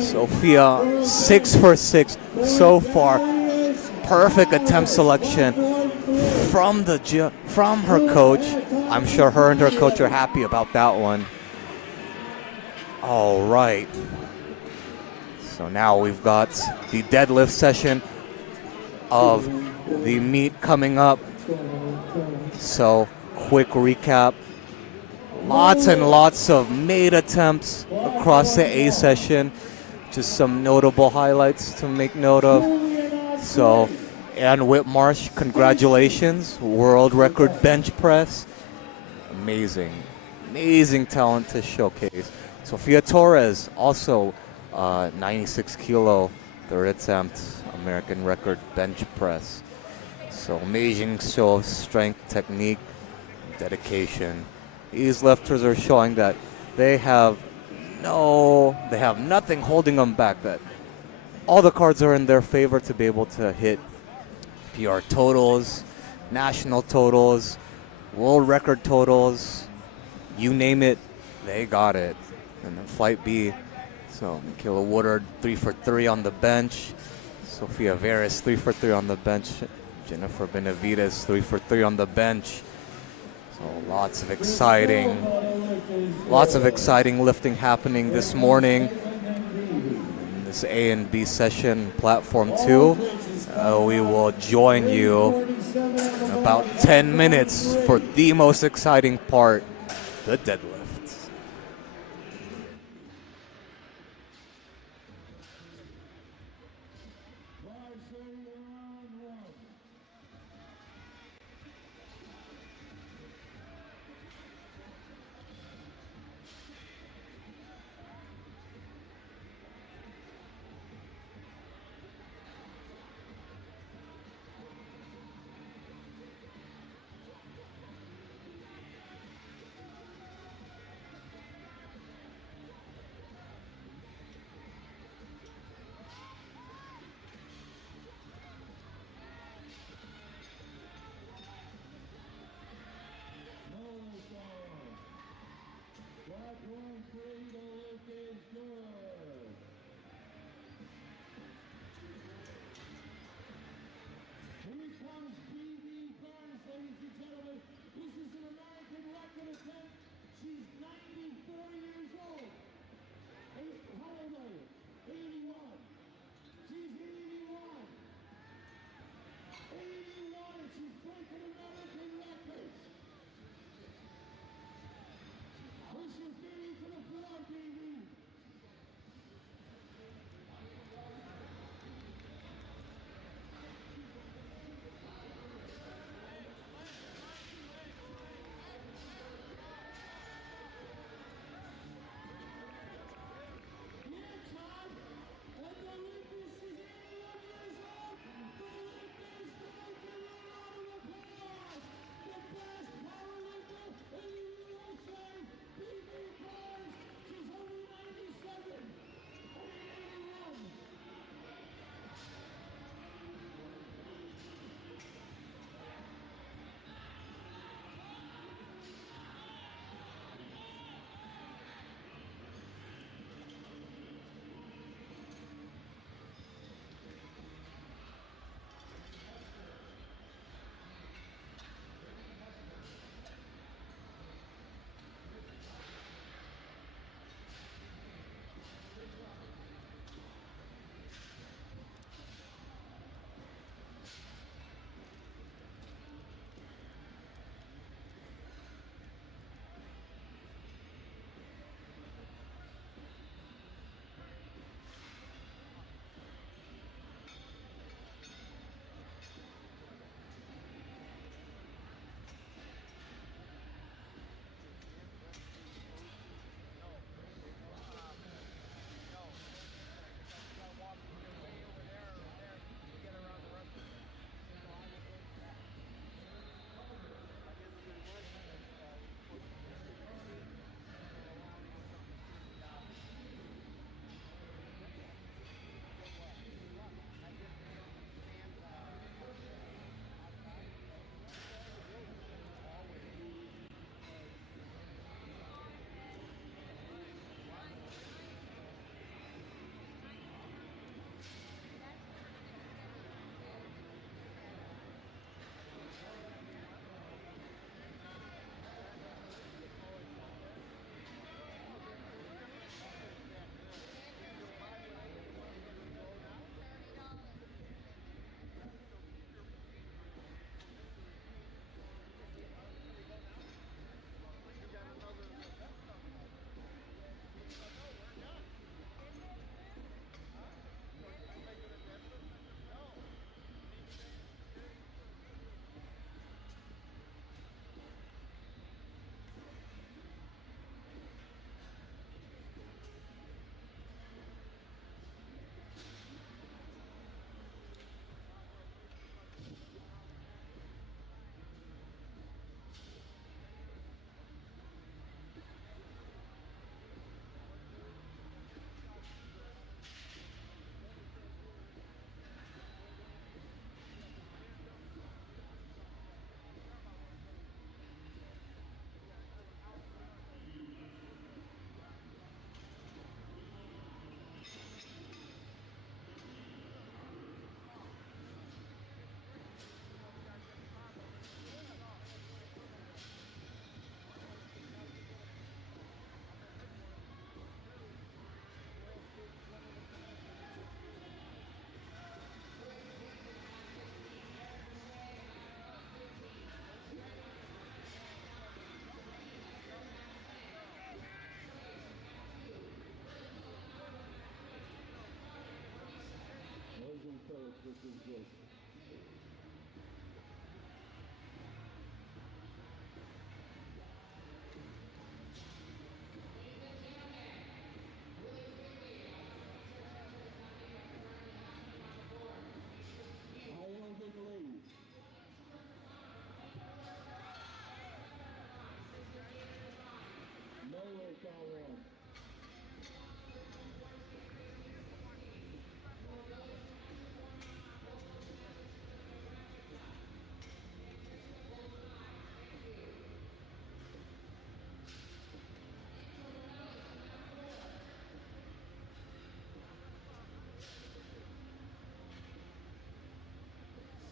Sophia, 6 for 6 so far. Perfect attempt selection from her coach. I'm sure her and her coach are happy about that one. All right. So now we've got the deadlift session of the meet coming up. So quick recap. Lots and lots of made attempts across the A session. Just some notable highlights to make note of. So, Ann Whitmarsh, congratulations. World record bench press. Amazing. Amazing talent to showcase. Sophia Torres, also 96 kilo, third attempt, American record bench press. So amazing show of strength, technique, dedication. These lifters are showing that they have nothing holding them back, that all the cards are in their favor to be able to hit PR totals, national totals, world record totals, you name it, they got it. And then flight B, so Michaela Woodard 3 for 3 on the bench, Sophia Veras 3 for 3 on the bench, Jennifer Benavides 3 for 3 on the bench. So lots of exciting lifting happening this morning. In this A and B session, platform 2. We will join you in about 10 minutes for the most exciting part, the deadlift.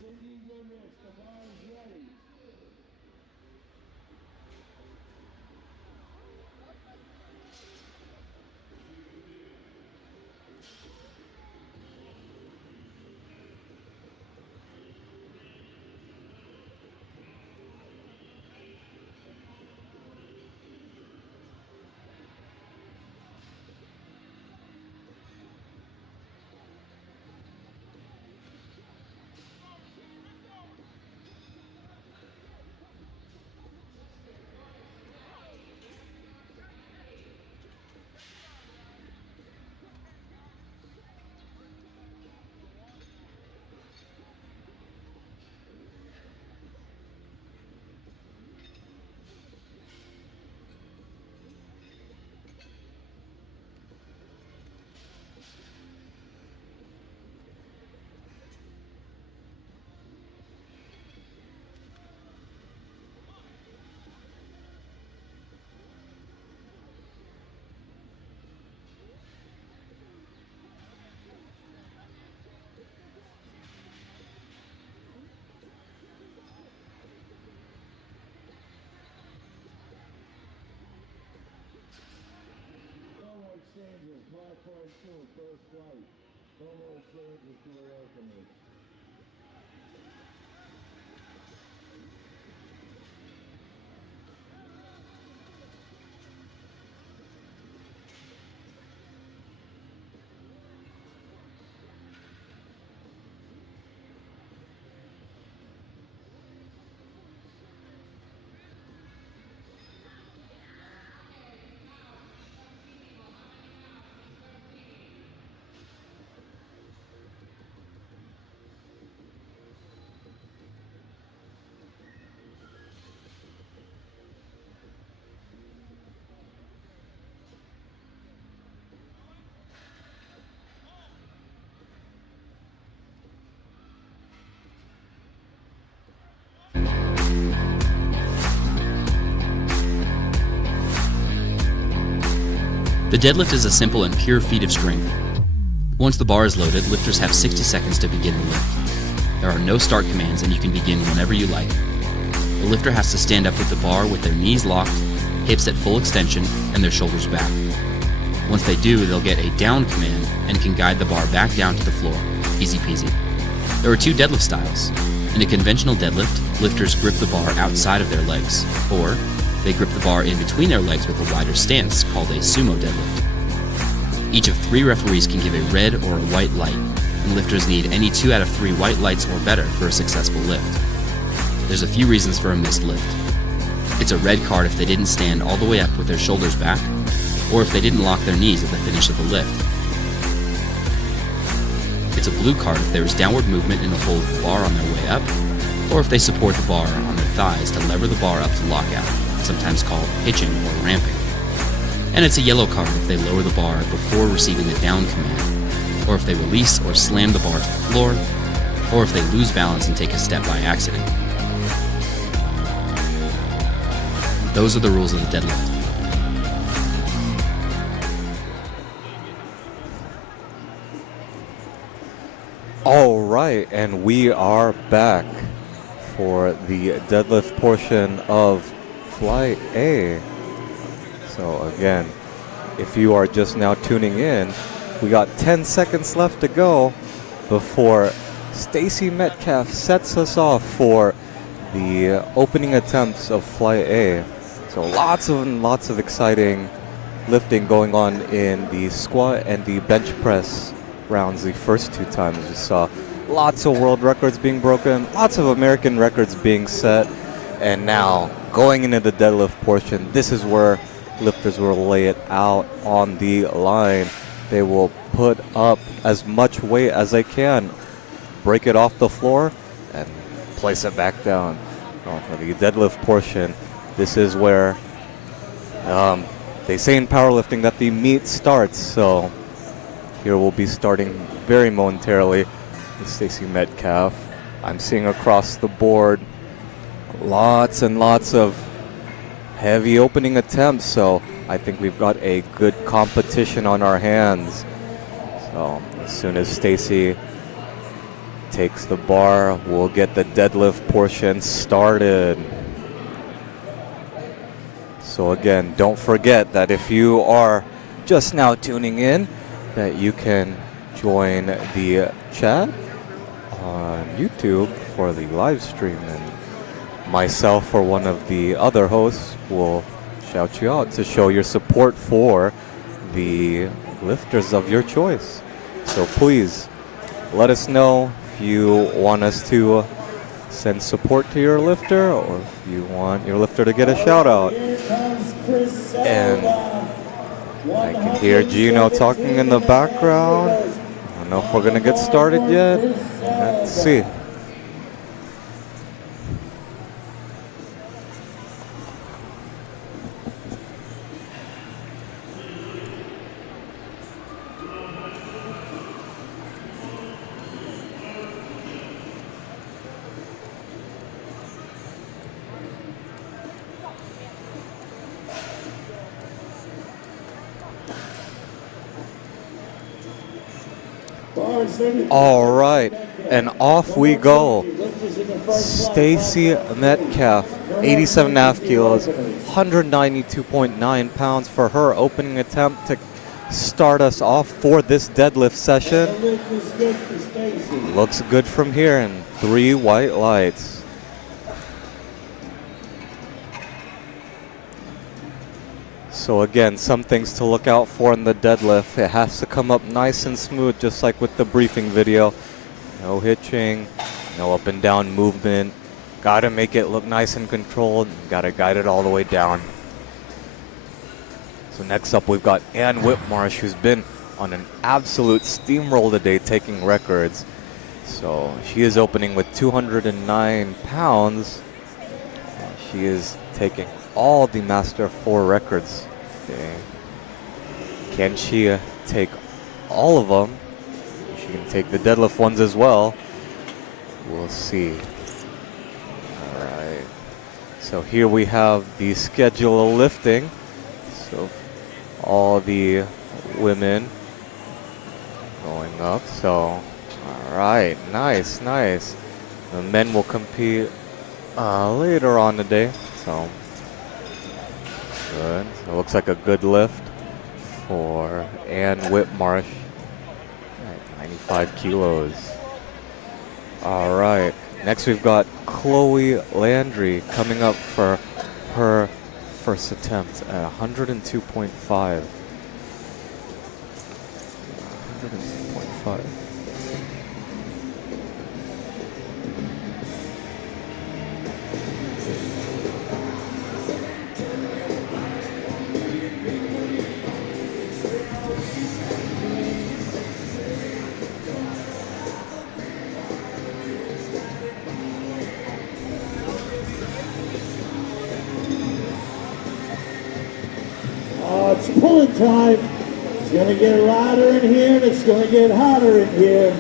Sydney Goodrich, the bar is ready. Exchanges, 5.2, first flight. No more exchanges to away from me. The deadlift is a simple and pure feat of strength. Once the bar is loaded, lifters have 60 seconds to begin the lift. There are no start commands and you can begin whenever you like. The lifter has to stand up with the bar with their knees locked, hips at full extension, and their shoulders back. Once they do, they'll get a down command and can guide the bar back down to the floor. Easy peasy. There are two deadlift styles. In a conventional deadlift, lifters grip the bar outside of their legs, or they grip the bar in between their legs with a wider stance called a sumo deadlift. Each of 3 referees can give a red or a white light, and lifters need any 2 out of 3 white lights or better for a successful lift. There's a few reasons for a missed lift. It's a red card if they didn't stand all the way up with their shoulders back, or if they didn't lock their knees at the finish of the lift. It's a blue card if there is downward movement in the hold of the bar on their way up, or if they support the bar on their thighs to lever the bar up to lockout, sometimes called hitching or ramping. And it's a yellow card if they lower the bar before receiving a down command, or if they release or slam the bar to the floor, or if they lose balance and take a step by accident. Those are the rules of the deadlift. All right, and we are back for the deadlift portion of Flight A. So again, if you are just now tuning in, we got 10 seconds left to go before Stacy Metcalf sets us off for the opening attempts of Flight A. So lots of exciting lifting going on in the squat and the bench press rounds the first 2 times. We saw Lots of world records being broken, lots of American records being set. And now, going into the deadlift portion, this is where lifters will lay it out on the line. They will put up as much weight as they can, break it off the floor, and place it back down. For the deadlift portion, this is where they say in powerlifting that the meat starts. So here we'll be starting very momentarily with Stacy Metcalf. I'm seeing across the board lots and lots of heavy opening attempts, so I think we've got a good competition on our hands. So as soon as Stacy takes the bar, we'll get the deadlift portion started. So again, don't forget that if you are just now tuning in, that you can join the chat on YouTube for the live stream, and myself or one of the other hosts will shout you out to show your support for the lifters of your choice. So please let us know if you want us to send support to your lifter, or if you want your lifter to get a shout out. And I can hear Gino talking in the background. I don't know if we're gonna get started yet. Let's see. All right, and off we go. Stacy Metcalf, 87.5 kilos, 192.9 pounds for her opening attempt to start us off for this deadlift session. Looks good from here, and 3 white lights. So again, some things to look out for in the deadlift. It has to come up nice and smooth, just like with the briefing video. No hitching, no up and down movement. Gotta make it look nice and controlled. Gotta guide it all the way down. So next up, we've got Ann Whitmarsh, who's been on an absolute steamroll today, taking records. So she is opening with 209 pounds. She is taking all the Master 4 records. Okay. Can she take all of them? She can take the deadlift ones as well. We'll see. All right. So here we have the schedule of lifting. So all the women going up. So, all right. Nice, nice. The men will compete later on today. So good. So it looks like a good lift for Ann Whitmarsh at 95 kilos. All right. Next we've got Chloe Landry coming up for her first attempt at 102.5. 102.5. It's pulling time. It's going to get louder in here, and it's going to get hotter in here.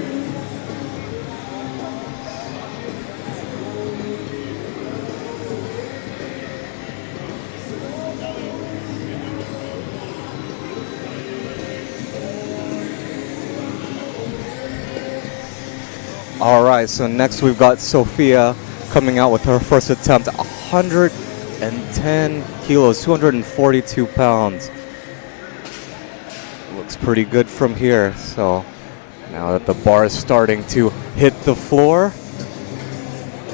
All right, so next we've got Sophia coming out with her first attempt, 110 kilos, 242 pounds. Looks pretty good from here. So now that the bar is starting to hit the floor,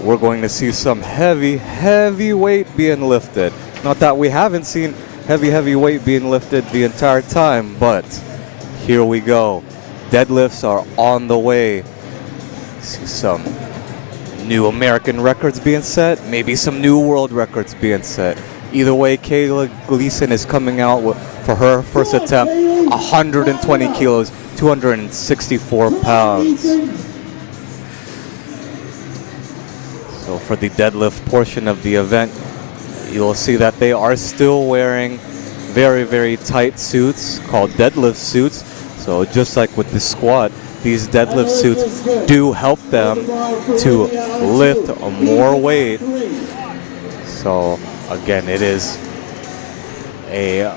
we're going to see some heavy weight being lifted. Not that we haven't seen heavy weight being lifted the entire time, but here we go. Deadlifts are on the way. See some new American records being set, maybe some new world records being set. Either way, Kayla Gleason is coming out for her first attempt, 120 kilos, 264 pounds. So for the deadlift portion of the event, you'll see that they are still wearing very, very tight suits called deadlift suits. So just like with the squat, these deadlift suits do help them to lift more weight. So again, it is a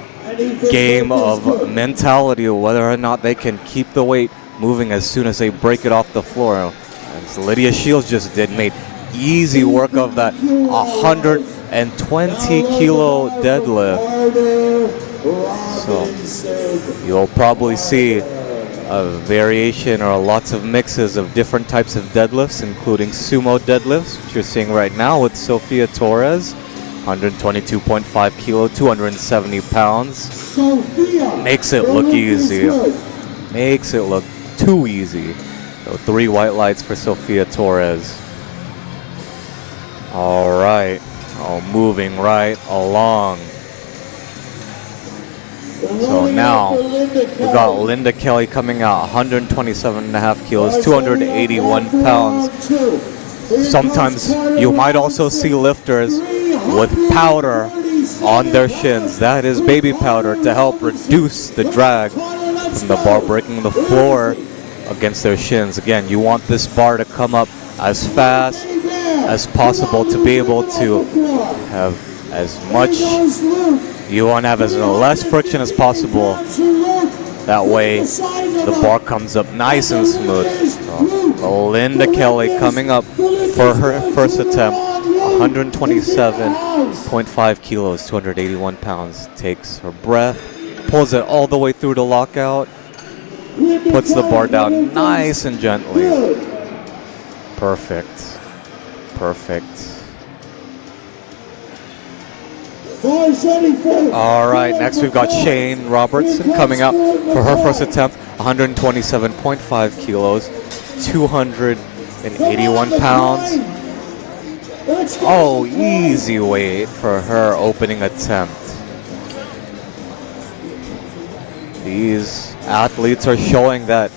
game of mentality, whether or not they can keep the weight moving as soon as they break it off the floor. As Lydia Shields just did, made easy work of that 120 kilo deadlift. So you'll probably see a variation or lots of mixes of different types of deadlifts, including sumo deadlifts, which you're seeing right now with Sofia Torres, 122.5 kilo, 270 pounds. Makes it look easy. Makes it look too easy. So 3 white lights for Sofia Torres. All right, moving right along. So now we've got Linda Kelly coming out, 127.5 kilos, 281 pounds. Sometimes you might also see lifters with powder on their shins. That is baby powder to help reduce the drag from the bar breaking the floor against their shins. Again, you want this bar to come up as fast as possible to be able to have as much, you want to have as less friction as possible. That way the bar comes up nice and smooth. So Linda Kelly coming up for her first attempt, 127.5 kilos, 281 pounds. Takes her breath, pulls it all the way through to lockout, puts the bar down nice and gently. Perfect. Perfect. All right, next we've got Shane Robertson coming up for her first attempt, 127.5 kilos, 281 pounds. Oh, easy weight for her opening attempt. These athletes are showing that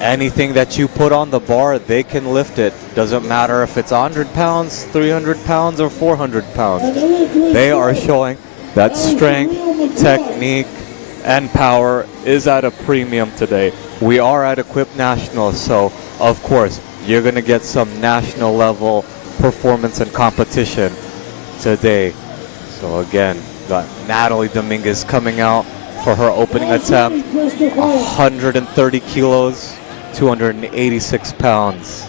anything that you put on the bar, they can lift it. Doesn't matter if it's 100 pounds, 300 pounds, or 400 pounds. They are showing that strength, technique, and power is at a premium today. We are at Equip Nationals, so of course, you're going to get some national level performance and competition today. So again, got Natalie Dominguez coming out for her opening attempt, 130 kilos, 286 pounds.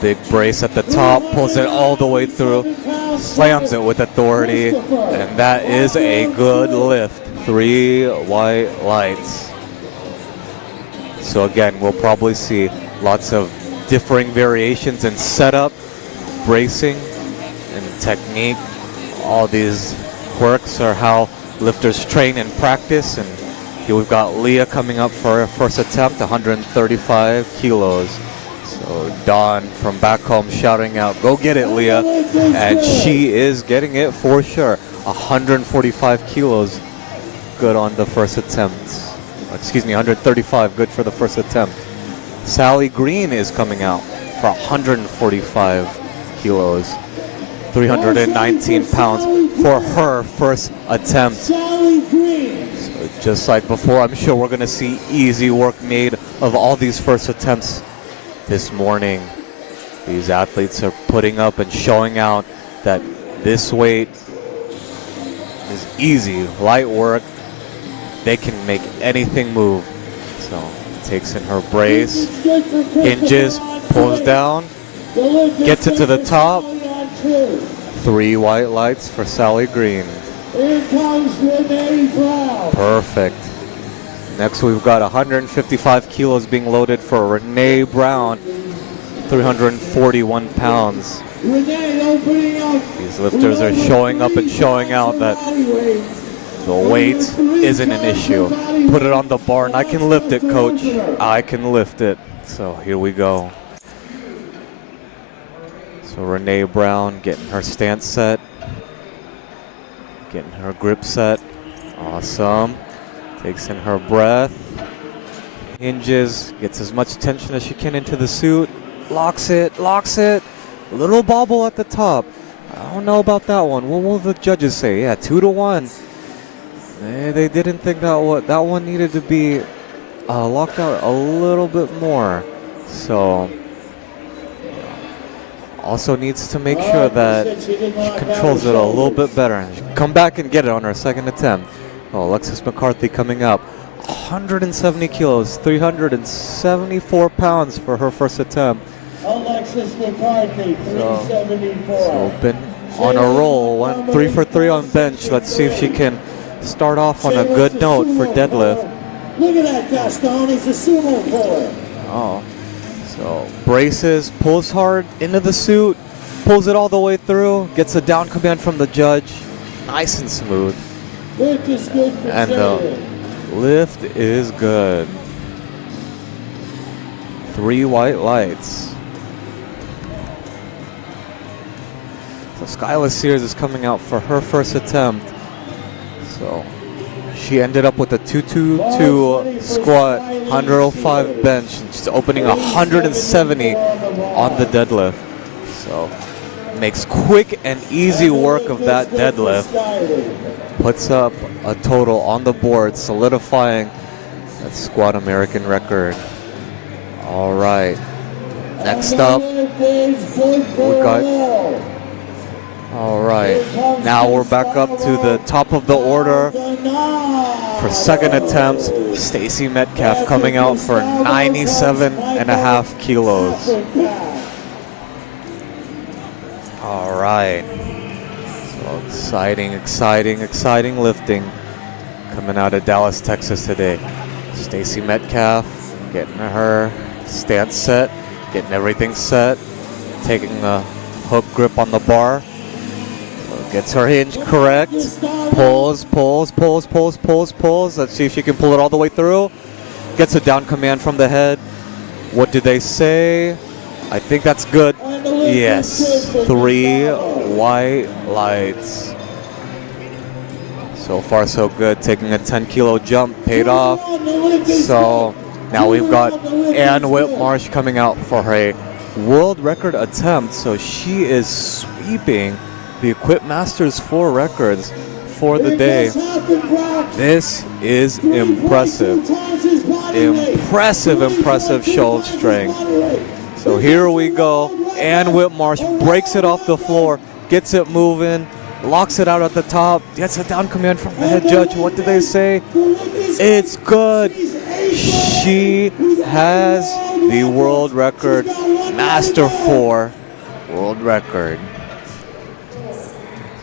Big brace at the top, pulls it all the way through, slams it with authority, and that is a good lift. 3 white lights. So again, we'll probably see lots of differing variations in setup, bracing, and technique. All these quirks are how lifters train and practice. And here we've got Leah coming up for her first attempt, 135 kilos. So Dawn from back home shouting out, "Go get it, Leah." And she is getting it for sure. 145 kilos, good on the first attempt. Excuse me, 135, good for the first attempt. Sally Green is coming out for 145 kilos, 319 pounds for her first attempt. So just like before, I'm sure we're going to see easy work made of all these first attempts this morning. These athletes are putting up and showing out that this weight is easy, light work. They can make anything move. So takes in her brace, hinges, pulls down, gets it to the top. 3 white lights for Sally Green. Perfect. Next we've got 155 kilos being loaded for Renee Brown, 341 pounds. These lifters are showing up and showing out that The weight isn't an issue. Put it on the bar and I can lift it, coach. I can lift it. So here we go. So Renee Brown getting her stance set. Getting her grip set. Awesome. Takes in her breath. Hinges. Gets as much tension as she can into the suit. Locks it. Locks it. A little bobble at the top. I don't know about that one. What will the judges say? Yeah, 2-1. They didn't think that one needed to be locked out a little bit more. So also needs to make sure that she controls it a little bit better. And she can come back and get it on her second attempt. Oh, Alexis McCarthy coming up. 170 kilos, 374 pounds for her first attempt. Alexis McCarthy, 374. So been on a roll. Went 3 for 3 on bench. Let's see if she can start off on a good note for deadlift. Look at that, Gaston. He's a sumo puller. Oh. So braces, pulls hard into the suit, pulls it all the way through, gets a down command from the judge. Nice and smooth. Lift is good for And the lift is good. 3 white lights. So Skyla Sears is coming out for her first attempt. So she ended up with a 222 squat, 105 bench, and she's opening 170 on the deadlift. So makes quick and easy work of that deadlift. Puts up a total on the board, solidifying that squat American record. All right. Next up, we got. All right. Now we're back up to the top of the order for second attempts. Stacy Metcalf coming out for 97.5 kilos. All right. So exciting lifting coming out of Dallas, Texas today. Stacy Metcalf getting her stance set, getting everything set, taking the hook grip on the bar. Gets her hinge correct. Pulls. Let's see if she can pull it all the way through. Gets a down command from the head. What do they say? I think that's good. Yes. 3 white lights. So far, so good. Taking a 10-kilo jump. Paid off. So now we've got Ann Whitmarsh coming out for her world record attempt. So she is sweeping the Equip Masters 4 records for the day. This is impressive. Impressive show of strength. So here we go. Ann Whitmarsh breaks it off the floor, gets it moving, locks it out at the top, gets a down command from the head judge. What do they say? It's good. She has the world record, Master 4 world record.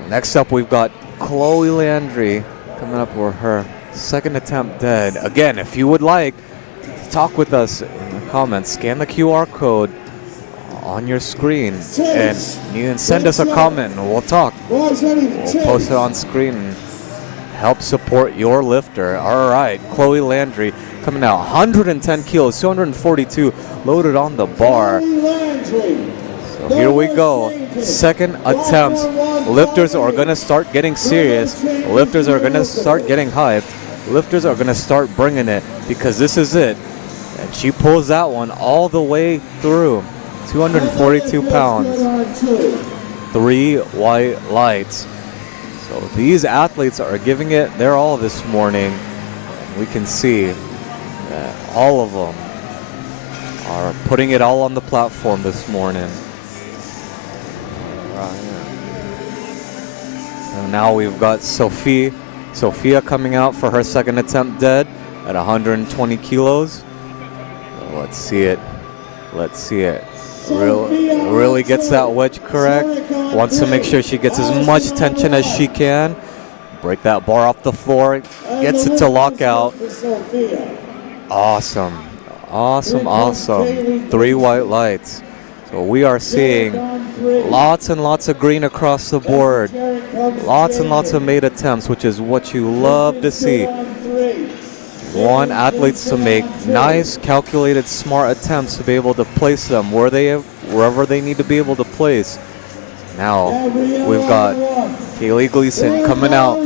Next up, we've got Chloe Landry coming up for her second attempt dead. Again, if you would like to talk with us in the comments, scan the QR code on your screen and you can send us a comment and we'll talk. We'll post it on screen and help support your lifter. All right, Chloe Landry coming out 110 kilos, 242 loaded on the bar. So here we go. Second attempts. Lifters are going to start getting serious. Lifters are going to start getting hyped. Lifters are going to start bringing it because this is it. And she pulls that one all the way through. 242 pounds. 3 white lights. So these athletes are giving it their all this morning. We can see that all of them are putting it all on the platform this morning. And now we've got Sophia coming out for her second attempt dead at 120 kilos. Let's see it. Really gets that wedge correct. Wants to make sure she gets as much tension as she can. Break that bar off the floor. Gets it to lockout. Awesome. 3 white lights. So we are seeing Lots and lots of green across the board. Lots and lots of made attempts, which is what you love to see. Want athletes to make nice, calculated, smart attempts to be able to place them wherever they need to be able to place. Now we've got Kaylee Gleason coming out,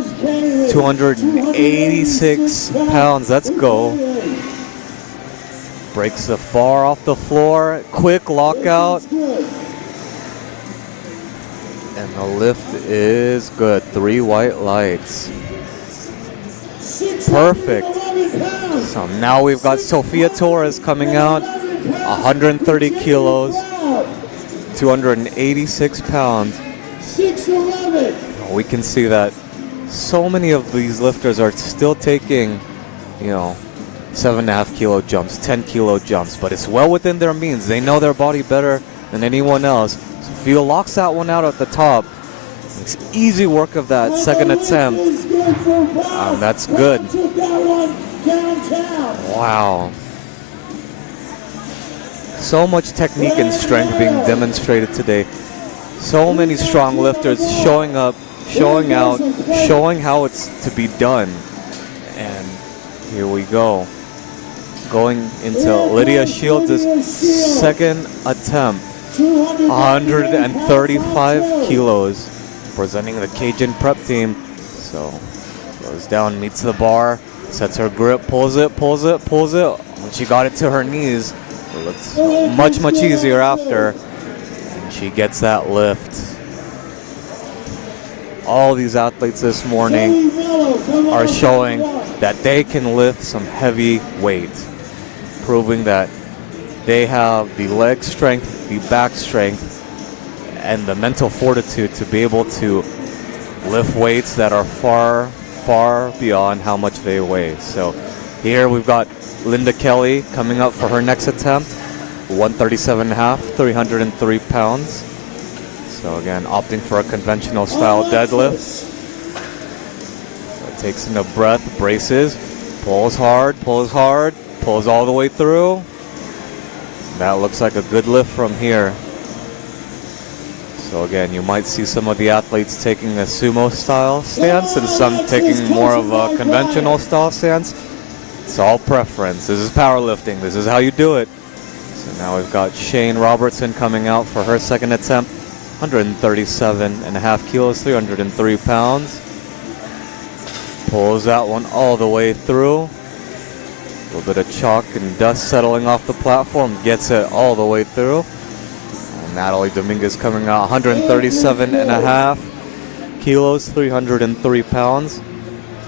286 pounds. Let's go. Breaks the bar off the floor. Quick lockout. And the lift is good. 3 white lights. Perfect. So now we've got Sofia Torres coming out, 130 kilos, 286 pounds. We can see that so many of these lifters are still taking, 7.5 kilo jumps, 10 kilo jumps, but it's well within their means. They know their body better than anyone else. Sofia locks that one out at the top. It's easy work of that second attempt. That's good. Wow. So much technique and strength being demonstrated today. So many strong lifters showing up, showing out, showing how it's to be done. And here we go. Going into Lydia Shields' second attempt. 135 kilos. Presenting the Cajun prep team. So goes down, meets the bar, sets her grip, pulls it. When she got it to her knees, it looks much, much easier after. And she gets that lift. All these athletes this morning are showing that they can lift some heavy weight, proving that they have the leg strength, the back strength, and the mental fortitude to be able to lift weights that are far, far beyond how much they weigh. So here we've got Linda Kelly coming up for her next attempt, 137.5, 303 pounds. So again, opting for a conventional style deadlift. So takes in a breath, braces, pulls hard, pulls all the way through. That looks like a good lift from here. So again, you might see some of the athletes taking a sumo style stance and some taking more of a conventional style stance. It's all preference. This is powerlifting. This is how you do it. So now we've got Shane Robertson coming out for her second attempt. 137.5 kilos, 303 pounds. Pulls that one all the way through. A little bit of chalk and dust settling off the platform. Gets it all the way through. Natalie Dominguez coming out 137.5 kilos, 303 pounds.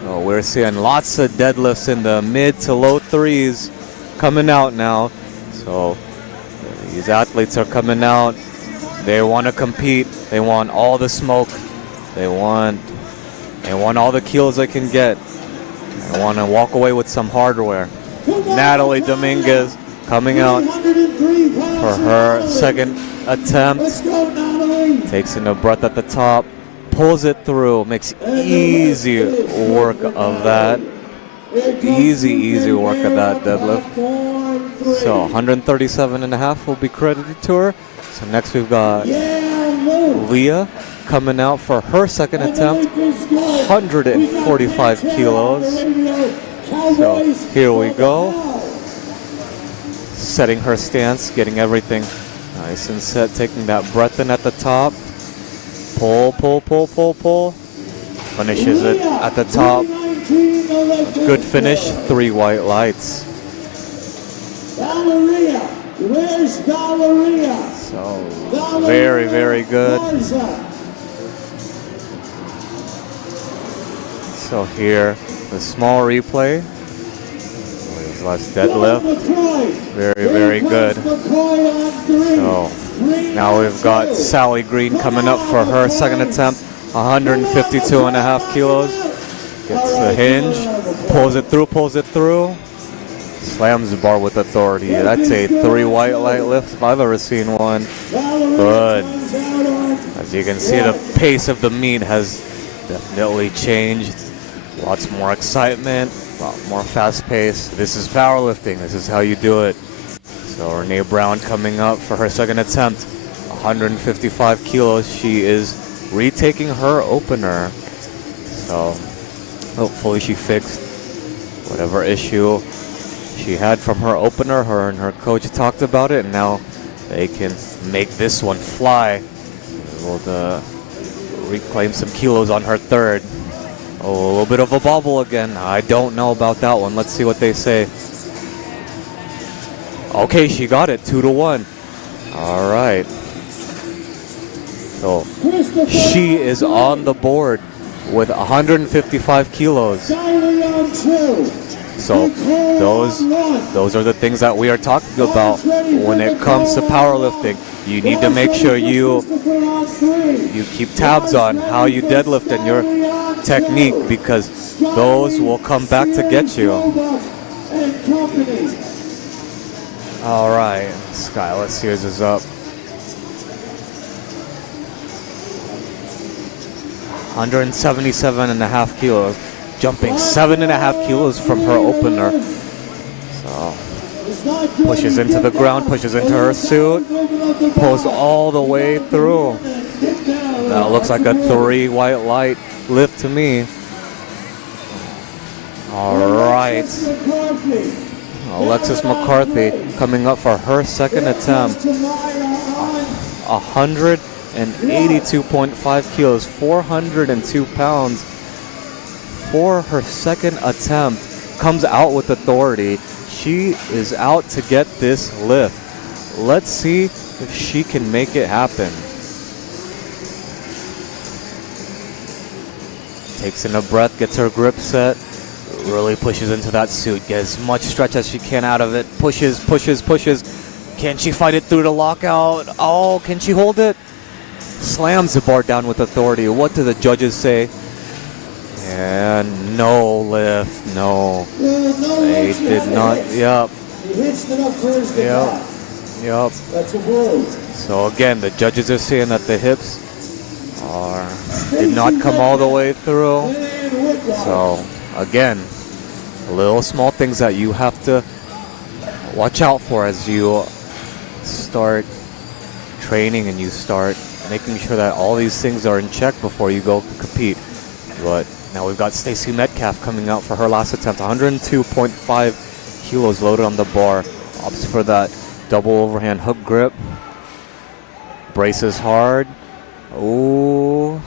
So we're seeing lots of deadlifts in the mid to low threes coming out now. So these athletes are coming out. They want to compete. They want all the smoke. They want all the kilos they can get. They want to walk away with some hardware. Natalie Dominguez coming out for her second attempt. Takes in a breath at the top, pulls it through, makes easy work of that. Easy work of that deadlift. So 137.5 will be credited to her. So next we've got Leah coming out for her second attempt, 145 kilos. So here we go. Setting her stance, getting everything nice and set, taking that breath in at the top. Pull. Finishes it at the top. Good finish, 3 white lights. Valeria, where's Valeria? So very good. So here, the small replay. Last deadlift. Very good. So now we've got Sally Green coming up for her second attempt, 152.5 kilos. Gets the hinge, pulls it through. Slams the bar with authority. That's a 3 white light lift if I've ever seen one. Good. As you can see, the pace of the meet has definitely changed. Lots more excitement. A lot more fast pace. This is powerlifting. This is how you do it. So Renee Brown coming up for her second attempt. 155 kilos. She is retaking her opener. So hopefully she fixed whatever issue she had from her opener. Her and her coach talked about it, and now they can make this one fly. Able reclaim some kilos on her third. Oh, a little bit of a bobble again. I don't know about that one. Let's see what they say. Okay, she got it, 2-1. All right. So she is on the board with 155 kilos. So those are the things that we are talking about when it comes to powerlifting. You need to make sure you keep tabs on how you deadlift and your technique, because those will come back to get you. All right, Skylar Sears is up. 177.5 kilos, jumping 7.5 kilos from her opener. So pushes into the ground, pushes into her suit, pulls all the way through. That looks like a 3 white light lift to me. All right. Alexis McCarthy coming up for her second attempt. 182.5 kilos, 402 pounds for her second attempt. Comes out with authority. She is out to get this lift. Let's see if she can make it happen. Takes in a breath, gets her grip set, really pushes into that suit, gets as much stretch as she can out of it, pushes. Can she fight it through the lockout? Oh, can she hold it? Slams the bar down with authority. What do the judges say? And no lift, no. They did not, yep. Yep. So again, the judges are saying that the hips did not come all the way through. So again, little small things that you have to watch out for as you start training and you start making sure that all these things are in check before you go compete. But now we've got Stacy Metcalf coming out for her last attempt. 102.5 kilos loaded on the bar. Opts for that double overhand hook grip. Braces hard. Ooh.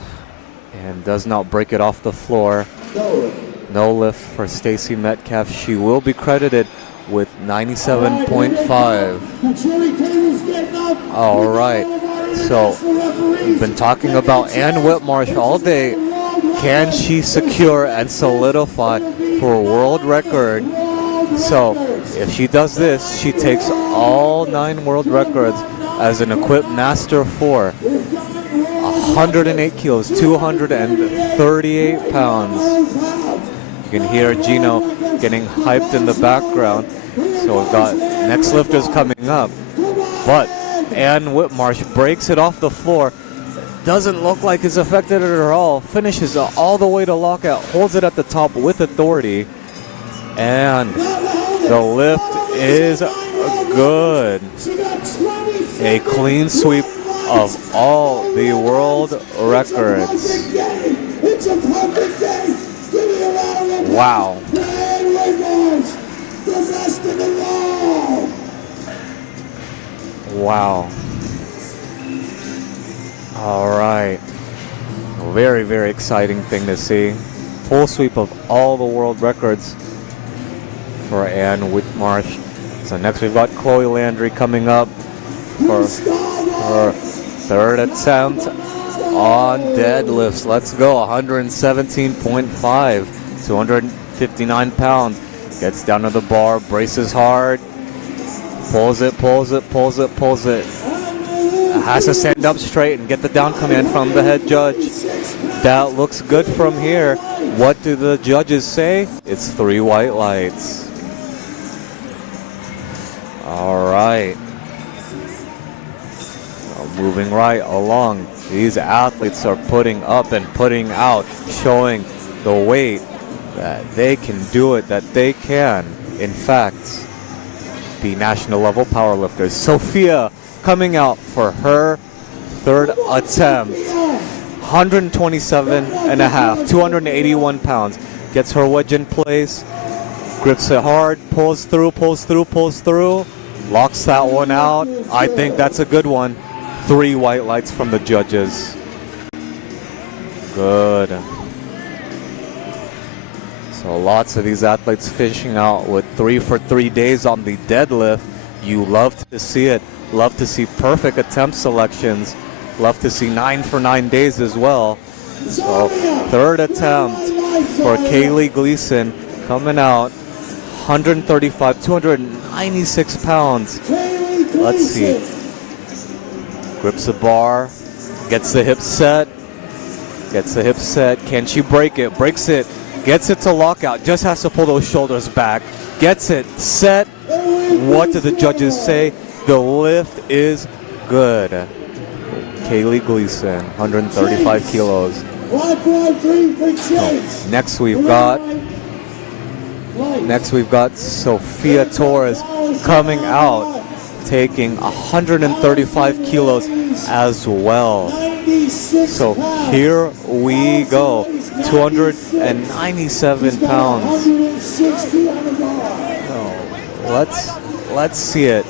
And does not break it off the floor. No lift for Stacy Metcalf. She will be credited with 97.5. All right. So we've been talking about Ann Whitmarsh all day. Can she secure and solidify her world record? So if she does this, she takes all 9 world records as an equipped master for 108 kilos, 238 pounds. You can hear Gino getting hyped in the background. So we've got next lifters coming up. But Ann Whitmarsh breaks it off the floor. Doesn't look like it's affected at all. Finishes all the way to lockout. Holds it at the top with authority. And the lift is good. A clean sweep of all the world records. Wow. Wow. All right. Very, very exciting thing to see. Full sweep of all the world records for Ann Whitmarsh. So next we've got Chloe Landry coming up for her third attempt on deadlifts. Let's go. 117.5, 259 pounds. Gets down to the bar, braces hard, pulls it. Has to stand up straight and get the down command from the head judge. That looks good from here. What do the judges say? It's 3 white lights. All right. Moving right along. These athletes are putting up and putting out, showing the weight that they can do it, that they can, in fact, be national level powerlifters. Sophia coming out for her Third attempt. 127 and a half, 281 pounds. Gets her wedge in place, grips it hard, pulls through, pulls through, pulls through, locks that one out. I think that's a good one. 3 white lights from the judges. Good. So lots of these athletes finishing out with 3 for 3 days on the deadlift. You love to see it. Love to see perfect attempt selections. Love to see 9 for 9 days as well. So third attempt for Kaylee Gleason coming out 135, 296 pounds. Let's see. Grips the bar, gets the hip set, Can she break it? Breaks it, gets it to lockout, just has to pull those shoulders back. Gets it set. What do the judges say? The lift is good. Kaylee Gleason, 135 kilos. Next we've got Sophia Torres coming out, taking 135 kilos as well. So here we go, 297 pounds. Let's see it.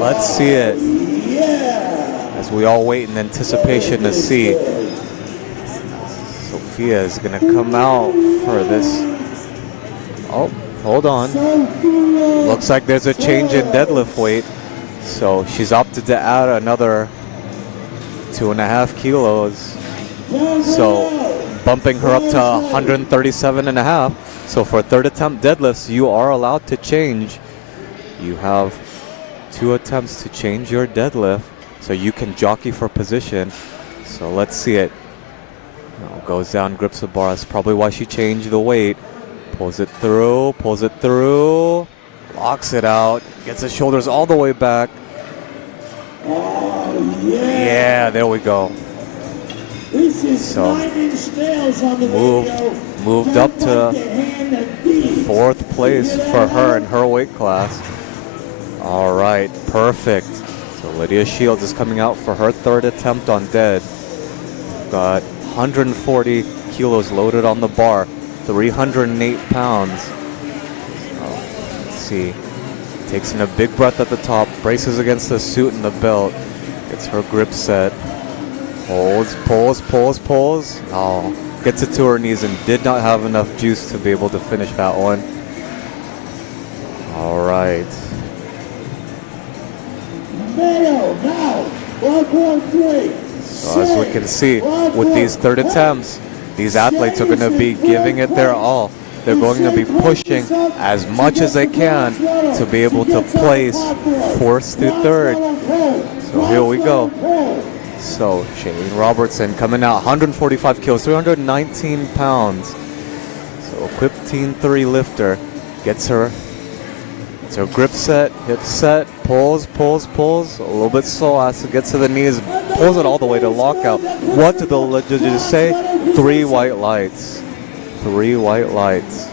Let's see it. As we all wait in anticipation to see. Sophia is going to come out for this. Oh, hold on. Looks like there's a change in deadlift weight. So she's opted to add another 2.5 kilos. So bumping her up to 137 and a half. So for third attempt deadlifts, you are allowed to change. You have 2 attempts to change your deadlift, so you can jockey for position. So let's see it. Goes down, grips the bar. That's probably why she changed the weight. Pulls it through, locks it out, gets the shoulders all the way back. Yeah, there we go. So moved up to 4th place for her in her weight class. All right, perfect. So Lydia Shields is coming out for her 3rd attempt on dead. Got 140 kilos loaded on the bar, 308 pounds. Let's see. Takes in a big breath at the top, braces against the suit and the belt. Gets her grip set. Pulls. Oh, gets it to her knees and did not have enough juice to be able to finish that one. All right. So as we can see, with these third attempts, these athletes are going to be giving it their all. They're going to be pushing as much as they can to be able to place 4th through 3rd. So here we go. So Shailene Robertson coming out 145 kilos, 319 pounds. So equipped Team 3 lifter gets her grip set, hip set, pulls, a little bit slow as it gets to the knees, pulls it all the way to lockout. What did the judges say? 3 white lights. 3 white lights.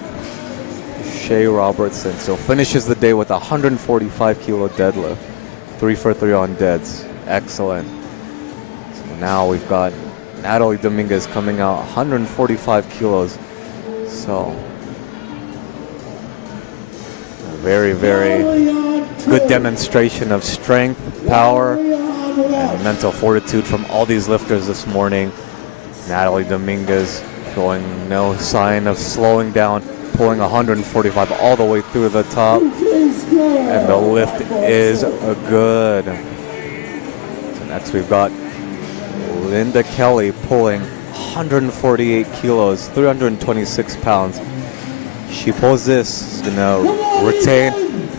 Shay Robertson. So finishes the day with a 145 kilo deadlift. 3 for 3 on deads. Excellent. So now we've got Natalie Dominguez coming out 145 kilos. So very, very good demonstration of strength, power, and mental fortitude from all these lifters this morning. Natalie Dominguez showing no sign of slowing down, pulling 145 all the way through the top. And the lift is good. So next we've got Linda Kelly pulling 148 kilos, 326 pounds. She pulls this, is going to retain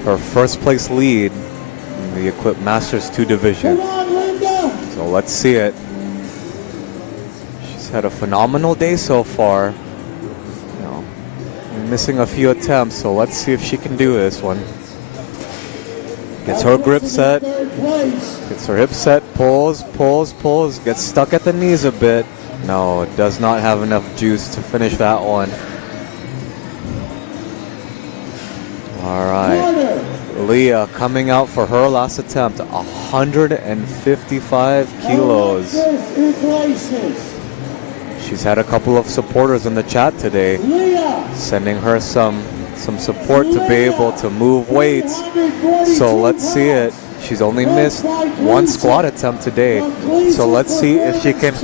her 1st place lead in the Equipped Masters 2 division. So let's see it. She's had a phenomenal day so far. Missing a few attempts, so let's see if she can do this one. Gets her grip set, gets her hip set, pulls, gets stuck at the knees a bit. No, does not have enough juice to finish that one. All right, Leah coming out for her last attempt, 155 kilos. Alexis Iglesias. She's had a couple of supporters in the chat today, Leah. sending her some support to be able to move weights. So let's see it. She's only missed one squat attempt today. So let's see if she can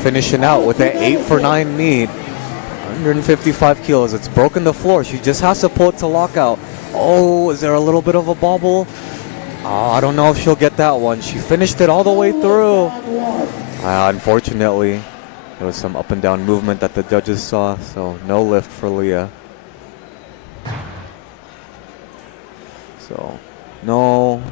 finish it out with an 8 for 9 meet. 155 kilos. It's broken the floor. She just has to pull it to lockout. Oh, is there a little bit of a bobble? Oh, I don't know if she'll get that one. She finished it all the way through. Unfortunately, there was some up and down movement that the judges saw, so no lift for Leah. So, no.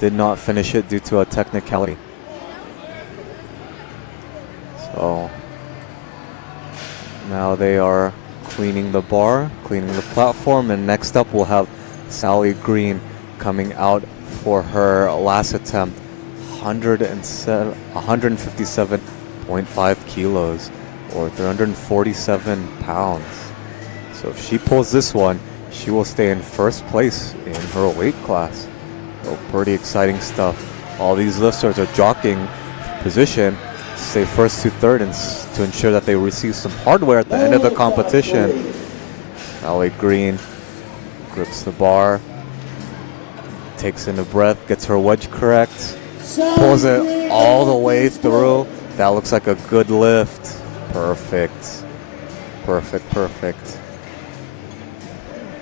Did not finish it due to a technicality. So, now they are cleaning the bar, cleaning the platform, and next up we'll have Sally Green coming out for her last attempt, 157.5 kilos or 347 pounds. So if she pulls this one, she will stay in first place in her weight class. So pretty exciting stuff. All these lifters are jockeying position, stay first to third, and to ensure that they receive some hardware at the end of the competition. Sally Green grips the bar, takes in a breath, gets her wedge correct, pulls it all the way through. That looks like a good lift. Perfect. Perfect, perfect.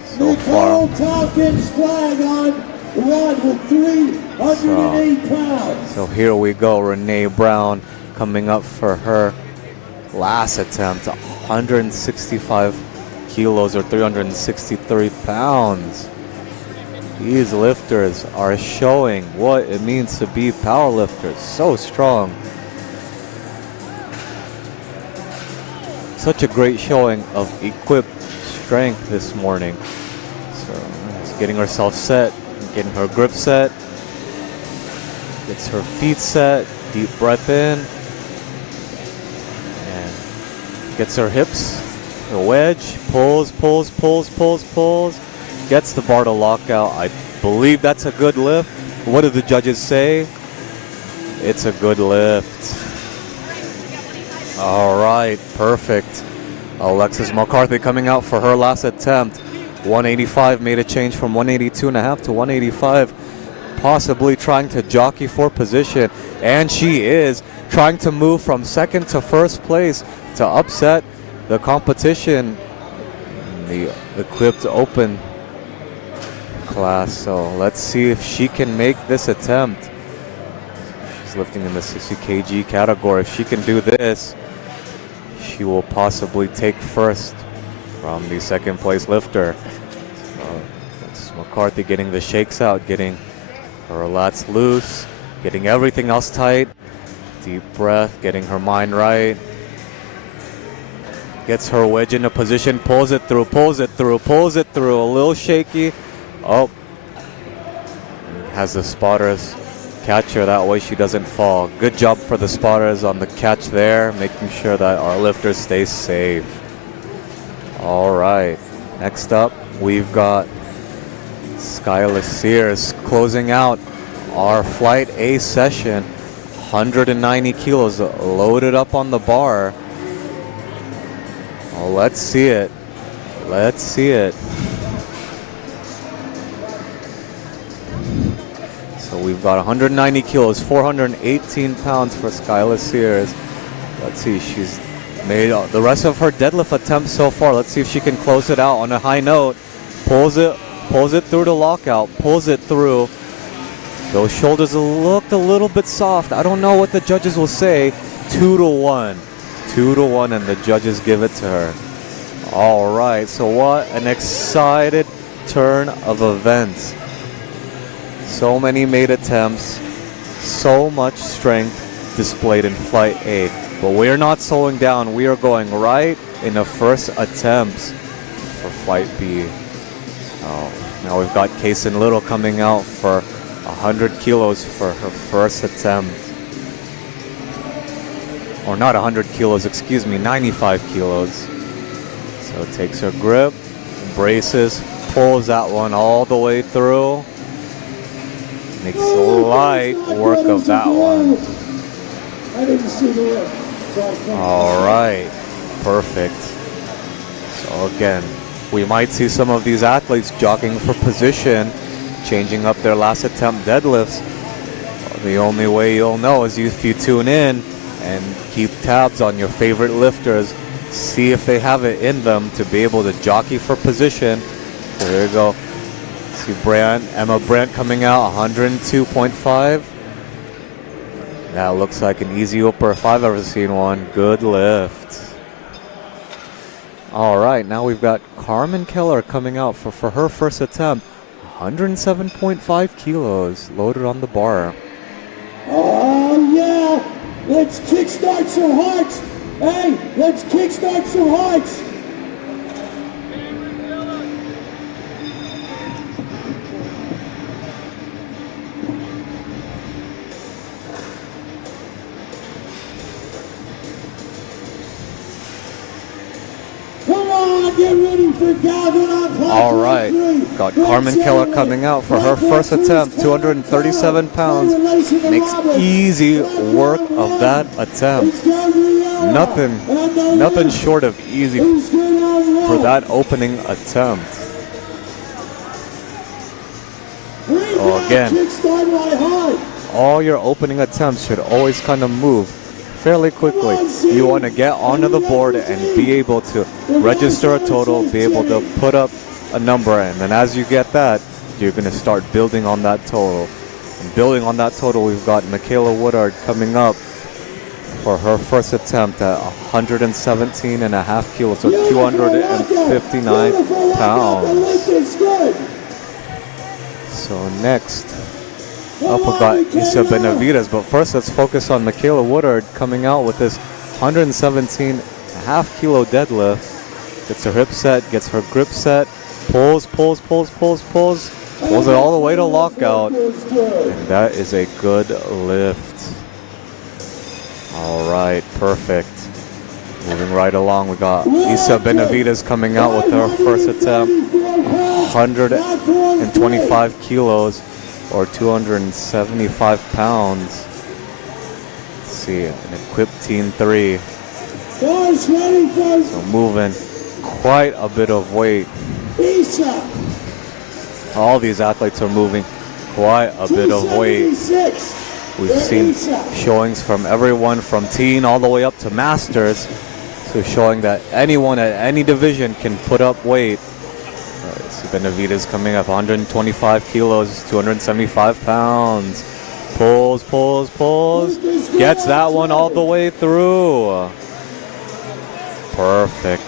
So far. Tompkins flag on one with 308 pounds. So here we go. Renee Brown coming up for her last attempt, 165 kilos or 363 pounds. These lifters are showing what it means to be powerlifters. So strong. Such a great showing of equipped strength this morning. So she's getting herself set, getting her grip set, gets her feet set, deep breath in, and gets her hips, her wedge, pulls, gets the bar to lockout. I believe that's a good lift. What do the judges say? It's a good lift. All right, perfect. Alexis McCarthy coming out for her last attempt. 185, made a change from 182.5 to 185, possibly trying to jockey for position. And she is trying to move from second to first place to upset the competition in the equipped open class. So let's see if she can make this attempt. She's lifting in the 60 kg category. If she can do this, she will possibly take first from the second place lifter. It's McCarthy getting the shakes out, getting her lats loose, getting everything else tight. Deep breath, getting her mind right. Gets her wedge into position, pulls it through. A little shaky. Oh, has the spotters catch her that way she doesn't fall. Good job for the spotters on the catch there, making sure that our lifters stay safe. All right, next up we've got Skylar Sears closing out our Flight A session. 190 kilos loaded up on the bar. Oh, let's see it. Let's see it. So we've got 190 kilos, 418 pounds for Skylar Sears. Let's see, she's made the rest of her deadlift attempts so far. Let's see if she can close it out on a high note. Pulls it through the lockout, pulls it through. Those shoulders looked a little bit soft. I don't know what the judges will say. 2-1. 2-1, and the judges give it to her. All right, so what an excited turn of events. So many made attempts, so much strength displayed in Flight A. But we're not slowing down. We are going right in the first attempts for Flight B. Oh, now we've got Kaysen Little coming out for 100 kilos for her first attempt. or not 100 kilos, excuse me, 95 kilos. So takes her grip, braces, pulls that one all the way through. Makes light work of that one. I didn't see the lift. So I can't. All right, perfect. So again, we might see some of these athletes jockeying for position, changing up their last attempt deadlifts. The only way you'll know is if you tune in and keep tabs on your favorite lifters, see if they have it in them to be able to jockey for position. So there you go. See Emma Brandt coming out 102.5. That looks like an easy upper if I've ever seen one. Good lift. All right, now we've got Carmen Keller coming out for her first attempt. 107.5 kilos loaded on the bar. Oh, yeah. Let's kickstart some hearts. Hey, let's kickstart some hearts. Come on, get ready for Galvin on top. All right, got Carmen Keller coming out for her first attempt, 237 pounds. Makes easy work of that attempt. Nothing short of easy for that opening attempt. Oh, again, all your opening attempts should always kind of move fairly quickly. You want to get onto the board and be able to register a total, be able to put up a number, and then as you get that, you're going to start building on that total. And building on that total, we've got Michaela Woodard coming up for her first attempt at 117.5 kilos, so 259 pounds. So next up we've got Isa Benavides, but first let's focus on Michaela Woodard coming out with this 117.5 kilo deadlift. Gets her hip set, gets her grip set, pulls it all the way to lockout, and that is a good lift. All right, perfect. Moving right along, we got Isa Benavides coming out with her first attempt, 125 kilos or 275 pounds. Let's see, an equipped Teen 3. So moving quite a bit of weight. All these athletes are moving quite a bit of weight. We've seen showings from everyone from teen all the way up to masters, so showing that anyone at any division can put up weight. Benavides coming up 125 kilos, 275 pounds. Pulls. Gets that one all the way through. Perfect.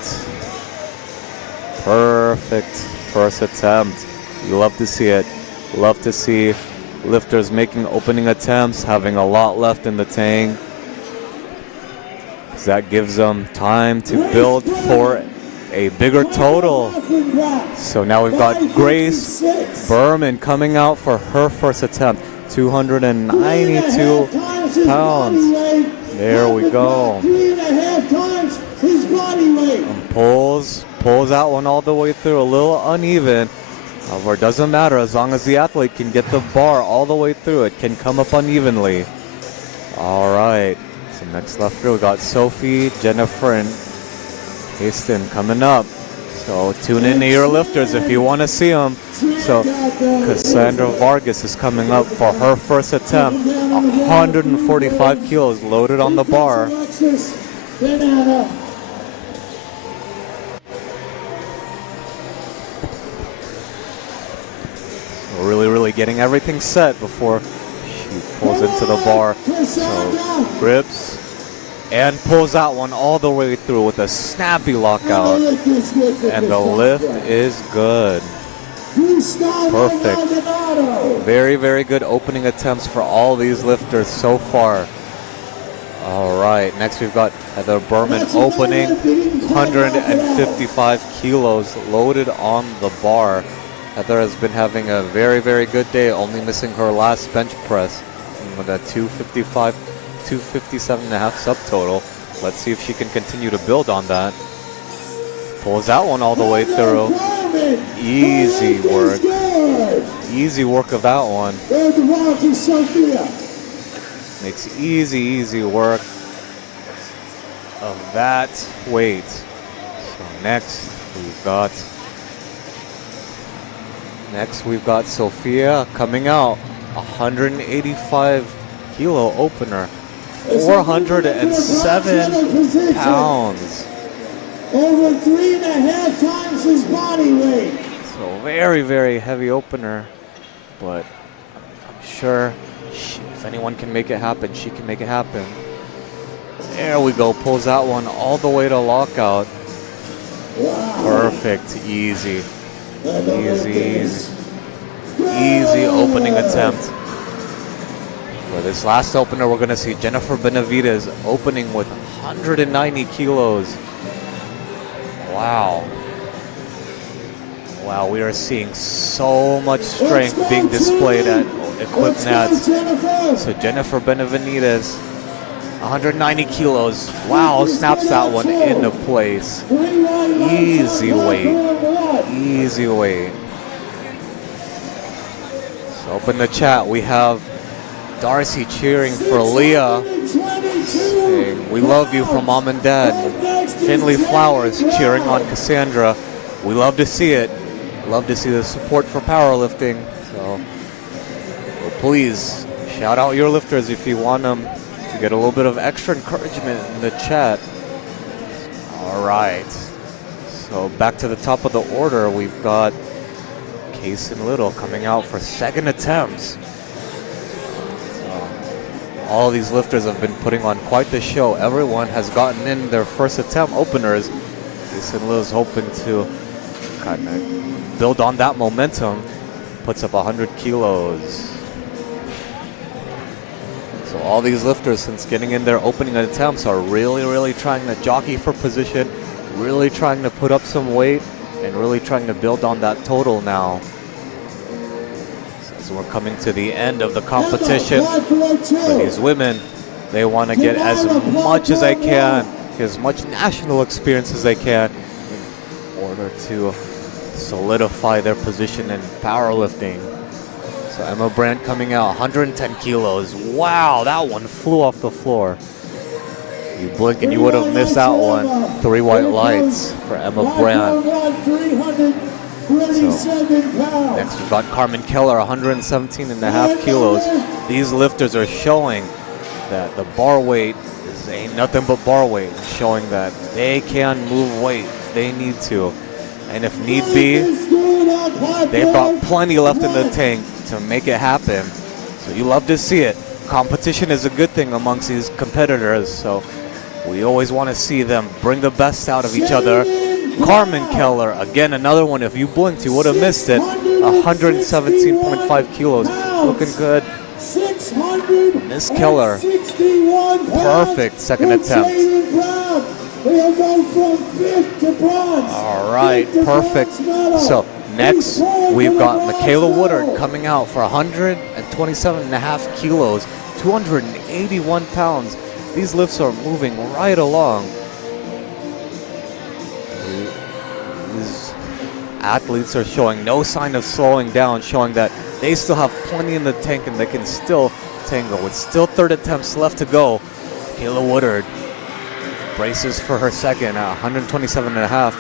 First attempt. You love to see it. Love to see lifters making opening attempts, having a lot left in the tank. That gives them time to build for a bigger total. So now we've got Grace Berman coming out for her first attempt, 292 pounds. There we go. And pulls that one all the way through, a little uneven. However, it doesn't matter as long as the athlete can get the bar all the way through. It can come up unevenly. All right. So next lefter, we got Sophie, Jennifer, and Hasten coming up. So tune in to your lifters if you want to see them. So Cassandra Vargas is coming up for her first attempt, 145 kilos loaded on the bar. Really getting everything set before she pulls into the bar. So grips and pulls that one all the way through with a snappy lockout. And the lift is good. Perfect. Very good opening attempts for all these lifters so far. All right, next we've got Heather Berman opening, 155 kilos loaded on the bar. Heather has been having a very good day, only missing her last bench press with a 257.5 subtotal. Let's see if she can continue to build on that. Pulls that one all the way through. Easy work. Easy work of that one. Makes easy work of that weight. So next we've got Sophia coming out. 185 kilo opener. 407 pounds. Over 3.5 times his body weight. So very heavy opener, but I'm sure if anyone can make it happen, she can make it happen. There we go, pulls that one all the way to lockout. Wow. Perfect, easy opening attempt. For this last opener, we're gonna see Jennifer Benavides opening with 190 kilos. Wow, we are seeing so much strength being displayed at Equip Nats. So Jennifer Benavides, 190 kilos. Wow, snaps that one into place. Easy weight. So open the chat. We have Darcy cheering for Leah. Saying, we love you from mom and dad. Finley Flowers cheering on Cassandra. We love to see it. Love to see the support for powerlifting. So please shout out your lifters if you want them to get a little bit of extra encouragement in the chat. All right. So back to the top of the order, we've got Kaysen Little coming out for second attempts. All these lifters have been putting on quite the show. Everyone has gotten in their first attempt openers. Kaysen Little's hoping to kind of build on that momentum. Puts up 100 kilos. So all these lifters, since getting in their opening attempts, are really trying to jockey for position, really trying to put up some weight, and really trying to build on that total now. As we're coming to the end of the competition for these women, they want to get as much as they can, get as much national experience as they can in order to solidify their position in powerlifting. So Emma Brandt coming out 110 kilos. Wow, that one flew off the floor. You blink and you would have missed that one. 3 white lights for Emma Brandt. So, next we've got Carmen Keller, 117.5 kilos. These lifters are showing that the bar weight ain't nothing but bar weight, showing that they can move weight if they need to. And if need be, they've got plenty left in the tank to make it happen. So you love to see it. Competition is a good thing amongst these competitors, so we always want to see them bring the best out of each other. Carmen Keller, again, another one. If you blinked, you would have missed it. 117.5 kilos. Looking good. Miss Keller. Perfect second attempt. All right, perfect. So next, we've got Michaela Woodard coming out for 127.5 kilos, 281 pounds. These lifts are moving right along. These athletes are showing no sign of slowing down, showing that they still have plenty in the tank and they can still tango. With still third attempts left to go, Michaela Woodard braces for her second at 127.5.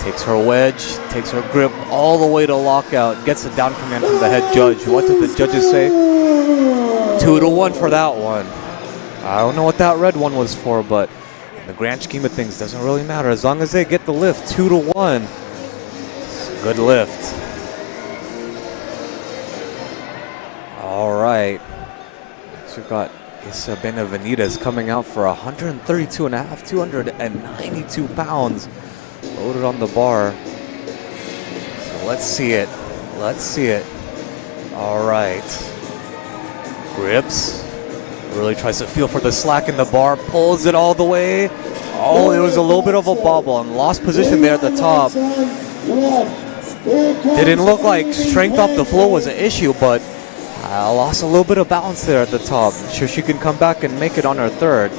Takes her wedge, takes her grip all the way to lockout, gets a down command from the head judge. What did the judges say? 2-1 for that one. I don't know what that red one was for, but in the grand scheme of things, doesn't really matter. As long as they get the lift, 2-1. Good lift. All right. Next we've got Isa Benavides coming out for 132.5, 292 pounds. Loaded on the bar. So let's see it. Let's see it. All right. Grips. Really tries to feel for the slack in the bar. Pulls it all the way. Oh, it was a little bit of a bobble and lost position there at the top. Didn't look like strength off the floor was an issue, but lost a little bit of balance there at the top. I'm sure she can come back and make it on her third.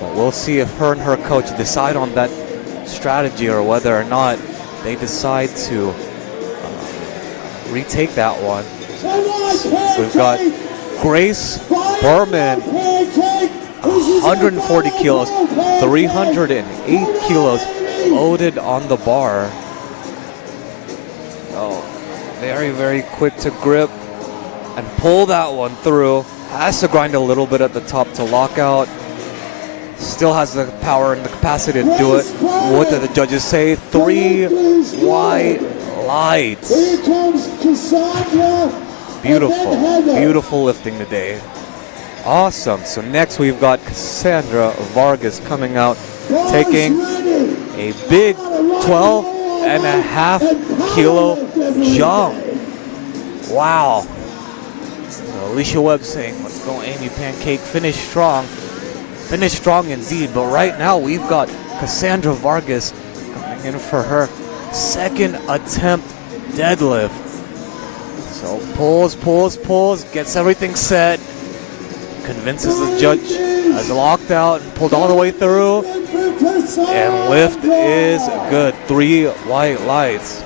But we'll see if her and her coach decide on that strategy or whether or not they decide to retake that one. We've got Grace Berman, 140 kilos, 308 kilos loaded on the bar. Oh, very, very quick to grip and pull that one through. Has to grind a little bit at the top to lock out. Still has the power and the capacity to do it. What do the judges say? 3 white lights. Here comes Cassandra. Beautiful, beautiful lifting today. Awesome. So next we've got Cassandra Vargas coming out, taking a big 12.5 kilo jump. Wow. So Alicia Webb saying, let's go Amy Pancake, finish strong. Finish strong indeed, but right now we've got Cassandra Vargas coming in for her second attempt deadlift. So pulls, gets everything set, convinces the judge as locked out, and pulled all the way through, and lift is good. 3 white lights.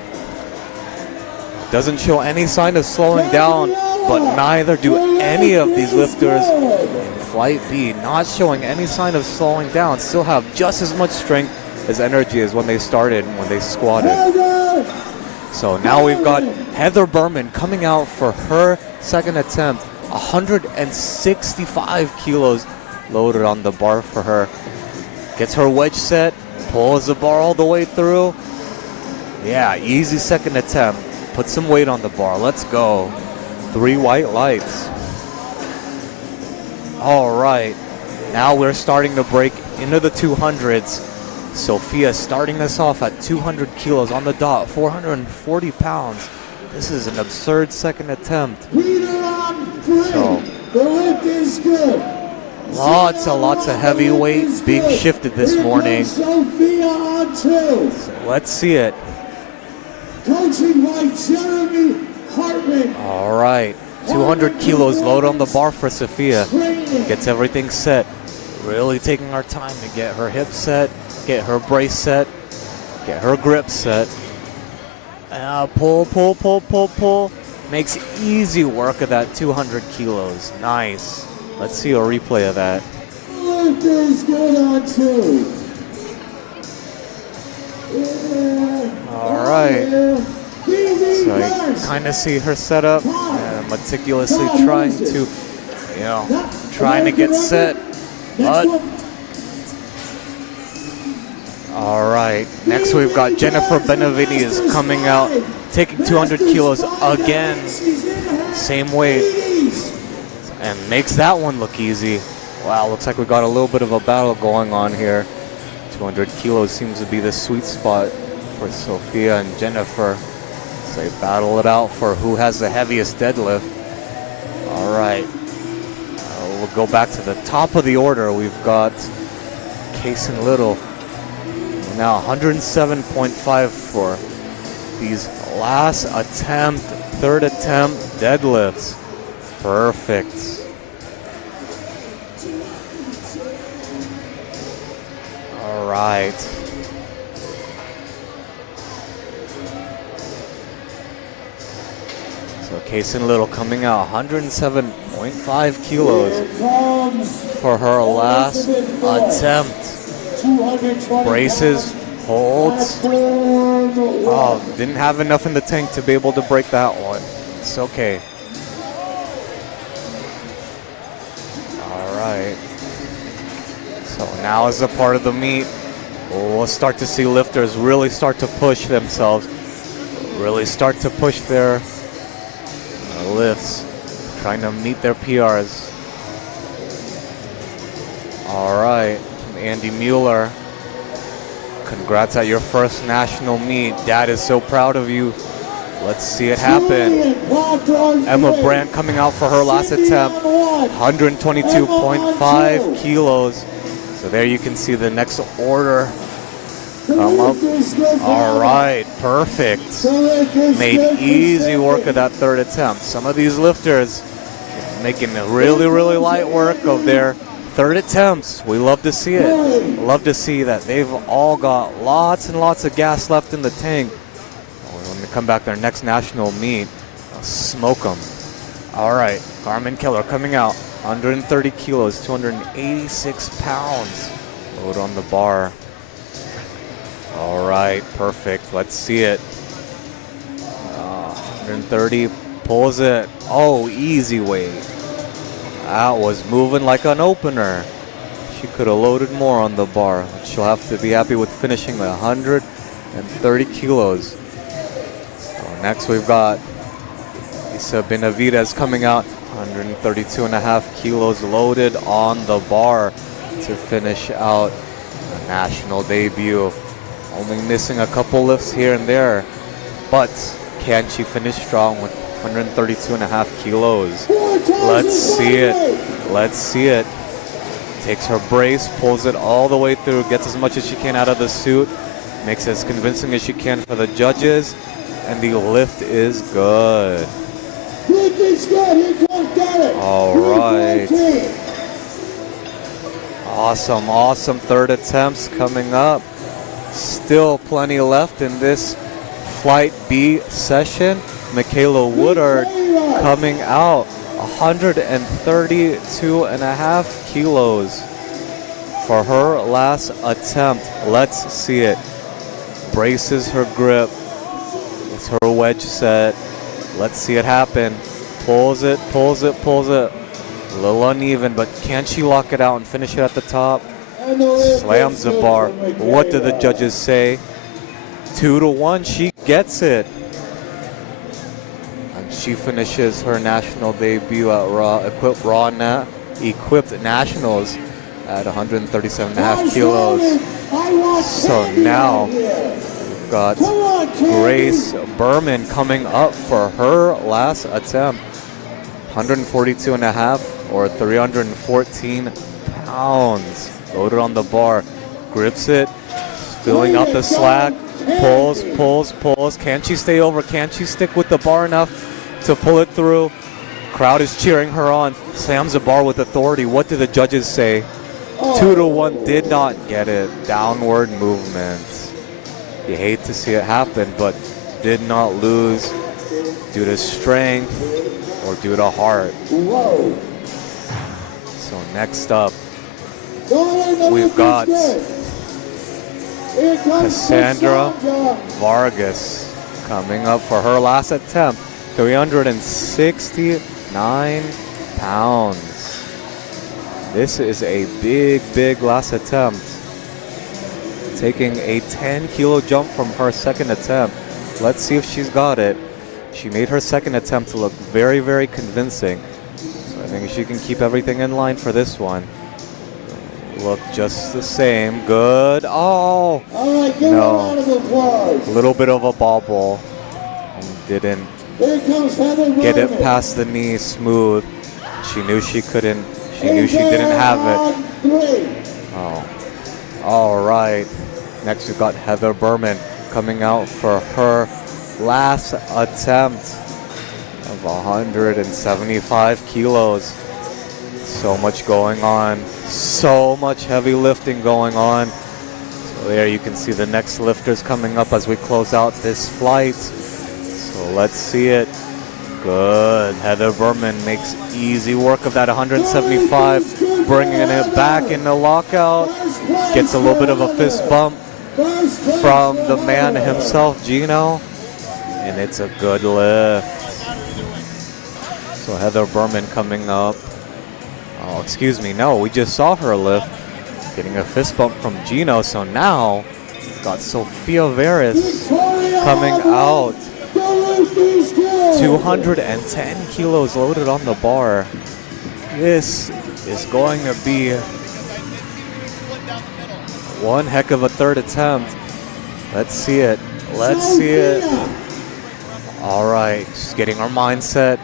Doesn't show any sign of slowing down, but neither do any of these lifters in Flight B. Not showing any sign of slowing down. Still have just as much strength as energy as when they started, when they squatted. So now we've got Heather Berman coming out for her second attempt. 165 kilos loaded on the bar for her. Gets her wedge set, pulls the bar all the way through. Yeah, easy second attempt. Put some weight on the bar. Let's go. 3 white lights. All right. Now we're starting to break into the 200s. Sophia starting us off at 200 kilos on the dot, 440 pounds. This is an absurd second attempt. So, the lift is good. lots of heavy weight being shifted this morning. Sophia on 2. So let's see it. Coaching by Jeremy Hartman. All right. 200 kilos load on the bar for Sophia. Gets everything set. Really taking our time to get her hip set, get her brace set, get her grip set. Pull. Makes easy work of that 200 kilos. Nice. Let's see a replay of that. Lift is good on 2. All right. So you kind of see her set up and meticulously trying to, trying to get set. But, all right. Next we've got Jennifer Benavides coming out, taking 200 kilos again. Same weight. And makes that one look easy. Wow, looks like we got a little bit of a battle going on here. 200 kilos seems to be the sweet spot for Sophia and Jennifer. So they battle it out for who has the heaviest deadlift. All right. We'll go back to the top of the order. We've got Kaysen Little. Now 107.5 for these last attempt, third attempt deadlifts. Perfect. All right. So Kaysen Little coming out 107.5 kilos for her last attempt. Braces, holds. Oh, didn't have enough in the tank to be able to break that one. It's okay. All right. So now is the part of the meet. We'll start to see lifters really start to push themselves. Really start to push their lifts, trying to meet their PRs. All right, Andy Mueller, congrats at your first national meet. Dad is so proud of you. Let's see it happen. Emma Brandt coming out for her last attempt, 122.5 kilos. So there you can see the next order come up. All right, perfect. Made easy work of that third attempt. Some of these lifters making really light work of their third attempts. We love to see it. Love to see that they've all got lots and lots of gas left in the tank. When they come back their next national meet, smoke them. All right, Carmen Keller coming out. 130 kilos, 286 pounds. Load on the bar. All right, perfect. Let's see it. 130, pulls it. Oh, easy weight. That was moving like an opener. She could have loaded more on the bar. She'll have to be happy with finishing 130 kilos. So next we've got Isa Benavides coming out. 132.5 kilos loaded on the bar to finish out a national debut. Only missing a couple lifts here and there, but can she finish strong with 132.5 kilos? Let's see it. Let's see it. Takes her brace, pulls it all the way through, gets as much as she can out of the suit, makes it as convincing as she can for the judges, and the lift is good. All right. Awesome, awesome third attempts coming up. Still plenty left in this Flight B session. Michaela Woodard coming out 132.5 kilos for her last attempt. Let's see it. Braces her grip. It's her wedge set. Let's see it happen. Pulls it, pulls it, pulls it. A little uneven, but can she lock it out and finish it at the top? Slams the bar. What do the judges say? 2-1, she gets it. And she finishes her national debut at Equipped Nationals at 137.5 kilos. So now we've got Grace Berman coming up for her last attempt. 142.5 or 314 pounds loaded on the bar. Grips it, filling out the slack, pulls, pulls, pulls. Can she stay over? Can she stick with the bar enough to pull it through? Crowd is cheering her on. Slams the bar with authority. What do the judges say? 2-1, did not get it. Downward movement. You hate to see it happen, but did not lose due to strength or due to heart. So next up, we've got Cassandra Vargas coming up for her last attempt. 369 pounds. This is a big, big last attempt. Taking a 10-kilo jump from her second attempt. Let's see if she's got it. She made her second attempt to look very, very convincing. So I think she can keep everything in line for this one. Look just the same. Good. Oh! No. A little bit of a bobble. And didn't get it past the knee smooth. She knew she couldn't. She knew she didn't have it. Oh. All right. Next we've got Heather Berman coming out for her last attempt of 175 kilos. So much going on. So much heavy lifting going on. So there you can see the next lifters coming up as we close out this flight. So let's see it. Good. Heather Berman makes easy work of that 175, bringing it back in the lockout. Gets a little bit of a fist bump from the man himself, Gino, and it's a good lift. So Heather Berman coming up. Oh, excuse me, no, we just saw her lift. Getting a fist bump from Gino, so now we've got Sophia Veras coming out. 210 kilos loaded on the bar. This is going to be one heck of a third attempt. Let's see it. Let's see it. All right, just getting our mindset,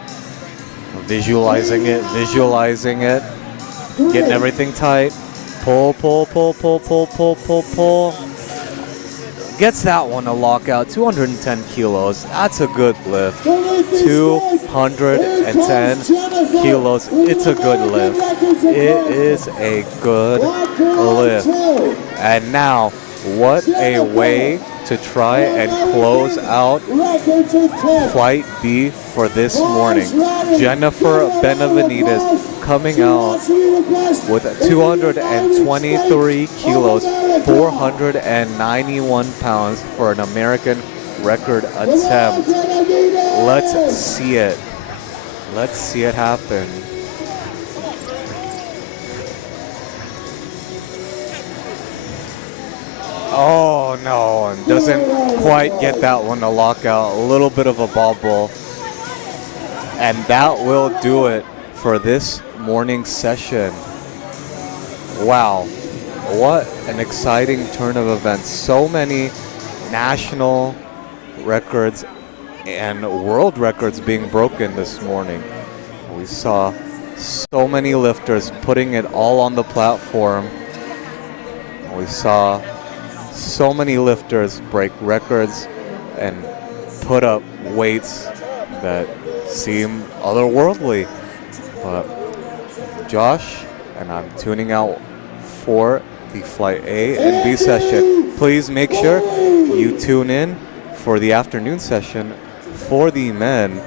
visualizing it, getting everything tight. Pull, pull, pull, pull, pull, pull, pull, pull. gets that one a lockout. 210 kilos. That's a good lift. 210 kilos. It's a good lift. It is a good lift. And now, what a way to try and close out Flight B for this morning. Jennifer Benavides coming out with 223 kilos, 491 pounds for an American record attempt. Let's see it. Let's see it happen. Oh no, doesn't quite get that one to lock out. A little bit of a bobble. And that will do it for this morning session. Wow, what an exciting turn of events. So many national records and world records being broken this morning. We saw so many lifters putting it all on the platform. We saw so many lifters break records and put up weights that seem otherworldly. But Josh, and I'm tuning out for the Flight A and B session. Please make sure you tune in for the afternoon session for the men,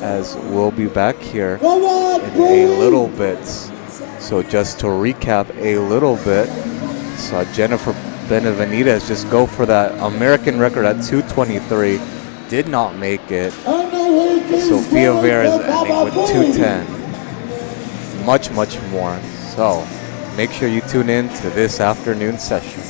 as we'll be back here in a little bit. So just to recap a little bit, saw Jennifer Benavides just go for that American record at 223. Did not make it. Sophia Vera is ending with 210. Much, much more. So make sure you tune in to this afternoon session.